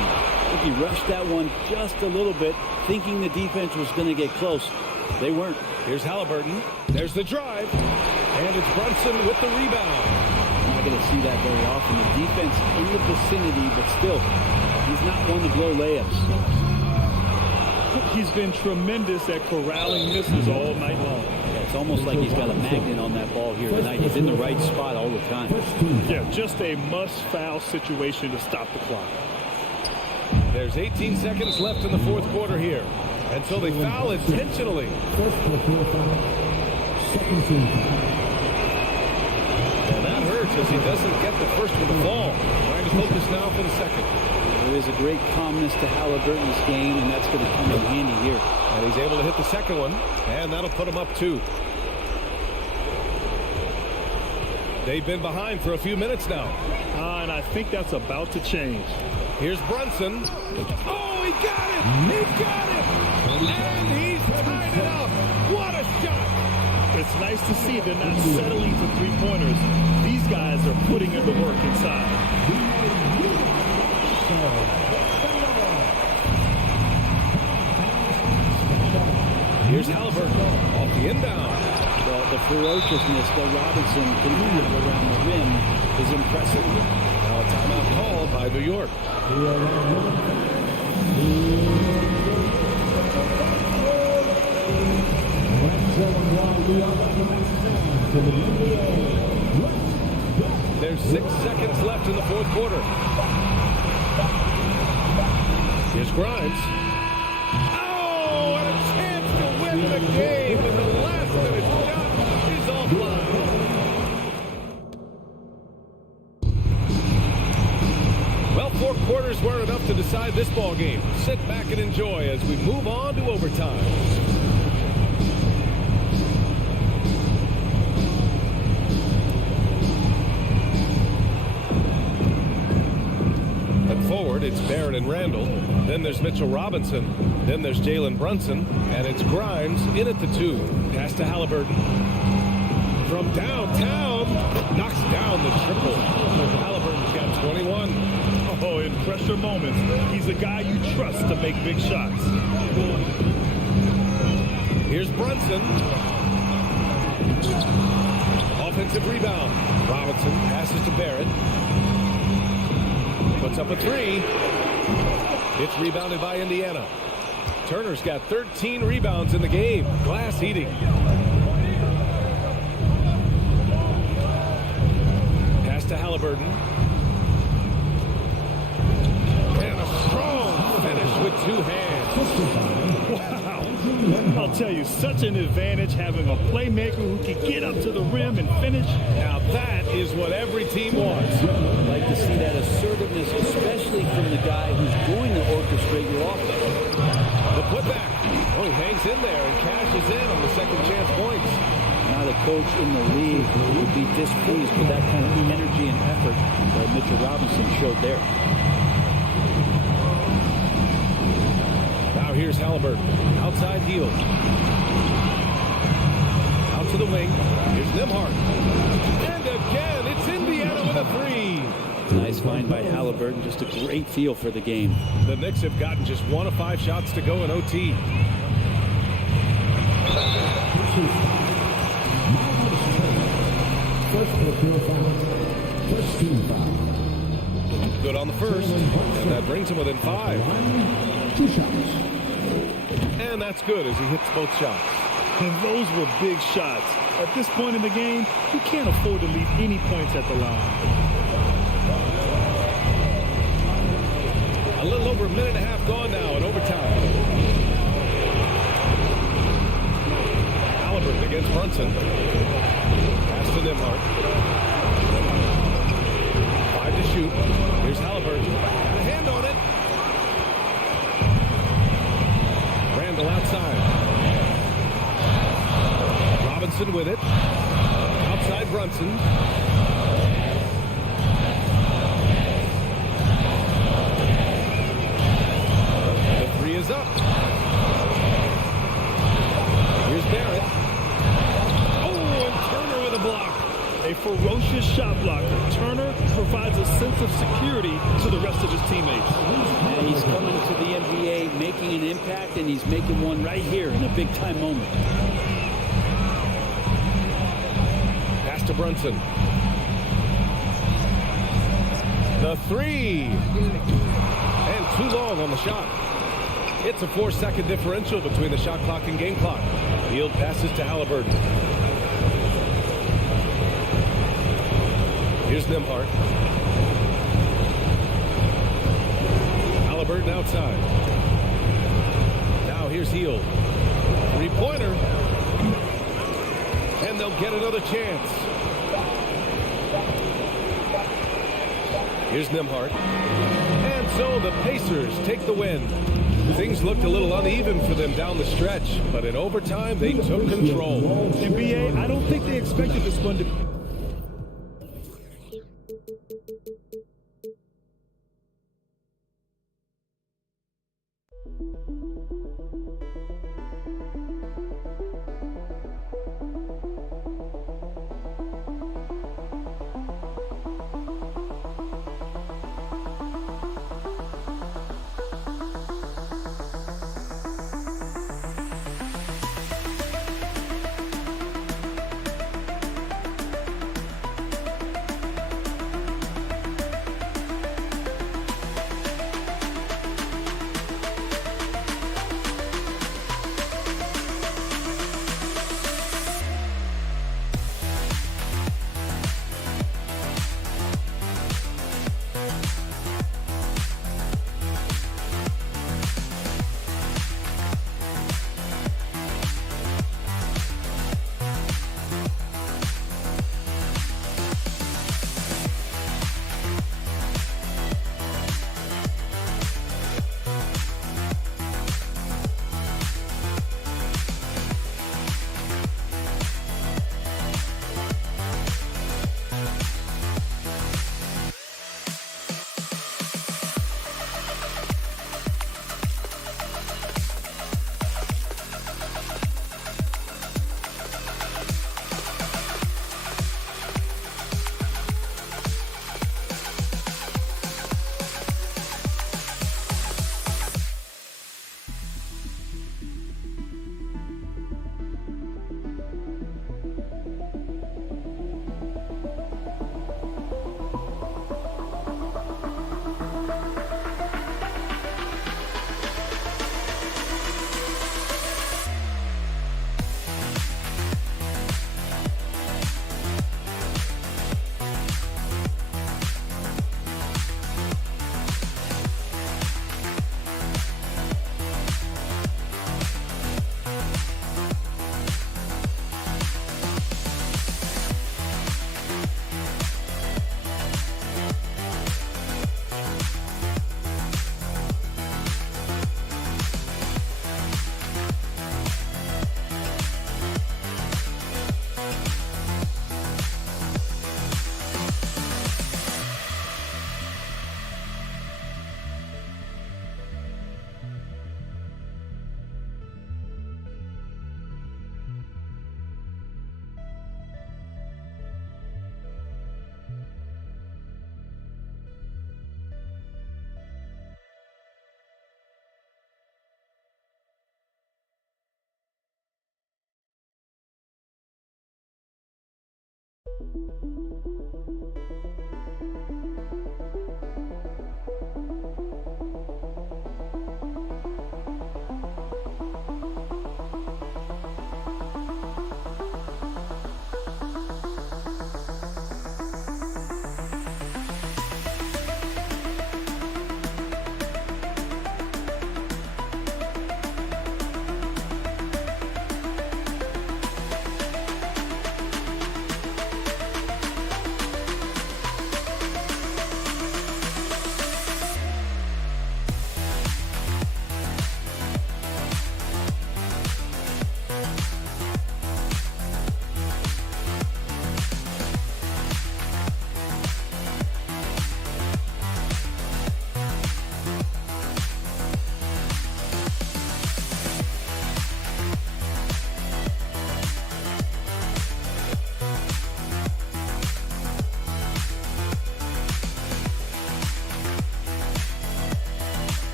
think he rushed that one just a little bit, thinking the defense was going to get close. They weren't. Here's Halliburton. There's the drive. And it's Brunson with the rebound. Not going to see that very often. The defense in the vicinity, but still, he's not one to blow layups. He's been tremendous at corralling misses all night long. Yeah, it's almost like he's got a magnet on that ball here tonight. He's in the right spot all the time. Yeah, just a must-foul situation to stop the clock. There's 18 seconds left in the fourth quarter here. And so they foul intentionally. And that hurts as he doesn't get the first with the ball. Trying to focus now for the second. There is a great calmness to Halliburton's game, and that's going to come in handy here. And he's able to hit the second one, and that'll put him up 2. They've been behind for a few minutes now. And I think that's about to change. Here's Brunson. Oh, he got it! He got it! And he's tied it up! What a shot! It's nice to see they're not settling for three-pointers. These guys are putting in the work inside. Here's Halliburton off the inbound. The ferociousness that Robinson can have around the rim is impressive. Now a timeout called by New York. There's 6 seconds left in the fourth quarter. Here's Grimes. Oh, and a chance to win the game, but the last-minute shot is offline. Well, 4 quarters were enough to decide this ball game. Sit back and enjoy as we move on to overtime. It's Barrett and Randall. Then there's Mitchell Robinson. Then there's Jalen Brunson. And it's Grimes in at the 2. Pass to Halliburton. From downtown, knocks down the triple. Halliburton's got 21. Oh, in pressure moments, he's a guy you trust to make big shots. Here's Brunson. Offensive rebound. Robinson passes to Barrett. Puts up a 3. It's rebounded by Indiana. Turner's got 13 rebounds in the game. Glass heating. Pass to Halliburton. And a strong finish with 2 hands. Wow. I'll tell you, such an advantage having a playmaker who can get up to the rim and finish. Now that is what every team wants. I'd like to see that assertiveness, especially from the guy who's going to orchestrate your offense. The putback. Oh, he hangs in there and cashes in on the second chance points. Not a coach in the league would be displeased with that kind of energy and effort that Mitchell Robinson showed there. Now here's Halliburton. Outside heel. Out to the wing. Here's Nembhard. And again, it's Indiana with a 3. Nice find by Halliburton. Just a great feel for the game. The Knicks have gotten just 1 of 5 shots to go in OT. Good on the first, and that brings him within 5. 2 shots. And that's good as he hits both shots. And those were big shots. At this point in the game, you can't afford to leave any points at the line. A little over a minute and a half gone now in overtime. Halliburton against Brunson. Pass to Nembhard. 5 to shoot. Here's Halliburton. Got a hand on it. Randall outside. Robinson with it. Outside Brunson. The 3 is up. Here's Barrett. Oh, and Turner with a block. A ferocious shot blocker. Turner provides a sense of security to the rest of his teammates. And he's coming to the NBA making an impact, and he's making one right here in a big-time moment. Pass to Brunson. The 3. And too long on the shot. It's a 4-second differential between the shot clock and game clock. Field passes to Halliburton. Here's Nembhard. Halliburton outside. Now here's Heel. 3-pointer. And they'll get another chance. Here's Nembhard. And so the Pacers take the win. Things looked a little uneven for them down the stretch, but in overtime, they took control. NBA, I don't think they expected this one to...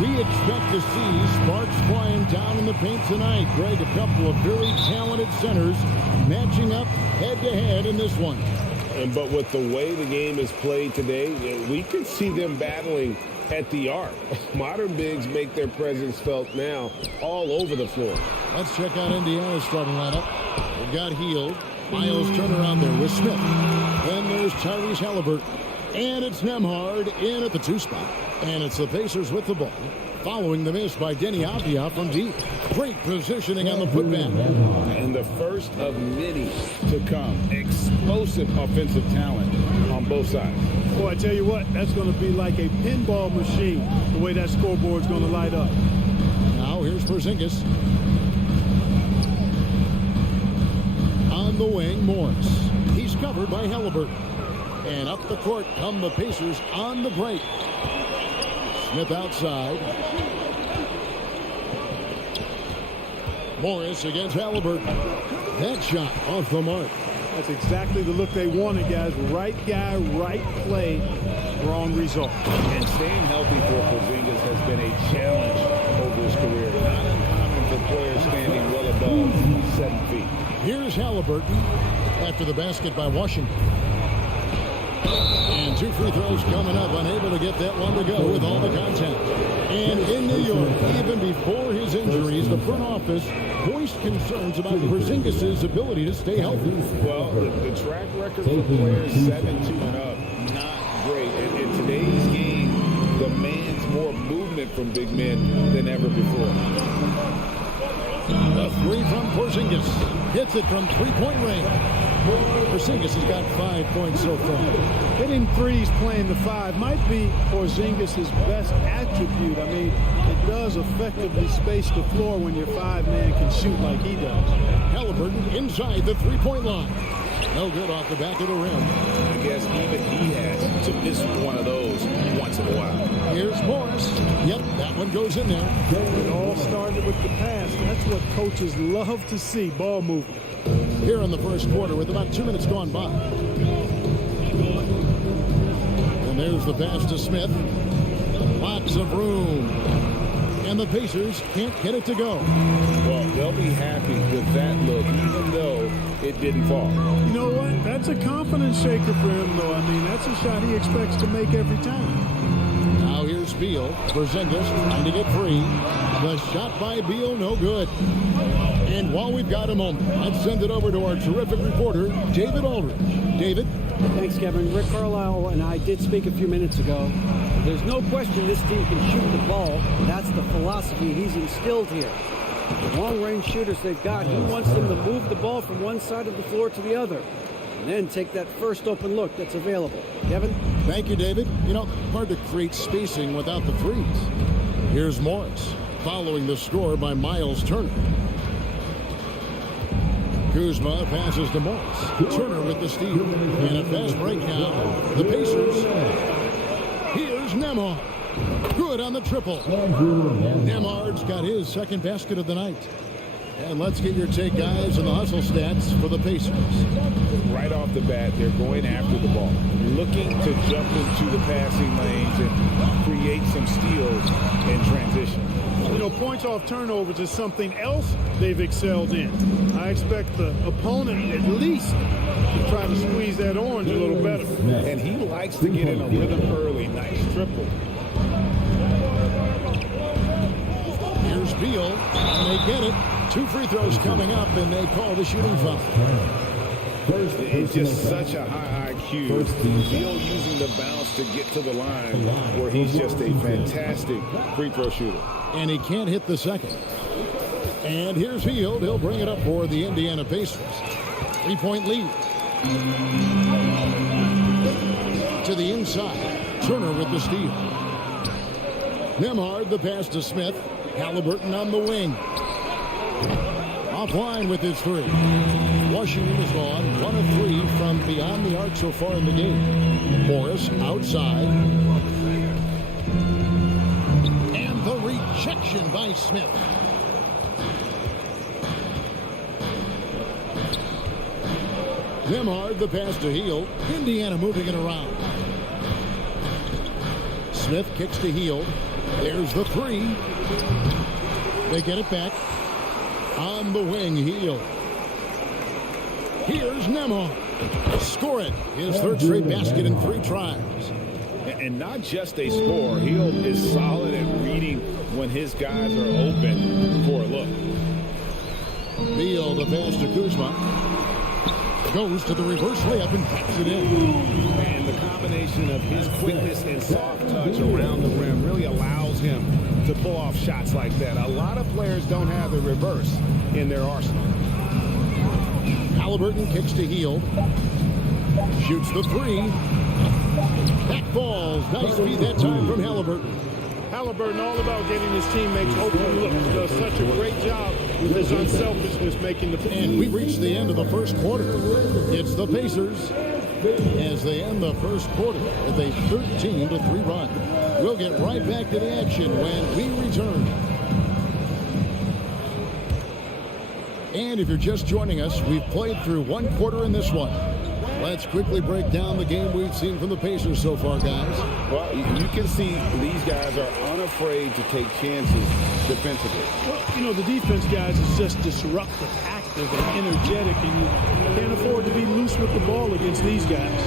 We expect to see sparks flying down in the paint tonight. Greg, a couple of very talented centers matching up head-to-head in this one. But with the way the game is played today, we could see them battling at the arc. Modern bigs make their presence felt now all over the floor. Let's check out Indiana's starting lineup. They've got Heald. Miles turnaround there with Smith. Then there's Tyrese Halliburton. And it's Nembhard in at the 2 spot. And it's the Pacers with the ball, following the miss by Denny Avdia from deep. Great positioning on the putback. And the first of many to come. Explosive offensive talent on both sides. Boy, I tell you what, that's going to be like a pinball machine, the way that scoreboard's going to light up. Now here's Porzingis. On the wing, Morris. He's covered by Halliburton. And up the court come the Pacers on the break. Smith outside. Morris against Halliburton. That shot off the mark. That's exactly the look they wanted, guys. Right guy, right play, wrong result. And staying healthy for Porzingis has been a challenge over his career. Not uncommon for players standing well above 7 feet. Here's Halliburton. after the basket by Washington. And 2 free throws coming up, unable to get that one to go with all the contact. And in New York, even before his injuries, the front office voiced concerns about Porzingis' ability to stay healthy. Well, the track record for players 7-2 and up, not great. And in today's game, demands more movement from big men than ever before. The 3 from Porzingis. Hits it from 3-point range. Porzingis has got 5 points so far. Hitting threes playing the 5 might be Porzingis' best attribute. I mean, it does effectively space the floor when your 5-man can shoot like he does. Halliburton inside the 3-point line. No good off the back of the rim. I guess even he has to miss one of those once in a while. Here's Morris. Yep, that one goes in there. It all started with the pass. That's what coaches love to see, ball movement. Here in the first quarter with about 2 minutes gone by. And there's the pass to Smith. Lots of room. And the Pacers can't get it to go. Well, they'll be happy with that look, even though it didn't fall. You know what? That's a confidence shaker for him, though. I mean, that's a shot he expects to make every time. Now here's Beal. Porzingis trying to get free. The shot by Beal, no good. And while we've got a moment, let's send it over to our terrific reporter, David Aldridge. David? Thanks, Kevin. Rick Carlisle and I did speak a few minutes ago. There's no question this team can shoot the ball. That's the philosophy he's instilled here. The long-range shooters they've got, he wants them to move the ball from one side of the floor to the other. And then take that first open look that's available. Kevin? Thank you, David. You know, hard to create spacing without the threes. Here's Morris, following the score by Miles Turner. Kuzma passes to Morris. Turner with the steal. And a fast break now. The Pacers. Here's Nembhard. Good on the triple. Nembhard's got his second basket of the night. And let's get your take, guys, on the hustle stats for the Pacers. Right off the bat, they're going after the ball, looking to jump into the passing lanes and create some steals in transition. You know, points off turnovers is something else they've excelled in. I expect the opponent at least to try to squeeze that orange a little better. And he likes to get in a rhythm early. Nice triple. Here's Beal, and they get it. 2 free throws coming up, and they call the shooting foul. It's just such a high IQ. Beal using the bounce to get to the line where he's just a fantastic free throw shooter. And he can't hit the second. And here's Hield. He'll bring it up for the Indiana Pacers. 3-point lead. To the inside. Turner with the steal. Nembhard, the pass to Smith. Halliburton on the wing. Offline with his 3. Washington has gone 1 of 3 from beyond the arc so far in the game. Morris outside. And the rejection by Smith. Nembhard, the pass to Hield. Indiana moving it around. Smith kicks to Hield. There's the 3. They get it back. On the wing, Hield. Here's Nembhard. Score it. His 3rd straight basket in 3 tries. And not just a score. Hield is solid at reading when his guys are open for a look. Beal, the pass to Kuzma. Goes to the reverse layup and taps it in. And the combination of his quickness and soft touch around the rim really allows him to pull off shots like that. A lot of players don't have the reverse in their arsenal. Halliburton kicks to Hield. Shoots the 3. That falls. Nice feed that time from Halliburton. Halliburton all about getting his teammates open looks. Does such a great job with his unselfishness making the play. And we reach the end of the first quarter. It's the Pacers as they end the first quarter with a 13-3 run. We'll get right back to the action when we return. And if you're just joining us, we've played through 1 quarter in this one. Let's quickly break down the game we've seen from the Pacers so far, guys. Well, you can see these guys are unafraid to take chances defensively. Well, you know, the defense, guys, is just disruptive, active. active and energetic, and you can't afford to be loose with the ball against these guys.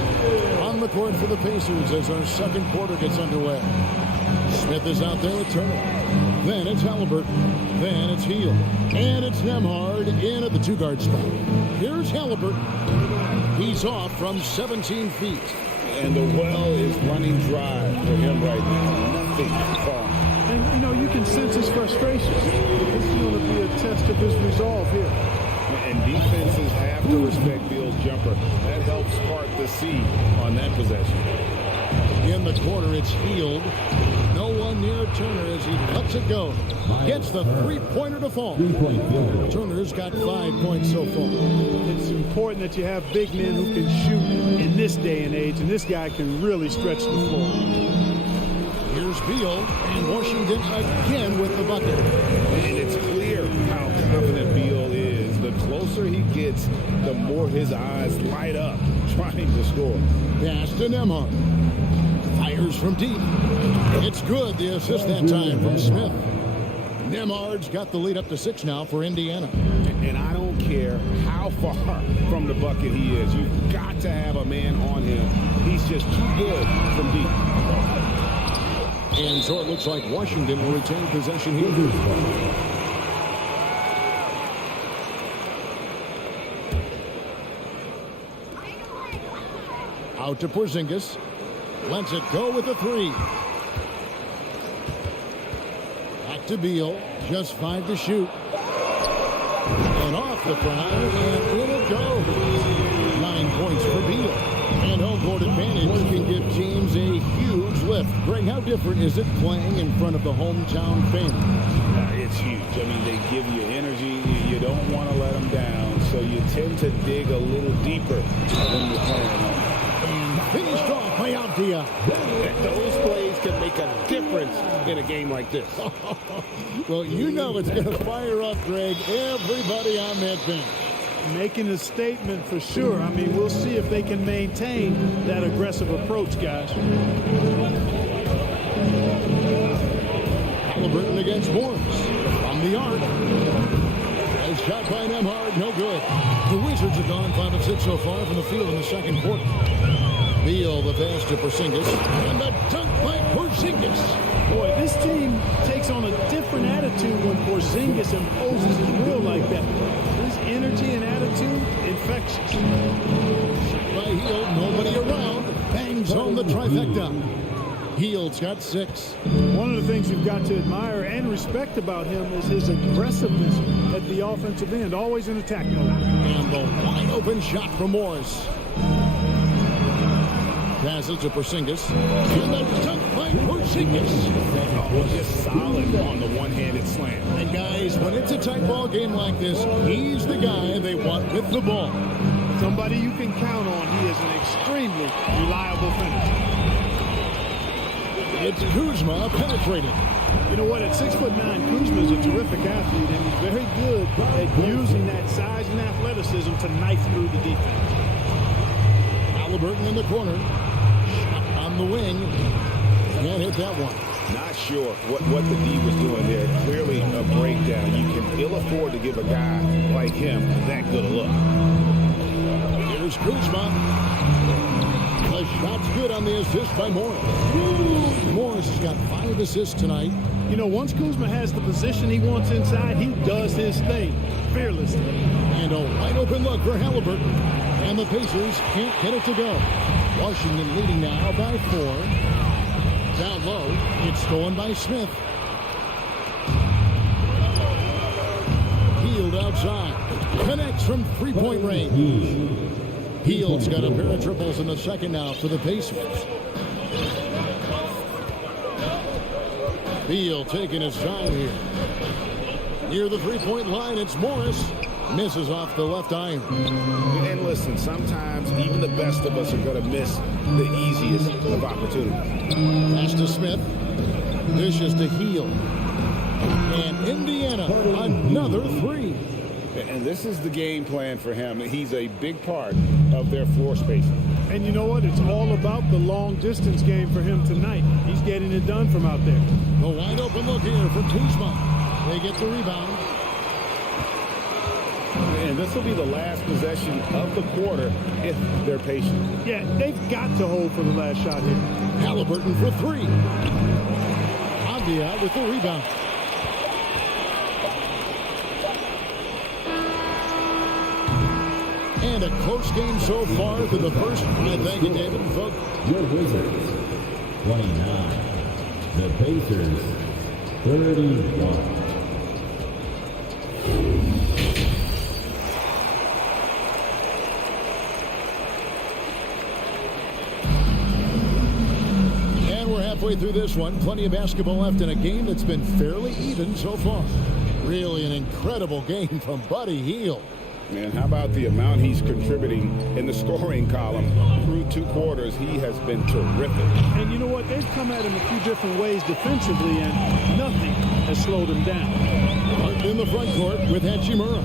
On the court for the Pacers as our second quarter gets underway. Smith is out there with Turner. Then it's Halliburton. Then it's Heel. And it's Nembhard in at the two-guard spot. Here's Halliburton. He's off from 17 feet. And the well is running dry for him right now. Nothing falling. And, you know, you can sense his frustration. This is going to be a test of his resolve here. And defenses have to respect Beal's jumper. That helps spark the seed on that possession. In the corner, it's Healed. No one near Turner as he lets it go. Gets the three-pointer to fall. Turner's got 5 points so far. It's important that you have big men who can shoot in this day and age, and this guy can really stretch the floor. Here's Beal, and Washington again with the bucket. And it's clear how confident Beal is. The closer he gets, the more his eyes light up trying to score. Pass to Nembhard. Fires from deep. It's good. The assist that time from Smith. Nembhard's got the lead up to 6 now for Indiana. And I don't care how far from the bucket he is. You've got to have a man on him. He's just too good from deep. And so it looks like Washington will retain possession here. Out to Porzingis. Lets it go with a 3. Back to Beal. Just 5 to shoot. And off the foul, and in it goes. 9 points for Beal. And home court advantage can give teams a huge lift. Greg, how different is it playing in front of the hometown fans? It's huge. I mean, they give you energy. You don't want to let them down, so you tend to dig a little deeper when you're playing. And finished off by Avdia. Those plays can make a difference in a game like this. Well, you know it's going to fire up, Greg, everybody on that bench. Making a statement for sure. I mean, we'll see if they can maintain that aggressive approach, guys. Halliburton against Morris. From the arc. A shot by Nembhard, no good. The Wizards have gone 5 of 6 so far from the field in the second quarter. Beal, the pass to Porzingis. And the dunk by Porzingis. Boy, this team takes on a different attitude when Porzingis imposes his will like that. His energy and attitude, infectious. By Hield, nobody around. Bangs home the trifecta. Hield's got 6. One of the things you've got to admire and respect about him is his aggressiveness at the offensive end, always in attack mode. And the wide open shot from Morris. Passes to Porzingis. And the dunk by Porzingis. Oh, just solid on the one-handed slam. And guys, when it's a tight ball game like this, he's the guy they want with the ball. Somebody you can count on. He is an extremely reliable finisher. It's Kuzma penetrating. You know what? At 6'9", Kuzma is a terrific athlete, and he's very good at using that size and athleticism to knife through the defense. Halliburton in the corner. Shot on the wing. Can't hit that one. Not sure what the D was doing there. Clearly a breakdown. You can ill afford to give a guy like him that good a look. Here's Kuzma. The shot's good on the assist by Morris. Morris has got 5 assists tonight. You know, once Kuzma has the position he wants inside, he does his thing fearlessly. And a wide open look for Halliburton. And the Pacers can't get it to go. Washington leading now by 4. Down low, it's stolen by Smith. Hield outside. Connects from three-point range. Hield's got a pair of triples in the second now for the Pacers. Beal taking his time here. Near the three-point line, it's Morris. Misses off the left iron. And listen, sometimes even the best of us are going to miss the easiest of opportunities. Pass to Smith. Dishes to Hield. And Indiana, another 3. And this is the game plan for him. He's a big part of their floor spacing. And you know what? It's all about the long-distance game for him tonight. He's getting it done from out there. A wide open look here from Kuzma. They get the rebound. And this will be the last possession of the quarter if they're patient. Yeah, they've got to hold for the last shot here. Halliburton for three. Avdia with the rebound. And a close game so far through the first. Thank you, David. Folks. Your Wizards, 29. The Pacers, 31. Halfway through this one, plenty of basketball left in a game that's been fairly even so far. Really an incredible game from Buddy Hield. And how about the amount he's contributing in the scoring column through 2 quarters? He has been terrific. And you know what? They've come at him a few different ways defensively, and nothing has slowed him down. Martin in the front court with Hachimura.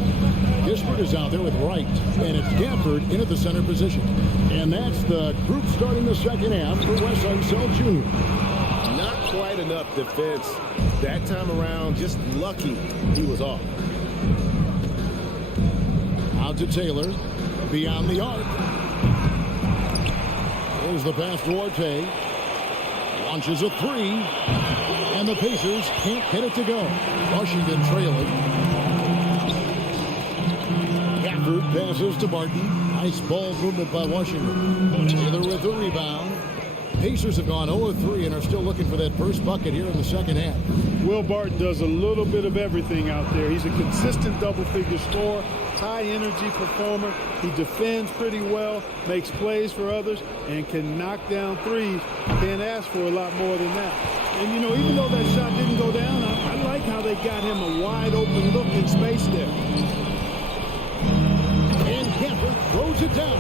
Kispert is out there with Wright, and it's Gafford in at the center position. And that's the group starting the second half for Wes Unseld Jr. Not quite enough defense that time around. Just lucky he was off. Out to Taylor, beyond the arc. There's the pass to Orte. Launches a three, and the Pacers can't get it to go. Washington trailing. Gafford passes to Barton. Nice ball movement by Washington. Taylor with the rebound. Pacers have gone 0-3 and are still looking for that first bucket here in the second half. Will Barton does a little bit of everything out there. He's a consistent double-figure scorer, high-energy performer. He defends pretty well, makes plays for others, and can knock down threes. Can't ask for a lot more than that. And, you know, even though that shot didn't go down, I like how they got him a wide-open look in space there. And Gafford throws it down.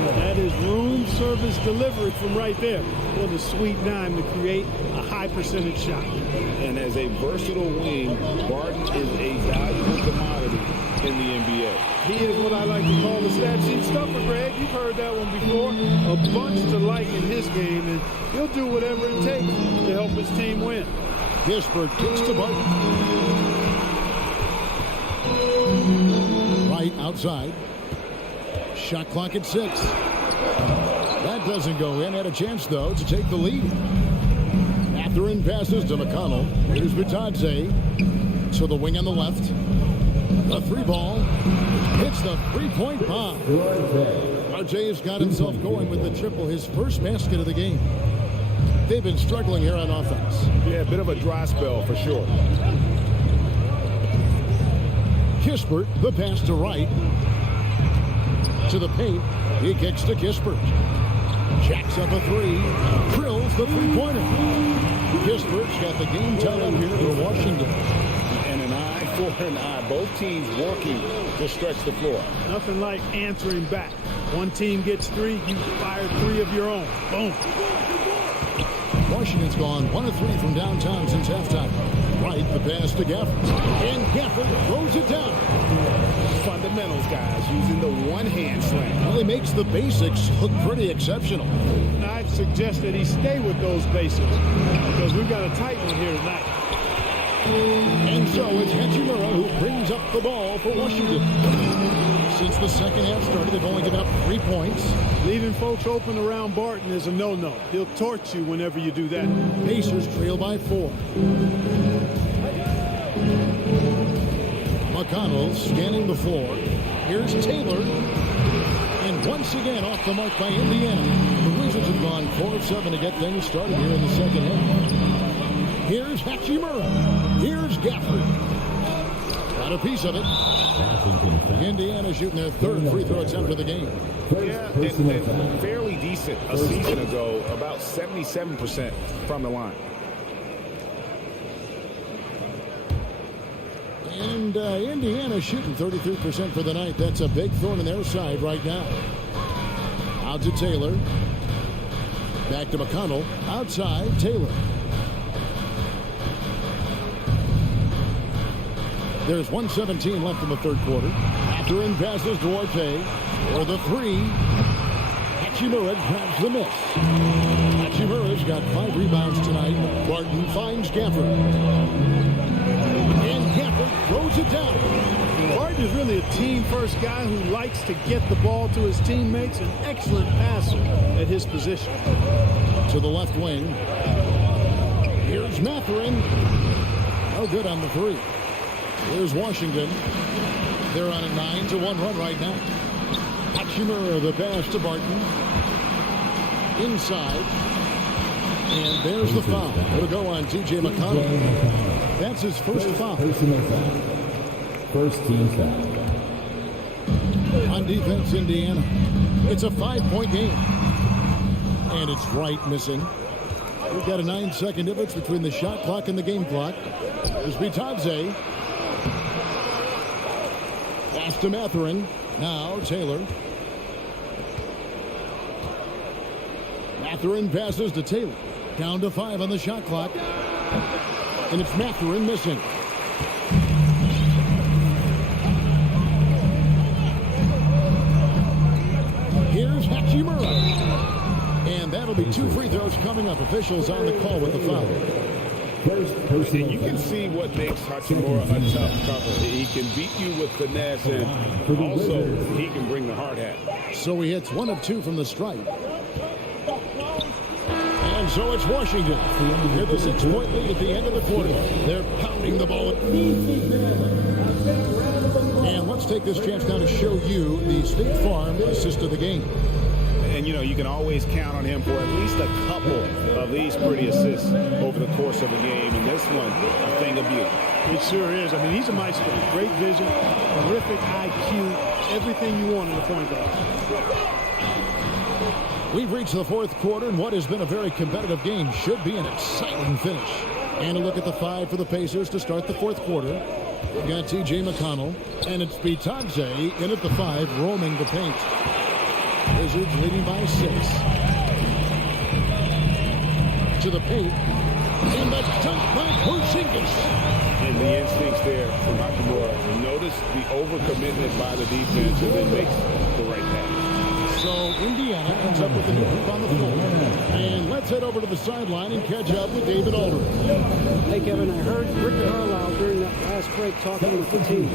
That is room service delivery from right there. What a sweet dime to create a high percentage shot. And as a versatile wing, Barton is a valuable commodity in the NBA. He is what I like to call the stat sheet stuffer, Greg. You've heard that one before. A bunch to like in his game, and he'll do whatever it takes to help his team win. Kispert kicks to Barton. Right outside. Shot clock at 6. That doesn't go in. Had a chance, though, to take the lead. Mathurin passes to McConnell. Here's Bitadze to the wing on the left. The 3-ball hits the 3-point bomb. RJ has got himself going with the triple, his first basket of the game. They've been struggling here on offense. Yeah, a bit of a dry spell for sure. Kispert, the pass to Wright. To the paint. He kicks to Kispert. Jacks up a 3. Drills the 3-pointer. Kispert's got the game tied up here for Washington. And an eye for an eye. Both teams working to stretch the floor. Nothing like answering back. One team gets 3, you fire 3 of your own. Boom. Washington's gone 1 of 3 from downtown since halftime. Wright, the pass to Gafford. And Gafford throws it down. Fundamentals, guys, using the one-hand slam. Well, he makes the basics look pretty exceptional. Now, I'd suggest that he stay with those basics because we've got a tight one here tonight. And so it's Hachimura who brings up the ball for Washington. Since the second half started, they've only given up 3 points. Leaving folks open around Barton is a no-no. He'll torch you whenever you do that. Pacers trail by 4. McConnell scanning the floor. Here's Taylor. And once again off the mark by Indiana. The Wizards have gone 4 of 7 to get things started here in the second half. Here's Hachimura. Here's Gafford. Got a piece of it. Indiana shooting their 3rd free throw attempt of the game. Yeah, and fairly decent a season ago. About 77% from the line. And Indiana shooting 33% for the night. That's a big thorn in their side right now. Out to Taylor. Back to McConnell. Outside, Taylor. There's 1:17 left in the 3rd quarter. Mathurin passes to Orte for the 3. Hachimura grabs the miss. Hachimura's got 5 rebounds tonight. Barton finds Gafford. And Gafford throws it down. Barton is really a team-first guy who likes to get the ball to his teammates, an excellent passer at his position. To the left wing. Here's Matherin. No good on the three. Here's Washington. They're on a 9-1 run right now. Hachimura, the pass to Barton. Inside. And there's the foul. It'll go on T.J. McConnell. That's his first foul. First team foul. On defense, Indiana. It's a 5-point game. And it's Wright missing. We've got a 9-second difference between the shot clock and the game clock. There's Bitadze. Pass to Matherin. Now Taylor. Matherin passes to Taylor. Down to 5 on the shot clock. And it's Matherin missing. Here's Hachimura. And that'll be 2 free throws coming up. Officials on the call with the foul. And you can see what makes Hachimura a tough cover. He can beat you with finesse, and also he can bring the hard hat. So he hits 1 of 2 from the stripe. And so it's Washington. They're the 6-point lead at the end of the quarter. They're pounding the ball. And let's take this chance now to show you the State Farm assist of the game. And, you know, you can always count on him for at least a couple of these pretty assists over the course of a game. And this one, a thing of beauty. It sure is. I mean, he's a maestro. Great vision, terrific IQ, everything you want in a point guard. We've reached the 4th quarter, and what has been a very competitive game should be an exciting finish. And a look at the 5 for the Pacers to start the 4th quarter. We've got T.J. McConnell, and it's Bitadze in at the 5, roaming the paint. Wizards leading by 6. To the paint. And the dunk by Porzingis. And the instincts there from Hachimura. Notice the overcommitment by the defense and then makes the right pass. So Indiana ends up with a new group on the floor. And let's head over to the sideline and catch up with David Aldridge. Hey, Kevin, I heard Rick Carlisle during that last break talking with the team.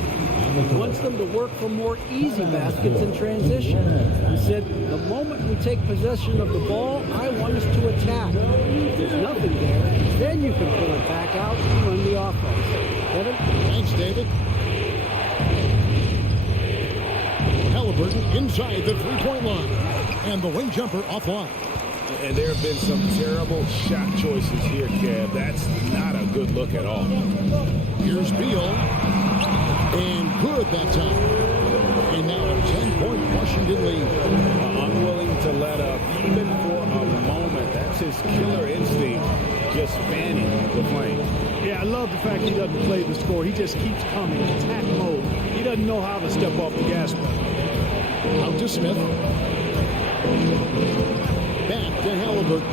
He wants them to work for more easy baskets in transition. He said, the moment we take possession of the ball, I want us to attack. If there's nothing there, then you can pull it back out and run the offense. Kevin? Thanks, David. Halliburton inside the 3-point line. And the wing jumper offline. And there have been some terrible shot choices here, Kev. That's not a good look at all. Here's Beal. And good that time. And now a 10-point Washington lead. Unwilling to let up even for a moment. That's his killer instinct. Just fanning the flame. Yeah, I love the fact he doesn't play the score. He just keeps coming, attack mode. He doesn't know how to step off the gas pedal. Out to Smith. Back to Halliburton.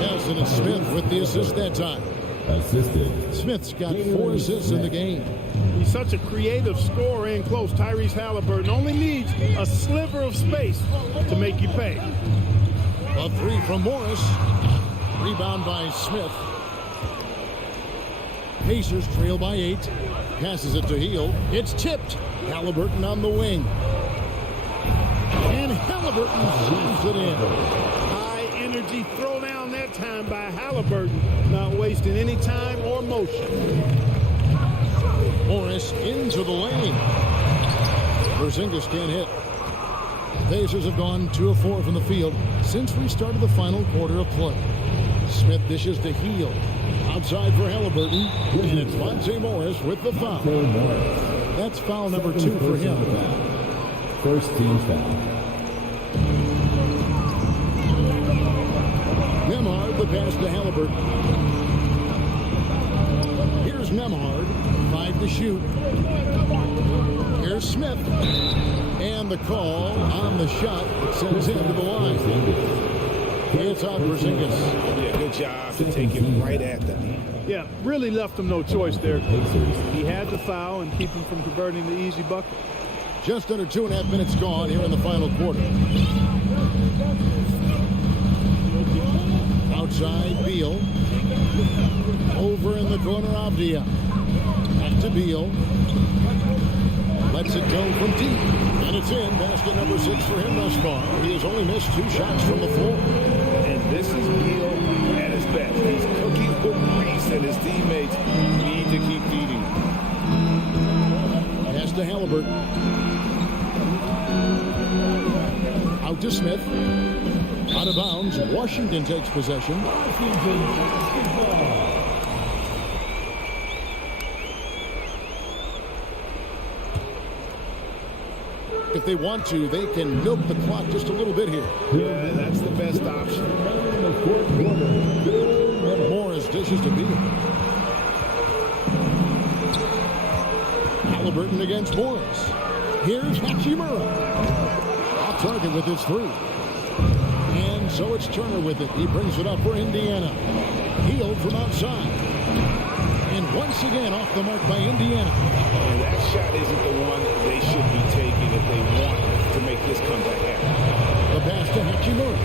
Yes, and it's Smith with the assist that time. Assisted. Smith's got 4 assists in the game. He's such a creative scorer in close. Tyrese Halliburton only needs a sliver of space to make you pay. A 3 from Morris. Rebound by Smith. Pacers trail by 8. Passes it to Heel. It's tipped. Halliburton on the wing. And Halliburton slams it in. High energy throwdown that time by Halliburton. Not wasting any time or motion. Morris into the lane. Porzingis can't hit. Pacers have gone 2 of 4 from the field since we started the final quarter of play. Smith dishes to Heel. Outside for Halliburton. And it's Monte Morris with the foul. That's foul number 2 for him. First team foul. Nembhard, the pass to Halliburton. Here's Nembhard. 5 to shoot. Here's Smith. And the call on the shot that sends him to the line. It's on Porzingis. Yeah, good job to take him right at the knee. Yeah, really left him no choice there. He had to foul and keep him from converting the easy bucket. Just under 2.5 minutes gone here in the final quarter. Outside, Beal. Over in the corner, Avdia. to Beal. Lets it go from deep. And it's in. Basket number 6 for him thus far. He has only missed 2 shots from the floor. And this is Beal at his best. He's cooking with grease, and his teammates need to keep feeding him. Pass to Halliburton. Out to Smith. Out of bounds. Washington takes possession. If they want to, they can milk the clock just a little bit here. Yeah, that's the best option. Morris dishes to Beal. Halliburton against Morris. Here's Hachimura. Off target with his 3. And so it's Turner with it. He brings it up for Indiana. Healed from outside. And once again off the mark by Indiana. And that shot isn't the one they should be taking if they want to make this comeback happen. The pass to Hachimura.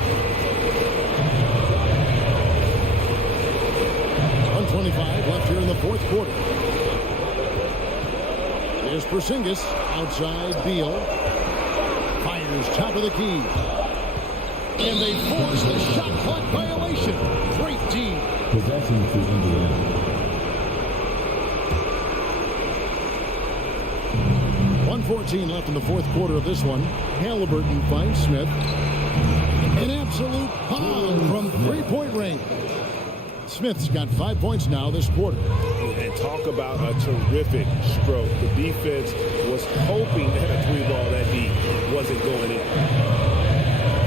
1:25 left here in the 4th quarter. There's Porzingis outside Beal. Fires top of the key. And they force the shot clock violation. Great team. Possession to Indiana. 1:14 left in the 4th quarter of this one. Halliburton finds Smith. An absolute bomb from 3-point range. Smith's got 5 points now this quarter. And talk about a terrific stroke. The defense was hoping that a 3-ball that deep wasn't going in.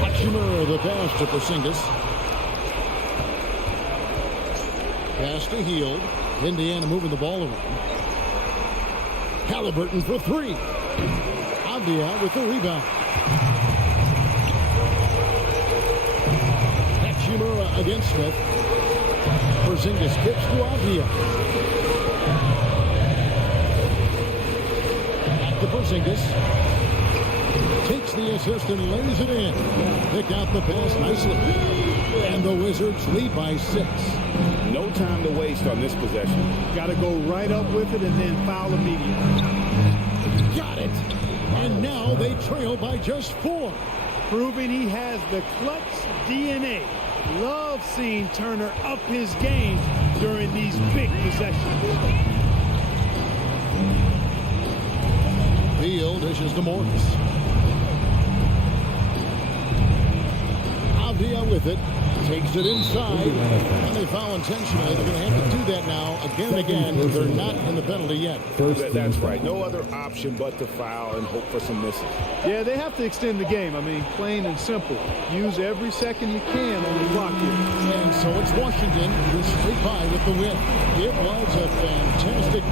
Hachimura the pass to Porzingis. Pass to Hield. Indiana moving the ball around. Halliburton for 3. Avdia with the rebound. Hachimura against Smith. Porzingis kicks to Avdia. Back to Porzingis. Takes the assist and lays it in. Pick out the pass nicely. And the Wizards lead by 6. No time to waste on this possession. Got to go right up with it and then foul immediately. Got it. And now they trail by just 4. Proving he has the clutch DNA. Love seeing Turner up his game during these big possessions. Beal dishes to Morris. Avdia with it. Takes it inside. And they foul intentionally. They're going to have to do that now again and again. They're not in the penalty yet. That's right. No other option but to foul and hope for some misses. Yeah, they have to extend the game. I mean, plain and simple. Use every second you can on the clock here. And so it's Washington who straight by with the win. It was a fantastic...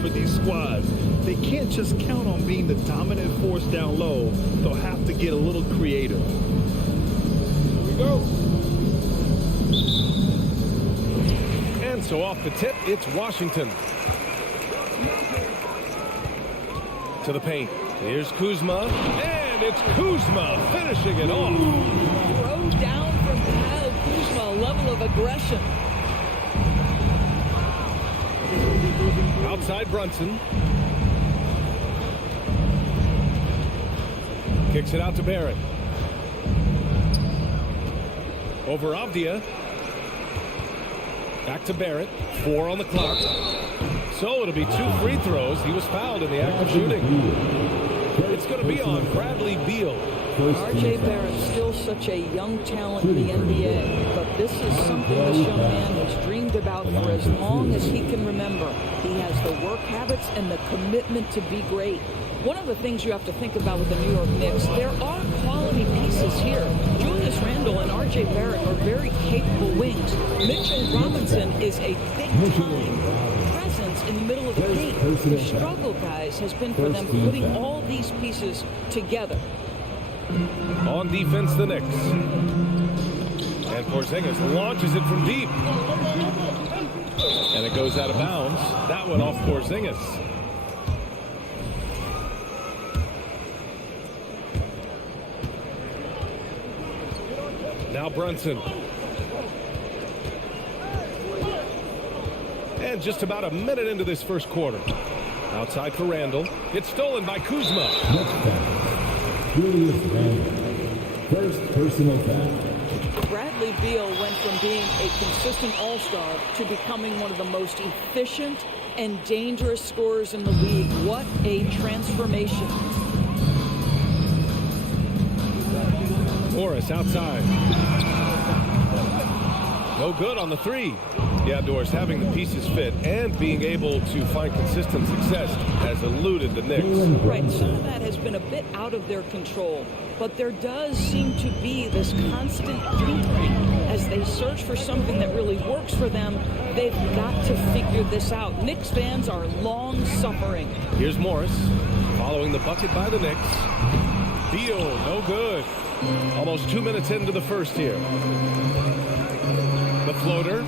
For these squads, they can't just count on being the dominant force down low. They'll have to get a little creative. Here we go. And so off the tip, it's Washington. To the paint. Here's Kuzma. And it's Kuzma finishing it off. Throw down from Kyle Kuzma, a level of aggression. Outside Brunson. Kicks it out to Barrett. Over Avdia. Back to Barrett. 4 on the clock. So it'll be 2 free throws. He was fouled in the act of shooting. It's going to be on Bradley Beal. R.J. Barrett, still such a young talent in the NBA, but this is something this young man has dreamed about for as long as he can remember. He has the work habits and the commitment to be great. One of the things you have to think about with the New York Knicks, there are quality pieces here. Julius Randle and R.J. Barrett are very capable wings. Mitchell Robinson is a big-time presence in the middle of the paint. The struggle, guys, has been for them putting all these pieces together. On defense, the Knicks. And Porzingis launches it from deep. And it goes out of bounds. That one off Porzingis. Now Brunson. And just about a minute into this first quarter. Outside for Randle. It's stolen by Kuzma. Julius Randle. First personal foul. Bradley Beal went from being a consistent all-star to becoming one of the most efficient and dangerous scorers in the league. What a transformation. Morris outside. No good on the 3. Yeah, Doris, having the pieces fit and being able to find consistent success has eluded the Knicks. Right, some of that has been a bit out of their control, but there does seem to be this constant tinkering as they search for something that really works for them. They've got to figure this out. Knicks fans are long-suffering. Here's Morris following the bucket by the Knicks. Beal, no good. Almost 2 minutes into the first here. The floater.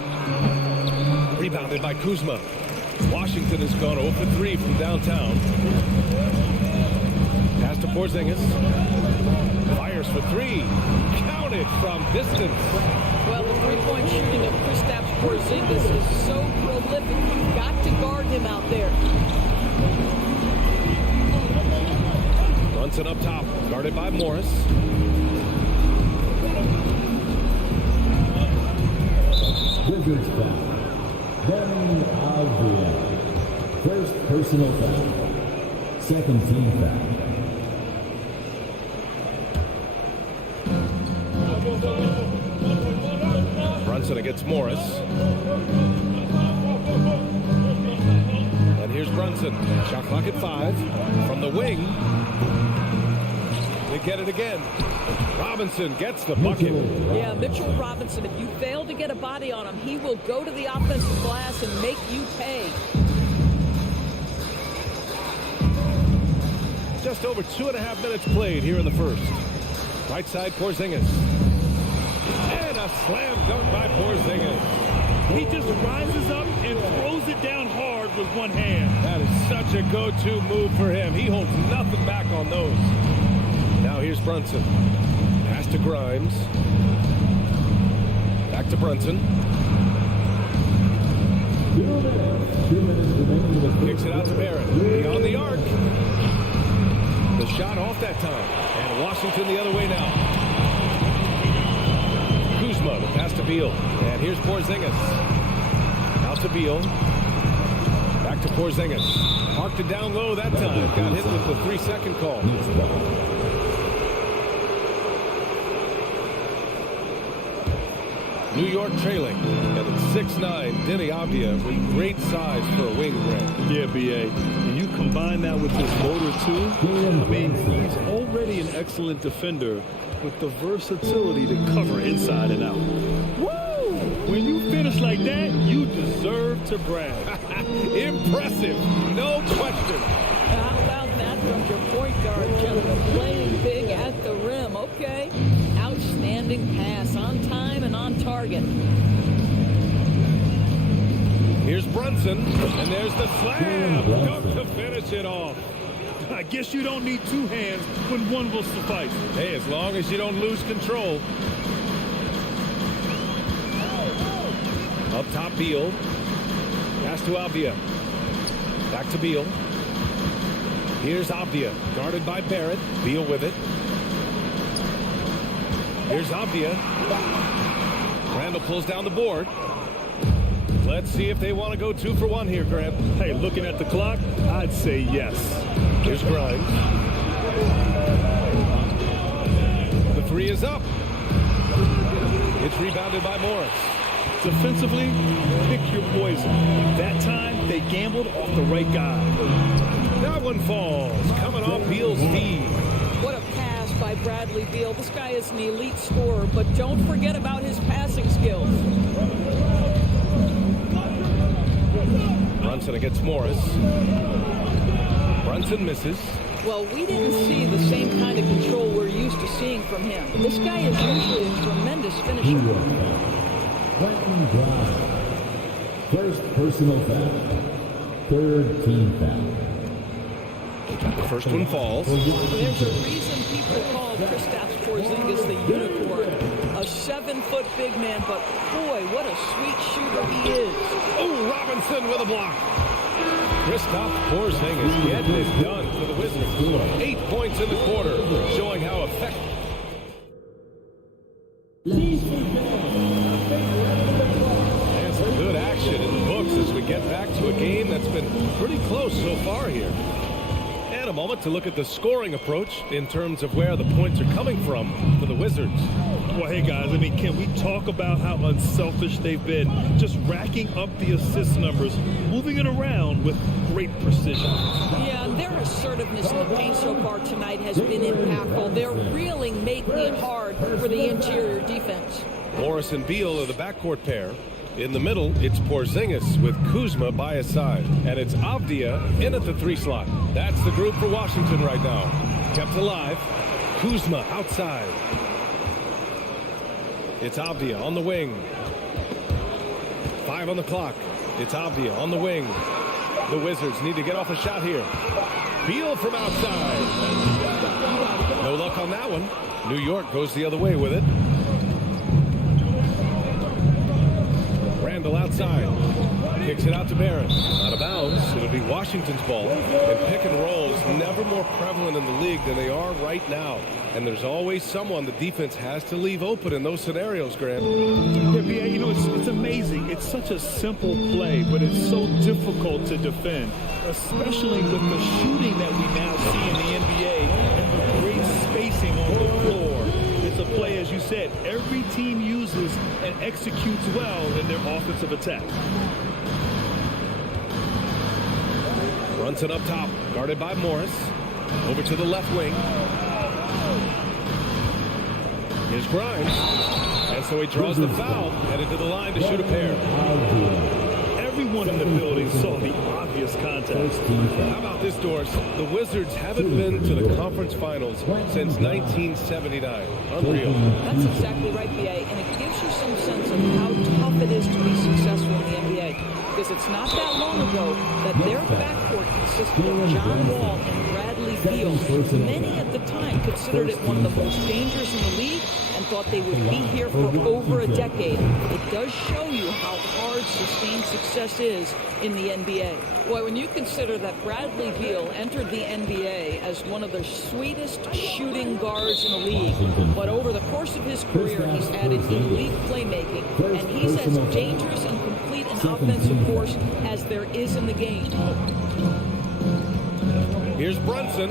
Rebounded by Kuzma. Washington has gone 0 for 3 from downtown. Pass to Porzingis. Fires for 3. Counted from distance. Well, the three-point shooting of Kristaps Porzingis is so prolific. You've got to guard him out there. Brunson up top, guarded by Morris. Wizards foul. Then Avdia. First personal foul. Second team foul. Brunson against Morris. And here's Brunson. Shot clock at 5. From the wing. They get it again. Robinson gets the bucket. Yeah, Mitchell Robinson, if you fail to get a body on him, he will go to the offensive glass and make you pay. Just over 2.5 minutes played here in the first. Right side, Porzingis. And a slam dunk by Porzingis. He just rises up and throws it down hard with one hand. That is such a go-to move for him. He holds nothing back on those. Now here's Brunson. Pass to Grimes. Back to Brunson. 2 minutes. 2 minutes remaining in the first. Kicks it out to Barrett. Beyond the arc. The shot off that time. And Washington the other way now. Kuzma, the pass to Beal. And here's Porzingis. Out to Beal. Back to Porzingis. Parked it down low that time. Got hit with the 3-second call. New York trailing. And it's 6'9", Denny Avdia with great size for a wing grab. Yeah, B.A. And you combine that with his motor, too. I mean, he's already an excellent defender with the versatility to cover inside and out. Woo! When you finish like that, you deserve to brag. Impressive. No question. How about that from your point guard, gentlemen? Playing big at the rim. Okay. Outstanding pass on time and on target. Here's Brunson, and there's the slam dunk to finish it off. I guess you don't need 2 hands when one will suffice. Hey, as long as you don't lose control. Up top, Beal. Pass to Avdia. Back to Beal. Here's Avdia, guarded by Barrett. Beal with it. Here's Avdia. Randall pulls down the board. Let's see if they want to go 2 for 1 here, Grant. Hey, looking at the clock, I'd say yes. Here's Grimes. The 3 is up. It's rebounded by Morris. Defensively, pick your poison. That time, they gambled off the right guy. That one falls. Coming off Beal's feed. What a pass by Bradley Beal. This guy is an elite scorer, but don't forget about his passing skills. Brunson against Morris. Brunson misses. Well, we didn't see the same kind of control we're used to seeing from him. This guy is usually a tremendous finisher. Quentin Grimes. First personal foul. Third team foul. The first one falls. There's a reason people call Kristaps Porzingis the unicorn. A 7-foot big man, but boy, what a sweet shooter he is. Oh, Robinson with a block. Kristaps Porzingis getting it done for the Wizards. 8 points in the quarter, showing how effective. And some good action in the books as we get back to a game that's been pretty close so far here. And a moment to look at the scoring approach in terms of where the points are coming from for the Wizards. Well, hey, guys, I mean, can we talk about how unselfish they've been? Just racking up the assist numbers, moving it around with great precision. Yeah, their assertiveness in the paint so far tonight has been impactful. They're really making it hard for the interior defense. Morris and Beal are the backcourt pair. In the middle, it's Porzingis with Kuzma by his side. And it's Avdia in at the 3 slot. That's the group for Washington right now. Kept alive. Kuzma outside. It's Avdia on the wing. 5 on the clock. It's Avdia on the wing. The Wizards need to get off a shot here. Beal from outside. No luck on that one. New York goes the other way with it. Randall outside. Kicks it out to Barrett. Out of bounds. It'll be Washington's ball. And pick and rolls never more prevalent in the league than they are right now. And there's always someone the defense has to leave open in those scenarios, Grant. Yeah, B.A., you know, it's amazing. It's such a simple play, but it's so difficult to defend, especially with the shooting that we now see in the NBA and the great spacing on the floor. It's a play, as you said, every team uses and executes well in their offensive attack. Brunson up top, guarded by Morris. Over to the left wing. Here's Grimes. And so he draws the foul, headed to the line to shoot a pair. Everyone in the building saw the obvious contact. How about this, Doris? The Wizards haven't been to the conference finals since 1979. Unreal. That's exactly right, B.A., and it gives you some sense of how tough it is to be successful in the NBA. Because it's not that long ago that their backcourt consisted of John Wall and Bradley Beal. Many at the time considered it one of the most dangerous in the league and thought they would be here for over a decade. It does show you how hard sustained success is in the NBA. Boy, when you consider that Bradley Beal entered the NBA as one of the sweetest shooting guards in the league, but over the course of his career, he's added elite playmaking, and he's as dangerous and complete an offensive force as there is in the game. Here's Brunson.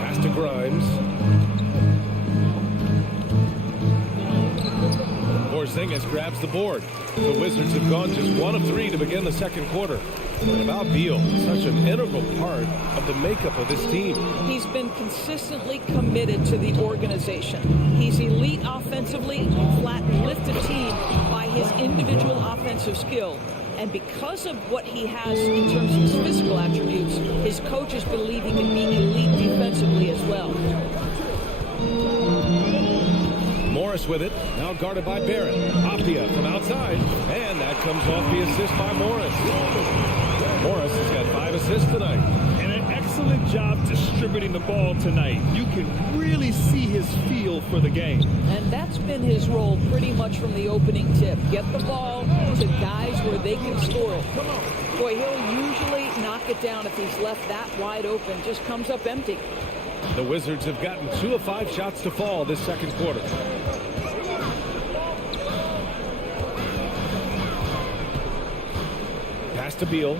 Pass to Grimes. Porzingis grabs the board. The Wizards have gone just 1 of 3 to begin the second quarter. And about Beal, such an integral part of the makeup of this team. He's been consistently committed to the organization. He's elite offensively, flat lift a team by his individual offensive skill. And because of what he has in terms of his physical attributes, his coaches believe he can be elite defensively as well. Morris with it, now guarded by Barrett. Avdia from outside, and that comes off the assist by Morris. Morris has got 5 assists tonight. And an excellent job distributing the ball tonight. You can really see his feel for the game. And that's been his role pretty much from the opening tip. Get the ball to guys where they can score it. Come on. Boy, he'll usually knock it down if he's left that wide open. Just comes up empty. The Wizards have gotten 2 of 5 shots to fall this second quarter. Pass to Beal.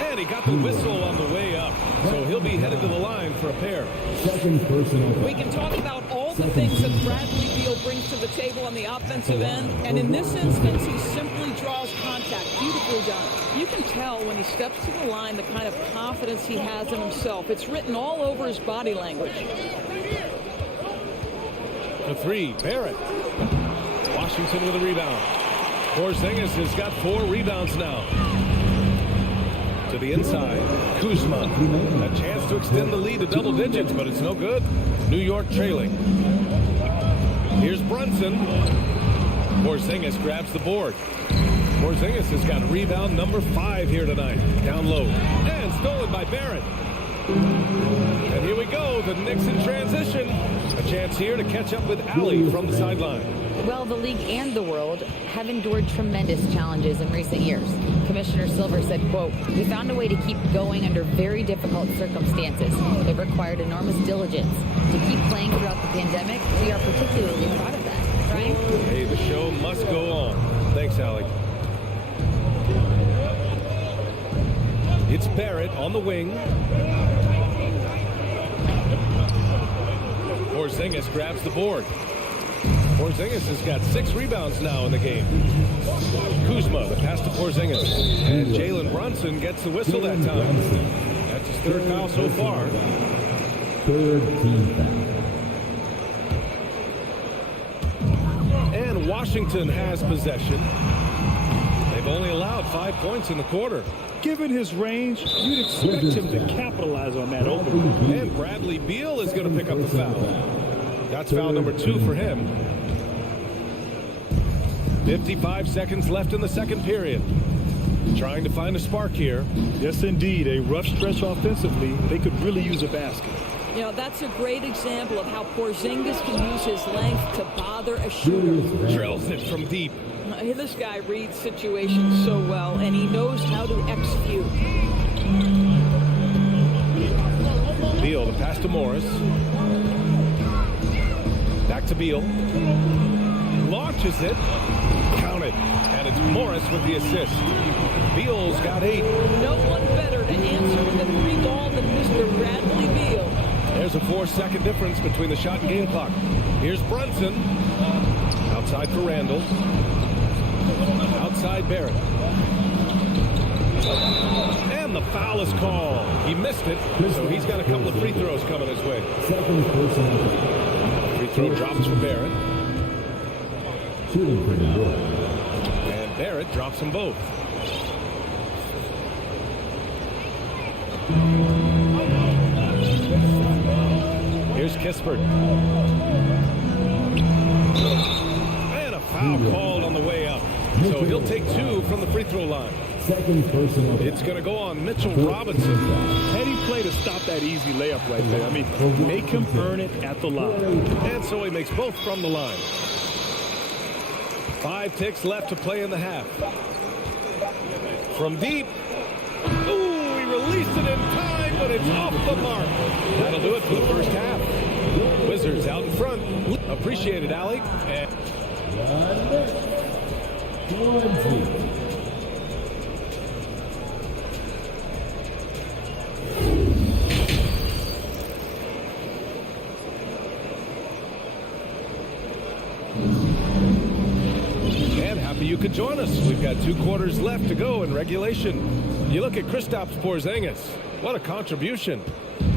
And he got the whistle on the way up. So he'll be headed to the line for a pair. We can talk about all the things that Bradley Beal brings to the table on the offensive end. And in this instance, he simply draws contact. Beautifully done. You can tell when he steps to the line the kind of confidence he has in himself. It's written all over his body language. The 3, Barrett. Washington with a rebound. Porzingis has got 4 rebounds now. To the inside, Kuzma. A chance to extend the lead to double digits, but it's no good. New York trailing. Here's Brunson. Porzingis grabs the board. Porzingis has got rebound number 5 here tonight. Down low. And stolen by Barrett. And here we go, the Knicks in transition. A chance here to catch up with Allie from the sideline. Well, the league and the world have endured tremendous challenges in recent years. Commissioner Silver said, quote, "We found a way to keep going under very difficult circumstances. It required enormous diligence. To keep playing throughout the pandemic, we are particularly proud of that." Brian? Hey, the show must go on. Thanks, Allie. It's Barrett on the wing. Porzingis grabs the board. Porzingis has got 6 rebounds now in the game. Kuzma, the pass to Porzingis. And Jalen Brunson gets the whistle that time. That's his 3rd foul so far. 3rd team foul. And Washington has possession. They They've only allowed 5 points in the quarter. Given his range, you'd expect him to capitalize on that opening. And Bradley Beal is going to pick up the foul. That's foul number 2 for him. 55 seconds left in the second period. Trying to find a spark here. Yes, indeed. A rough stretch offensively. They could really use a basket. You know, that's a great example of how Porzingis can use his length to bother a shooter. Drills it from deep. This guy reads situations so well, and he knows how to execute. Beal, the pass to Morris. Back to Beal. Launches it. Counted. And it's Morris with the assist. Beal's got 8. No one better to answer the 3 ball than Mr. Bradley Beal. There's a 4-second difference between the shot and game clock. Here's Brunson. Outside for Randall. Outside Barrett. And the foul is called. He missed it, so he's got a couple of free throws coming his way. Free throw drops for Barrett. And Barrett drops them both. Here's Kispert. And a foul called on the way up. So he'll take 2 from the free throw line. It's going to go on Mitchell Robinson. Heady play to stop that easy layup right there. I mean, make him earn it at the line. And so he makes both from the line. 5 ticks left to play in the half. From deep. Ooh, he released it in time, but it's off the mark. That'll do it for the first half. Wizards out in front. Appreciate it, Allie. And happy you could join us. We've got 2 quarters left to go in regulation. You look at Kristaps Porzingis. What a contribution.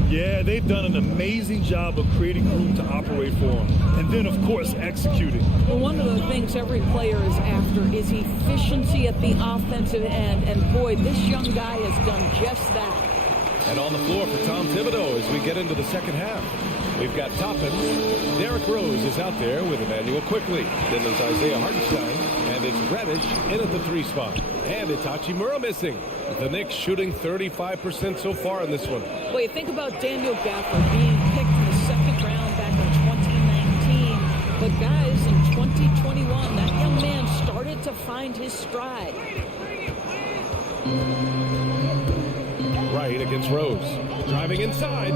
Yeah, they've done an amazing job of creating room to operate for him. And then, of course, executing. Well, one of the things every player is after is efficiency at the offensive end. And boy, this young guy has done just that. And on the floor for Tom Thibodeau as we get into the second half. We've got Toppin. Derrick Rose is out there with Emmanuel Quickly. Then there's Isaiah Hartenstein. And it's Reddish in at the 3 spot. And it's Hachimura missing. The Knicks shooting 35% so far in this one. Well, you think about Daniel Gafford being picked in the 2nd round back in 2019. But guys, in 2021, that young man started to find his stride. Right against Rose. Driving inside.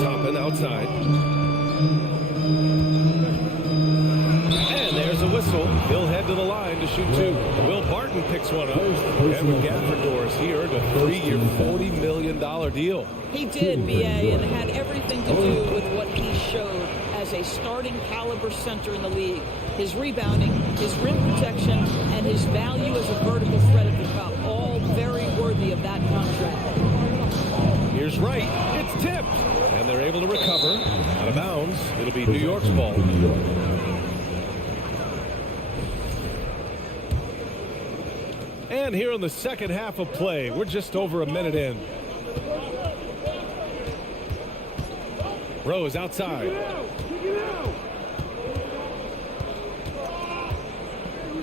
Toppin outside. And there's a whistle. He'll head to the line to shoot 2. Will Barton picks one up. And with Gafford Doris, he earned a 3-year, $40 million deal. He did, B.A., and had everything to do with what he showed as a starting caliber center in the league. His rebounding, his rim protection, and his value as a vertical threat at the cup. All very worthy of that contract. Here's Wright. It's tipped. And they're able to recover. Out of bounds. It'll be New York's ball. And here in the second half of play, we're just over a minute in. Rose outside.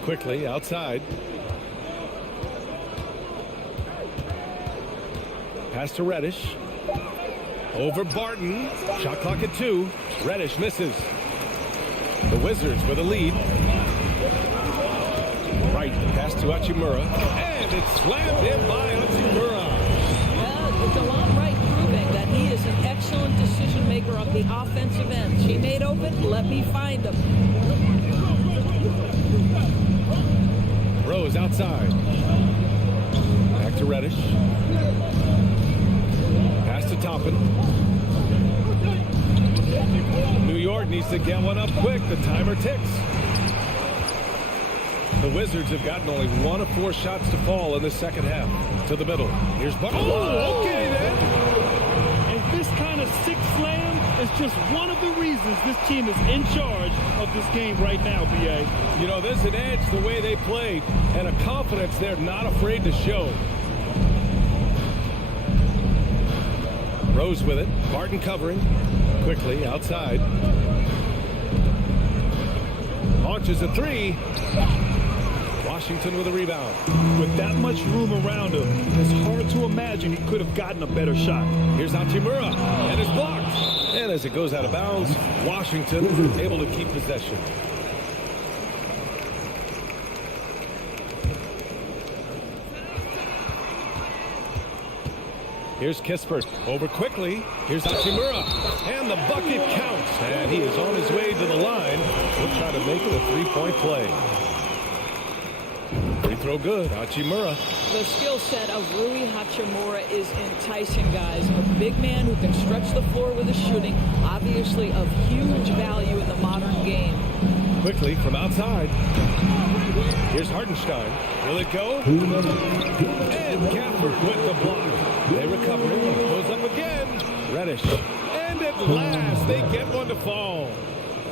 Quickly outside. Pass to Reddish. Over Barton. Shot clock at 2. Reddish misses. The Wizards with a lead. Right, pass to Hachimura. And it's slammed in by Hachimura. DeLon Wright proving that he is an excellent decision maker on the offensive end. She made open, let me find him. Rose outside. Back to Reddish. Pass to Toppin. New York needs to get one up quick. The timer ticks. The Wizards have gotten only 1 of 4 shots to fall in the second half. To the middle. Here's Barton. Oh, okay then. And this kind of sick slam is just one of the reasons this team is in charge of this game right now, B.A. You know, there's an edge the way they play and a confidence they're not afraid to show. Rose with it. Barton covering. Quickly outside. Launches a three. Washington with a rebound. With that much room around him, it's hard to imagine he could have gotten a better shot. Here's Hachimura, and it's blocked. And as it goes out of bounds, Washington able to keep possession. Here's Kispert, over quickly. Here's Hachimura, and the bucket counts. And he is on his way to the line. He'll try to make it a three-point play. Free throw good, Hachimura. The skill set of Rui Hachimura is enticing, guys. A big man who can stretch the floor with his shooting, obviously of huge value in the modern game. Quickly from outside. Here's Hartenstein. Will it go? And Gafford with the block. They recover it. Goes up again. Reddish. And at last, they get one to fall.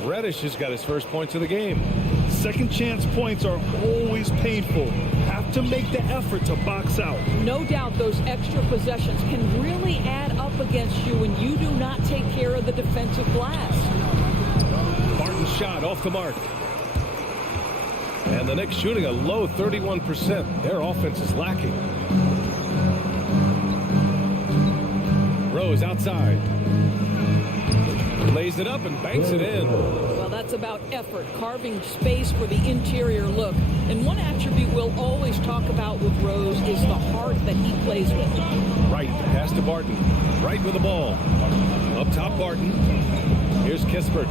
Reddish has got his first points of the game. Second chance points are always painful. Have to make the effort to box out. No doubt those extra possessions can really add up against you when you do not take care of the defensive glass. Barton's shot off the mark. And the Knicks shooting a low 31%. Their offense is lacking. Rose outside. Lays it up and banks it in. Well, that's about effort, carving space for the interior look. And one attribute we'll always talk about with Rose is the heart that he plays with. Right, pass to Barton. Right with the ball. Up top, Barton. Here's Kispert.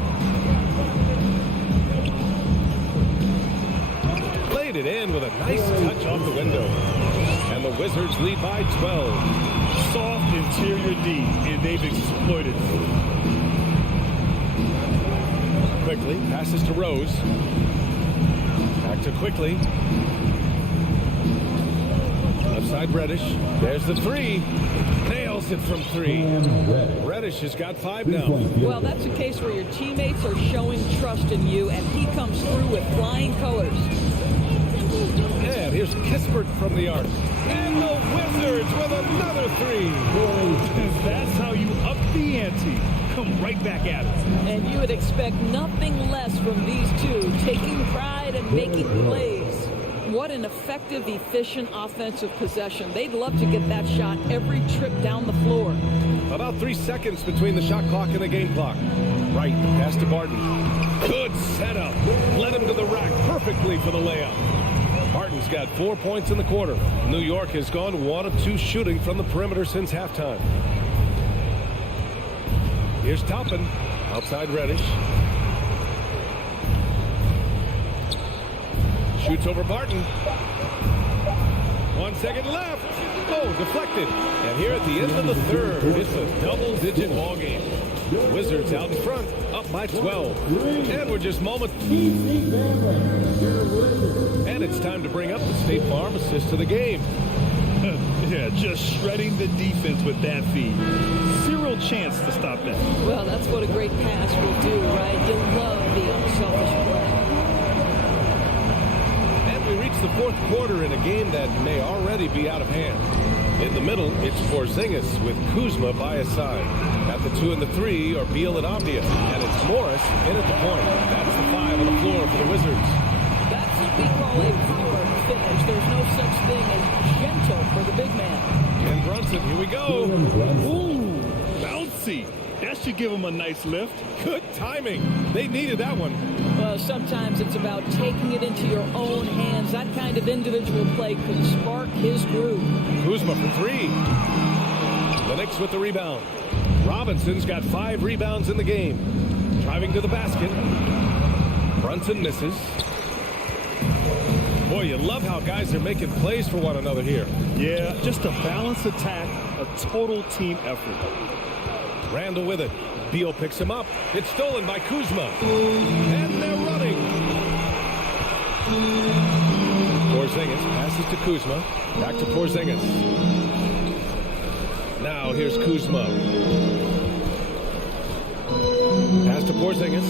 Laid it in with a nice touch off the window. And the Wizards lead by 12. Soft interior D, and they've exploited it. Quickly, passes to Rose. Back to Quickly. Left side Reddish. There's the three. Nails it from three. Reddish has got 5 now. Well, that's a case where your teammates are showing trust in you, and he comes through with flying colors. And here's Kispert from the arc. And the Wizards with another three. That's how you up the ante. Come right back at it. And you would expect nothing less from these two, taking pride and making plays. What an effective, efficient offensive possession. They'd love to get that shot every trip down the floor. About 3 seconds between the shot clock and the game clock. Right, pass to Barton. Good setup. Led him to the rack perfectly for the layup. Barton's got 4 points in the quarter. New York has gone 1 of 2 shooting from the perimeter since halftime. Here's Toppin. Outside Reddish. Shoots over Barton. 1 second left. Oh, deflected. And here at the end of the third, it's a double-digit ball game. Wizards out in front, up by 12. And we're just moments. And it's time to bring up the State Farm assist of the game. Yeah, just shredding the defense with that feed. Zero chance to stop that. Well, that's what a great pass will do, right? You love the unselfish play. And we reach the fourth quarter in a game that may already be out of hand. In the middle, it's Porzingis with Kuzma by his side. At the 2 and the 3 are Beal and Avdia. And it's Morris in at the point. That's the 5 on the floor for the Wizards. That's what we call a power finish. There's no such thing as gentle for the big man. And Brunson, here we go. Ooh, bouncy. That should give him a nice lift. Good timing. They needed that one. Well, sometimes it's about taking it into your own hands. That kind of individual play could spark his groove. Kuzma for 3. The Knicks with the rebound. Robinson's got 5 rebounds in the game. Driving to the basket. Brunson misses. Boy, you love how guys are making plays for one another here. Yeah, just a balanced attack, a total team effort. Randall with it. Beal picks him up. It's stolen by Kuzma. And they're running. Porzingis passes to Kuzma. Back to Porzingis. Now here's Kuzma. Pass to Porzingis.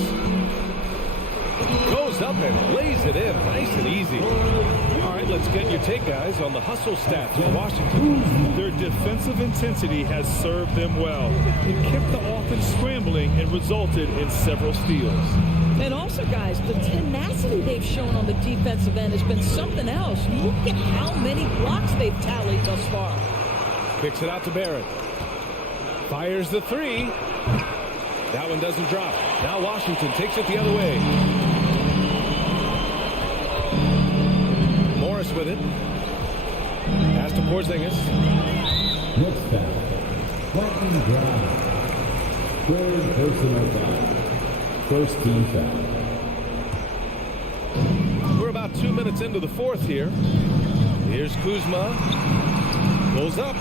Goes up and lays it in. Nice and easy. All right, let's get your take, guys, on the hustle stats for Washington. Their defensive intensity has served them well. It kept the offense scrambling and resulted in several steals. And also, guys, the tenacity they've shown on the defensive end has been something else. Look at how many blocks they've tallied thus far. Kicks it out to Barrett. Fires the three. That one doesn't drop. Now Washington takes it the other way. Morris with it. Pass to Porzingis. Next foul. Martin Brown. Third personal foul. First team foul. We're about 2 minutes into the fourth here. Here's Kuzma. Pulls up.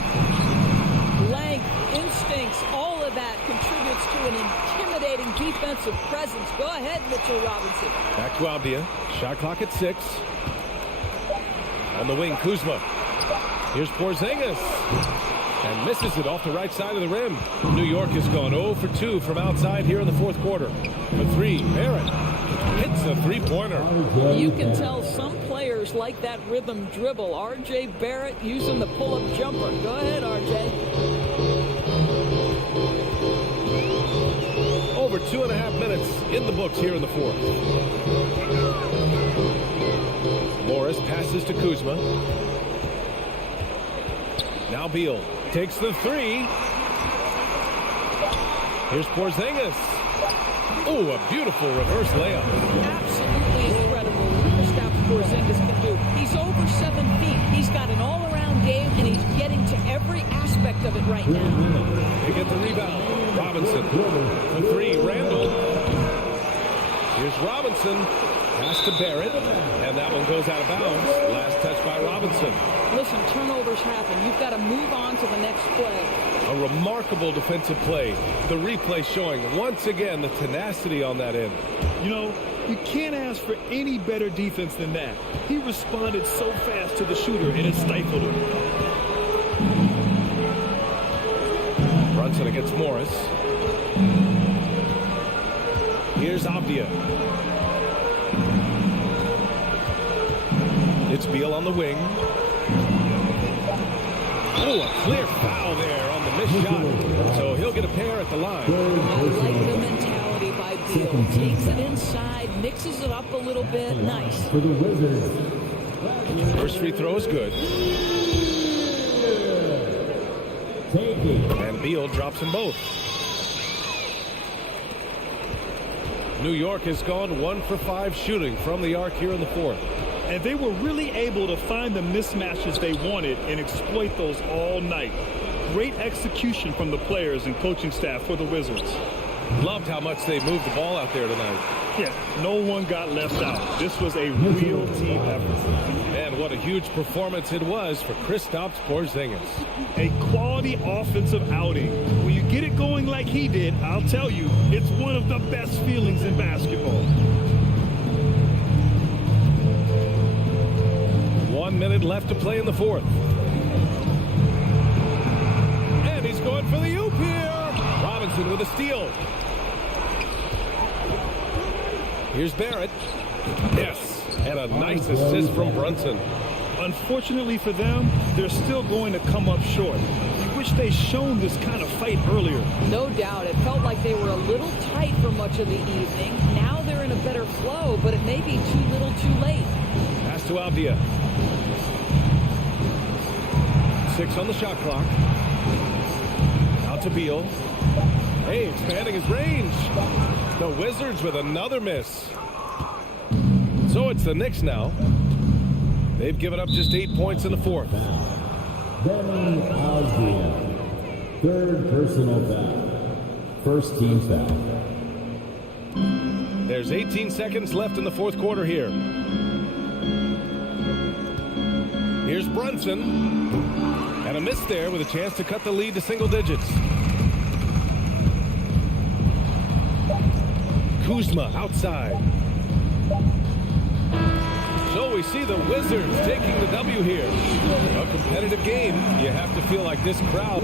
Length, instincts, all of that contributes to an intimidating defensive presence. Go ahead, Mitchell Robinson. Back to Abdia. Shot clock at 6. On the wing, Kuzma. Here's Porzingis. And misses it off the right side of the rim. New York has gone 0 for 2 from outside here in the fourth quarter. The three, Barrett hits a three-pointer. You can tell some players like that rhythm dribble. R.J. Barrett using the pull-up jumper. Go ahead, R.J. Over 2.5 minutes in the books here in the fourth. Morris passes to Kuzma. Now Beal takes the three. Here's Porzingis. Oh, a beautiful reverse layup. Absolutely incredible what Kristaps Porzingis can do. He's over 7 feet. He's got an all-around game, and he's getting to every aspect of it right now. They get the rebound. Robinson. The three, Randall. Here's Robinson. Pass to Barrett, and that one goes out of bounds. Last touch by Robinson. Listen, turnovers happen. You've got to move on to the next play. A remarkable defensive play. The replay showing once again the tenacity on that end. You know, you can't ask for any better defense than that. He responded so fast to the shooter, and it stifled him. Brunson against Morris. Here's Abdia. It's Beal on the wing. Oh, a clear foul there on the missed shot. So he'll get a pair at the line. I like the mentality by Beal. Takes it inside, mixes it up a little bit. Nice. For the Wizards. First free throw is good. And Beal drops them both. New York has gone 1 for 5 shooting from the arc here in the fourth. And they were really able to find the mismatches they wanted and exploit those all night. Great execution from the players and coaching staff for the Wizards. Loved how much they moved the ball out there tonight. Yeah, no one got left out. This was a real team effort. And what a huge performance it was for Kristaps Porzingis. A quality offensive outing. When you get it going like he did, I'll tell you, it's one of the best feelings in basketball. 1 minute left to play in the fourth. And he's going for the oop here. Robinson with a steal. Here's Barrett. Yes, and a nice assist from Brunson. Unfortunately for them, they're still going to come up short. You wish they'd shown this kind of fight earlier. No doubt. It felt like they were a little tight for much of the evening. Now they're in a better flow, but it may be too little too late. Pass to Abdia. 6 on the shot clock. Out to Beal. Hey, expanding his range. The Wizards with another miss. So it's the Knicks now. They've given up just 8 points in the fourth. Benny Osborne. Third personal foul. First team foul. There's 18 seconds left in the fourth quarter here. Here's Brunson. And a miss there with a chance to cut the lead to single digits. Kuzma outside. So we see the Wizards taking the W here. A competitive game. You have to feel like this crowd